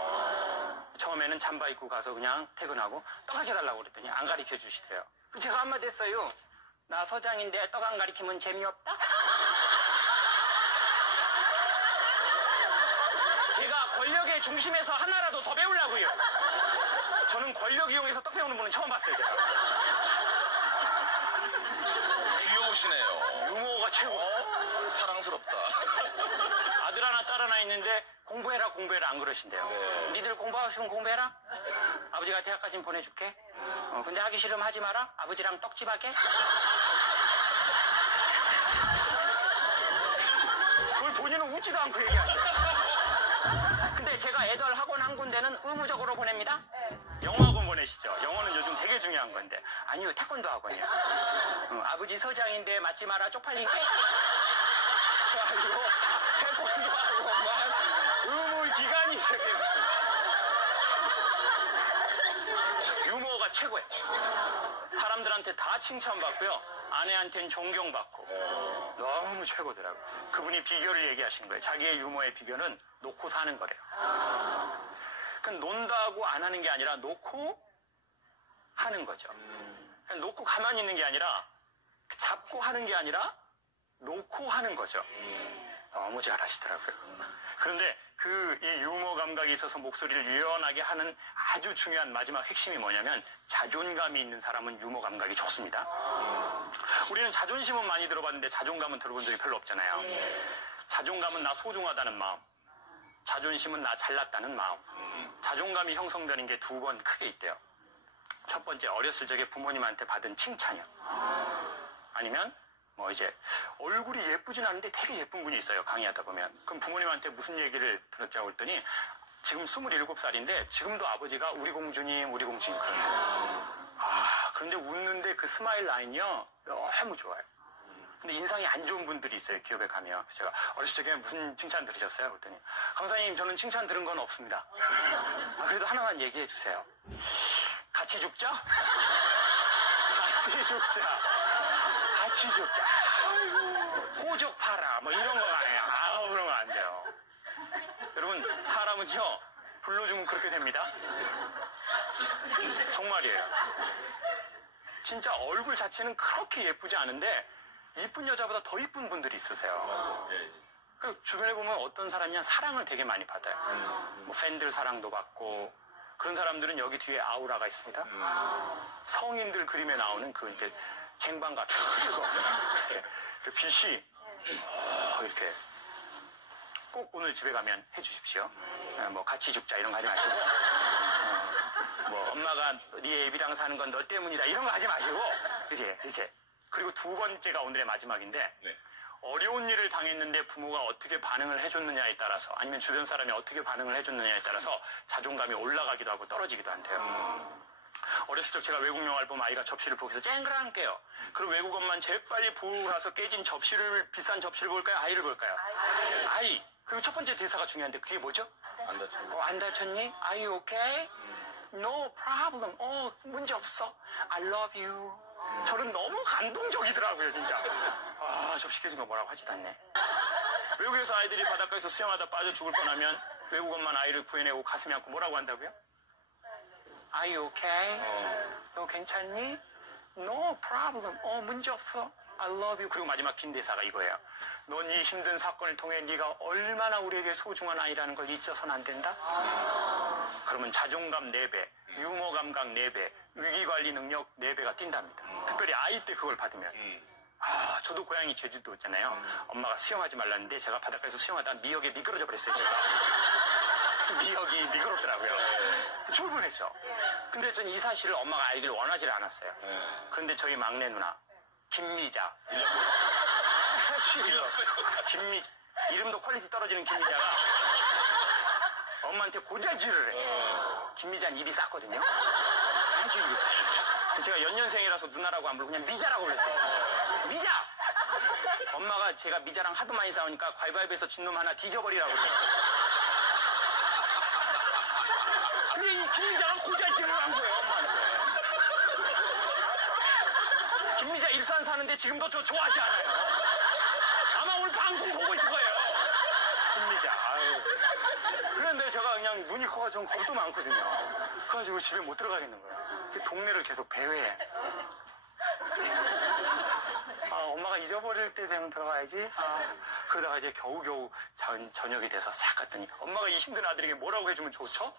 처음에는 잠바 입고 가서 그냥 퇴근하고 떡 가르쳐달라고 그랬더니 안 가르쳐 주시대요. 제가 한마디 했어요. 나 서장인데 떡 안 가르치면 재미없다? 제가 권력의 중심에서 하나라도 더 배우려고요. 저는 권력 이용해서 떡 배우는 분은 처음 봤어요. 제가. 귀여우시네요. 유머가 최고. 사랑스럽다. 아들 하나 딸 하나 있는데 공부해라 안 그러신대요. 네. 니들 공부하고 싶으면 공부해라. 아버지가 대학까지 보내줄게. 근데 하기 싫으면 하지 마라. 아버지랑 떡집 하게. 그걸 본인은 웃지도 않고 얘기하죠. 근데 제가 애들 학원 한 군데는 의무적으로 보냅니다. 영어학원 보내시죠. 영어는 요즘 되게 중요한 건데. 아니요, 태권도 학원이요. 아버지 서장인데 맞지 마라 쪽팔리게. 그래가지고 태권도 학원만 의무 기간이 있어요. 유머가 최고예요. 사람들한테 다 칭찬받고요. 아내한테는 존경받고. 너무 최고더라고요. 그분이 비결을 얘기하신 거예요. 자기의 유머의 비결은 놓고 사는 거래요. 그러니까 논다고 안 하는 게 아니라 놓고 하는 거죠. 그러니까 놓고 가만히 있는 게 아니라 잡고 하는 게 아니라 놓고 하는 거죠. 너무 잘하시더라고요. 그런데 이 유머 감각이 있어서 목소리를 유연하게 하는 아주 중요한 마지막 핵심이 뭐냐면 자존감이 있는 사람은 유머 감각이 좋습니다. 우리는 자존심은 많이 들어봤는데 자존감은 들어본 적이 별로 없잖아요. 자존감은 나 소중하다는 마음, 자존심은 나 잘났다는 마음. 자존감이 형성되는 게 두 번 크게 있대요. 첫 번째, 어렸을 적에 부모님한테 받은 칭찬이요. 아니면 뭐 이제 얼굴이 예쁘진 않은데 되게 예쁜 분이 있어요. 강의하다 보면. 그럼 부모님한테 무슨 얘기를 들었냐고 했더니 지금 27살인데 지금도 아버지가 우리 공주님 그런데. 그런데 웃는데 그 스마일 라인이요 너무 좋아요. 근데 인상이 안 좋은 분들이 있어요. 기업에 가면. 제가 어렸을 적에 무슨 칭찬 들으셨어요? 그랬더니 강사님 저는 칭찬 들은 건 없습니다. 그래도 하나만 얘기해 주세요. 같이 죽자? 같이 죽자. 같이 죽자. 호적 팔아. 뭐 이런 거 안 해요. 그런 거 안 돼요. 여러분 사람은요 불러주면 그렇게 됩니다. 정말이에요. 진짜 얼굴 자체는 그렇게 예쁘지 않은데 이쁜 여자보다 더 이쁜 분들이 있으세요. 그 주변에 보면 어떤 사람이냐 사랑을 되게 많이 받아요. 뭐 팬들 사랑도 받고 그런 사람들은 여기 뒤에 아우라가 있습니다. 성인들 그림에 나오는 그 이렇게 쟁반 같은 거 그 빛이 이렇게 꼭 오늘 집에 가면 해주십시오. 뭐 같이 죽자 이런 거 하지 마시고 뭐 엄마가 네 애비랑 사는 건 너 때문이다 이런 거 하지 마시고 이렇게 그리고 두 번째가 오늘의 마지막인데 네. 어려운 일을 당했는데 부모가 어떻게 반응을 해줬느냐에 따라서 아니면 주변 사람이 어떻게 반응을 해줬느냐에 따라서 자존감이 올라가기도 하고 떨어지기도 한대요. 어렸을 적 제가 외국 영화를 보면 아이가 접시를 부엌에서 쨍그랑 깨요. 그리고 외국 엄마는 재빨리 부엌 가서 깨진 접시를 비싼 접시를 볼까요? 아이를 볼까요? 아이. 그리고 첫 번째 대사가 중요한데 그게 뭐죠? 안 다쳤네. 안 다쳤니? Are you okay? No problem. 문제 없어. I love you. 저는 너무 감동적이더라고요, 진짜. 아, 접시 깨진 거 뭐라고 하지도 않네. 외국에서 아이들이 바닷가에서 수영하다 빠져 죽을 뻔하면 외국 엄마는 아이를 구해내고 가슴에 안고 뭐라고 한다고요? Are you okay? 너 괜찮니? No problem. 문제 없어. I love you. 그리고 마지막 긴 대사가 이거예요. 넌 이 힘든 사건을 통해 네가 얼마나 우리에게 소중한 아이라는 걸 잊어서는 안 된다. 그러면 자존감 4배, 유머 감각 4배, 위기관리 능력 4배가 뛴답니다. 특별히 아이 때 그걸 받으면. 저도 고향이 제주도잖아요. 엄마가 수영하지 말랐는데 제가 바닷가에서 수영하다가 미역에 미끄러져 버렸어요. 제가. 미역이 미끄럽더라고요. 죽을 뻔했죠. 근데 전 이 사실을 엄마가 알기를 원하지 않았어요. 그런데 저희 막내 누나 김미자. 김미자. 이름도 퀄리티 떨어지는 김미자가 엄마한테 고자질을 해. 김미자는 입이 쌌거든요. 아주 입이 쌌어요. 제가 연년생이라서 누나라고 안 부르고 그냥 미자라고 그랬어요. 미자! 엄마가 제가 미자랑 하도 많이 싸우니까 가위바위보에서 진 놈 하나 뒤져버리라고 그래요. 근데 이 김미자가 고자질을 한 거예요, 엄마한테. 김미자 일산 사는데 지금도 저 좋아하지 않아요. 아마 오늘 방송 보고 있을 거예요. 김미자. 아유. 그런데 제가 그냥 눈이 커가지고 겁도 많거든요. 그래가지고 집에 못 들어가겠는 거예요. 동네를 계속 배회해. 엄마가 잊어버릴 때 되면 들어가야지. 그러다가 이제 겨우겨우 저녁이 돼서 싹 갔더니 엄마가 이 힘든 아들에게 뭐라고 해주면 좋죠?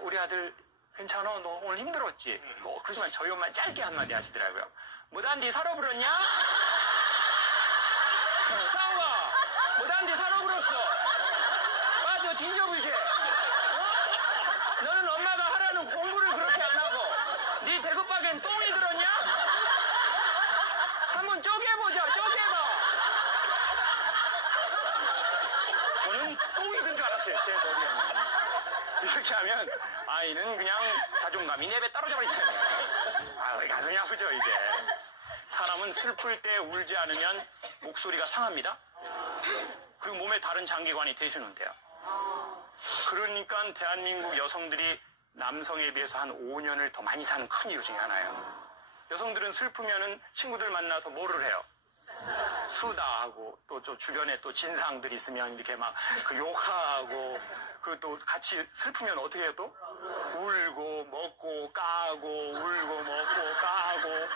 우리 아들 괜찮아? 너 오늘 힘들었지? 그렇지만 저희 엄마는 짧게 한마디 하시더라고요. 뭐단디 살아불었냐? 장아, 뭐단디 살아불었어? 빠져 뒤져불게. 너는 엄마가 하라는 공부를 그렇게 안 하고 네 대급박엔 똥이 들었냐? 한번 쪼개보자, 쪼개봐. 저는 똥이 든 줄 알았어요, 제 머리에는. 이렇게 하면 아이는 그냥 자존감이 4배 떨어져 버리잖아요. 왜 가슴이 아프죠, 이게. 사람은 슬플 때 울지 않으면 목소리가 상합니다. 그리고 몸의 다른 장기관이 대신운대요. 그러니까 대한민국 여성들이 남성에 비해서 한 5년을 더 많이 사는 큰 이유 중에 하나예요. 여성들은 슬프면은 친구들 만나서 뭐를 해요? 수다하고 또 저 주변에 또 진상들이 있으면 이렇게 막 그 욕하고 그리고 또 같이 슬프면 어떻게 해요 또? 울고 먹고 까고 울고 먹고 까고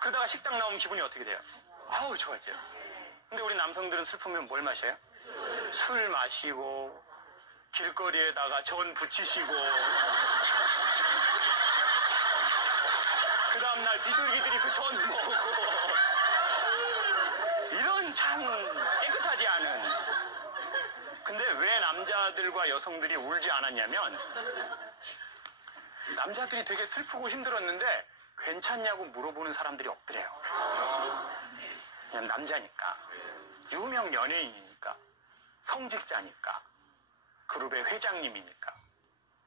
그러다가 식당 나오면 기분이 어떻게 돼요? 아우 좋아져요. 근데 우리 남성들은 슬프면 뭘 마셔요? 술 마시고 길거리에다가 전 부치시고 그 다음날 비둘기들이 그 전 먹고 이런 참 깨끗하지 않은. 근데 왜 남자들과 여성들이 울지 않았냐면 남자들이 되게 슬프고 힘들었는데 괜찮냐고 물어보는 사람들이 없더래요. 그냥 남자니까, 유명 연예인이니까, 성직자니까, 그룹의 회장님이니까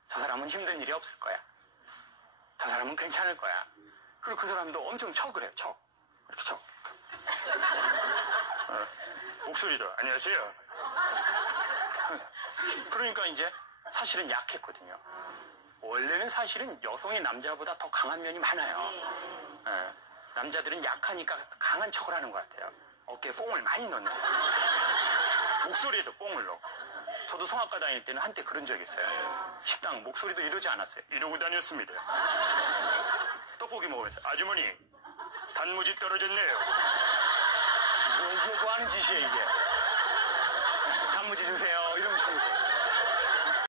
저 사람은 힘든 일이 없을 거야. 저 사람은 괜찮을 거야. 그리고 그 사람도 엄청 척을 해요. 척. 이렇게 척. 목소리도 안녕하세요. 그러니까 이제 사실은 약했거든요. 원래는 사실은 여성이 남자보다 더 강한 면이 많아요. 남자들은 약하니까 강한 척을 하는 것 같아요. 어깨에 뽕을 많이 넣는 거예요. 목소리에도 뽕을 넣고. 저도 성악과 다닐 때는 한때 그런 적이 있어요. 식당 목소리도 이러지 않았어요. 이러고 다녔습니다. 떡볶이 먹으면서 아주머니 단무지 떨어졌네요. 이게 뭐 하는 짓이에요 이게. 단무지 주세요.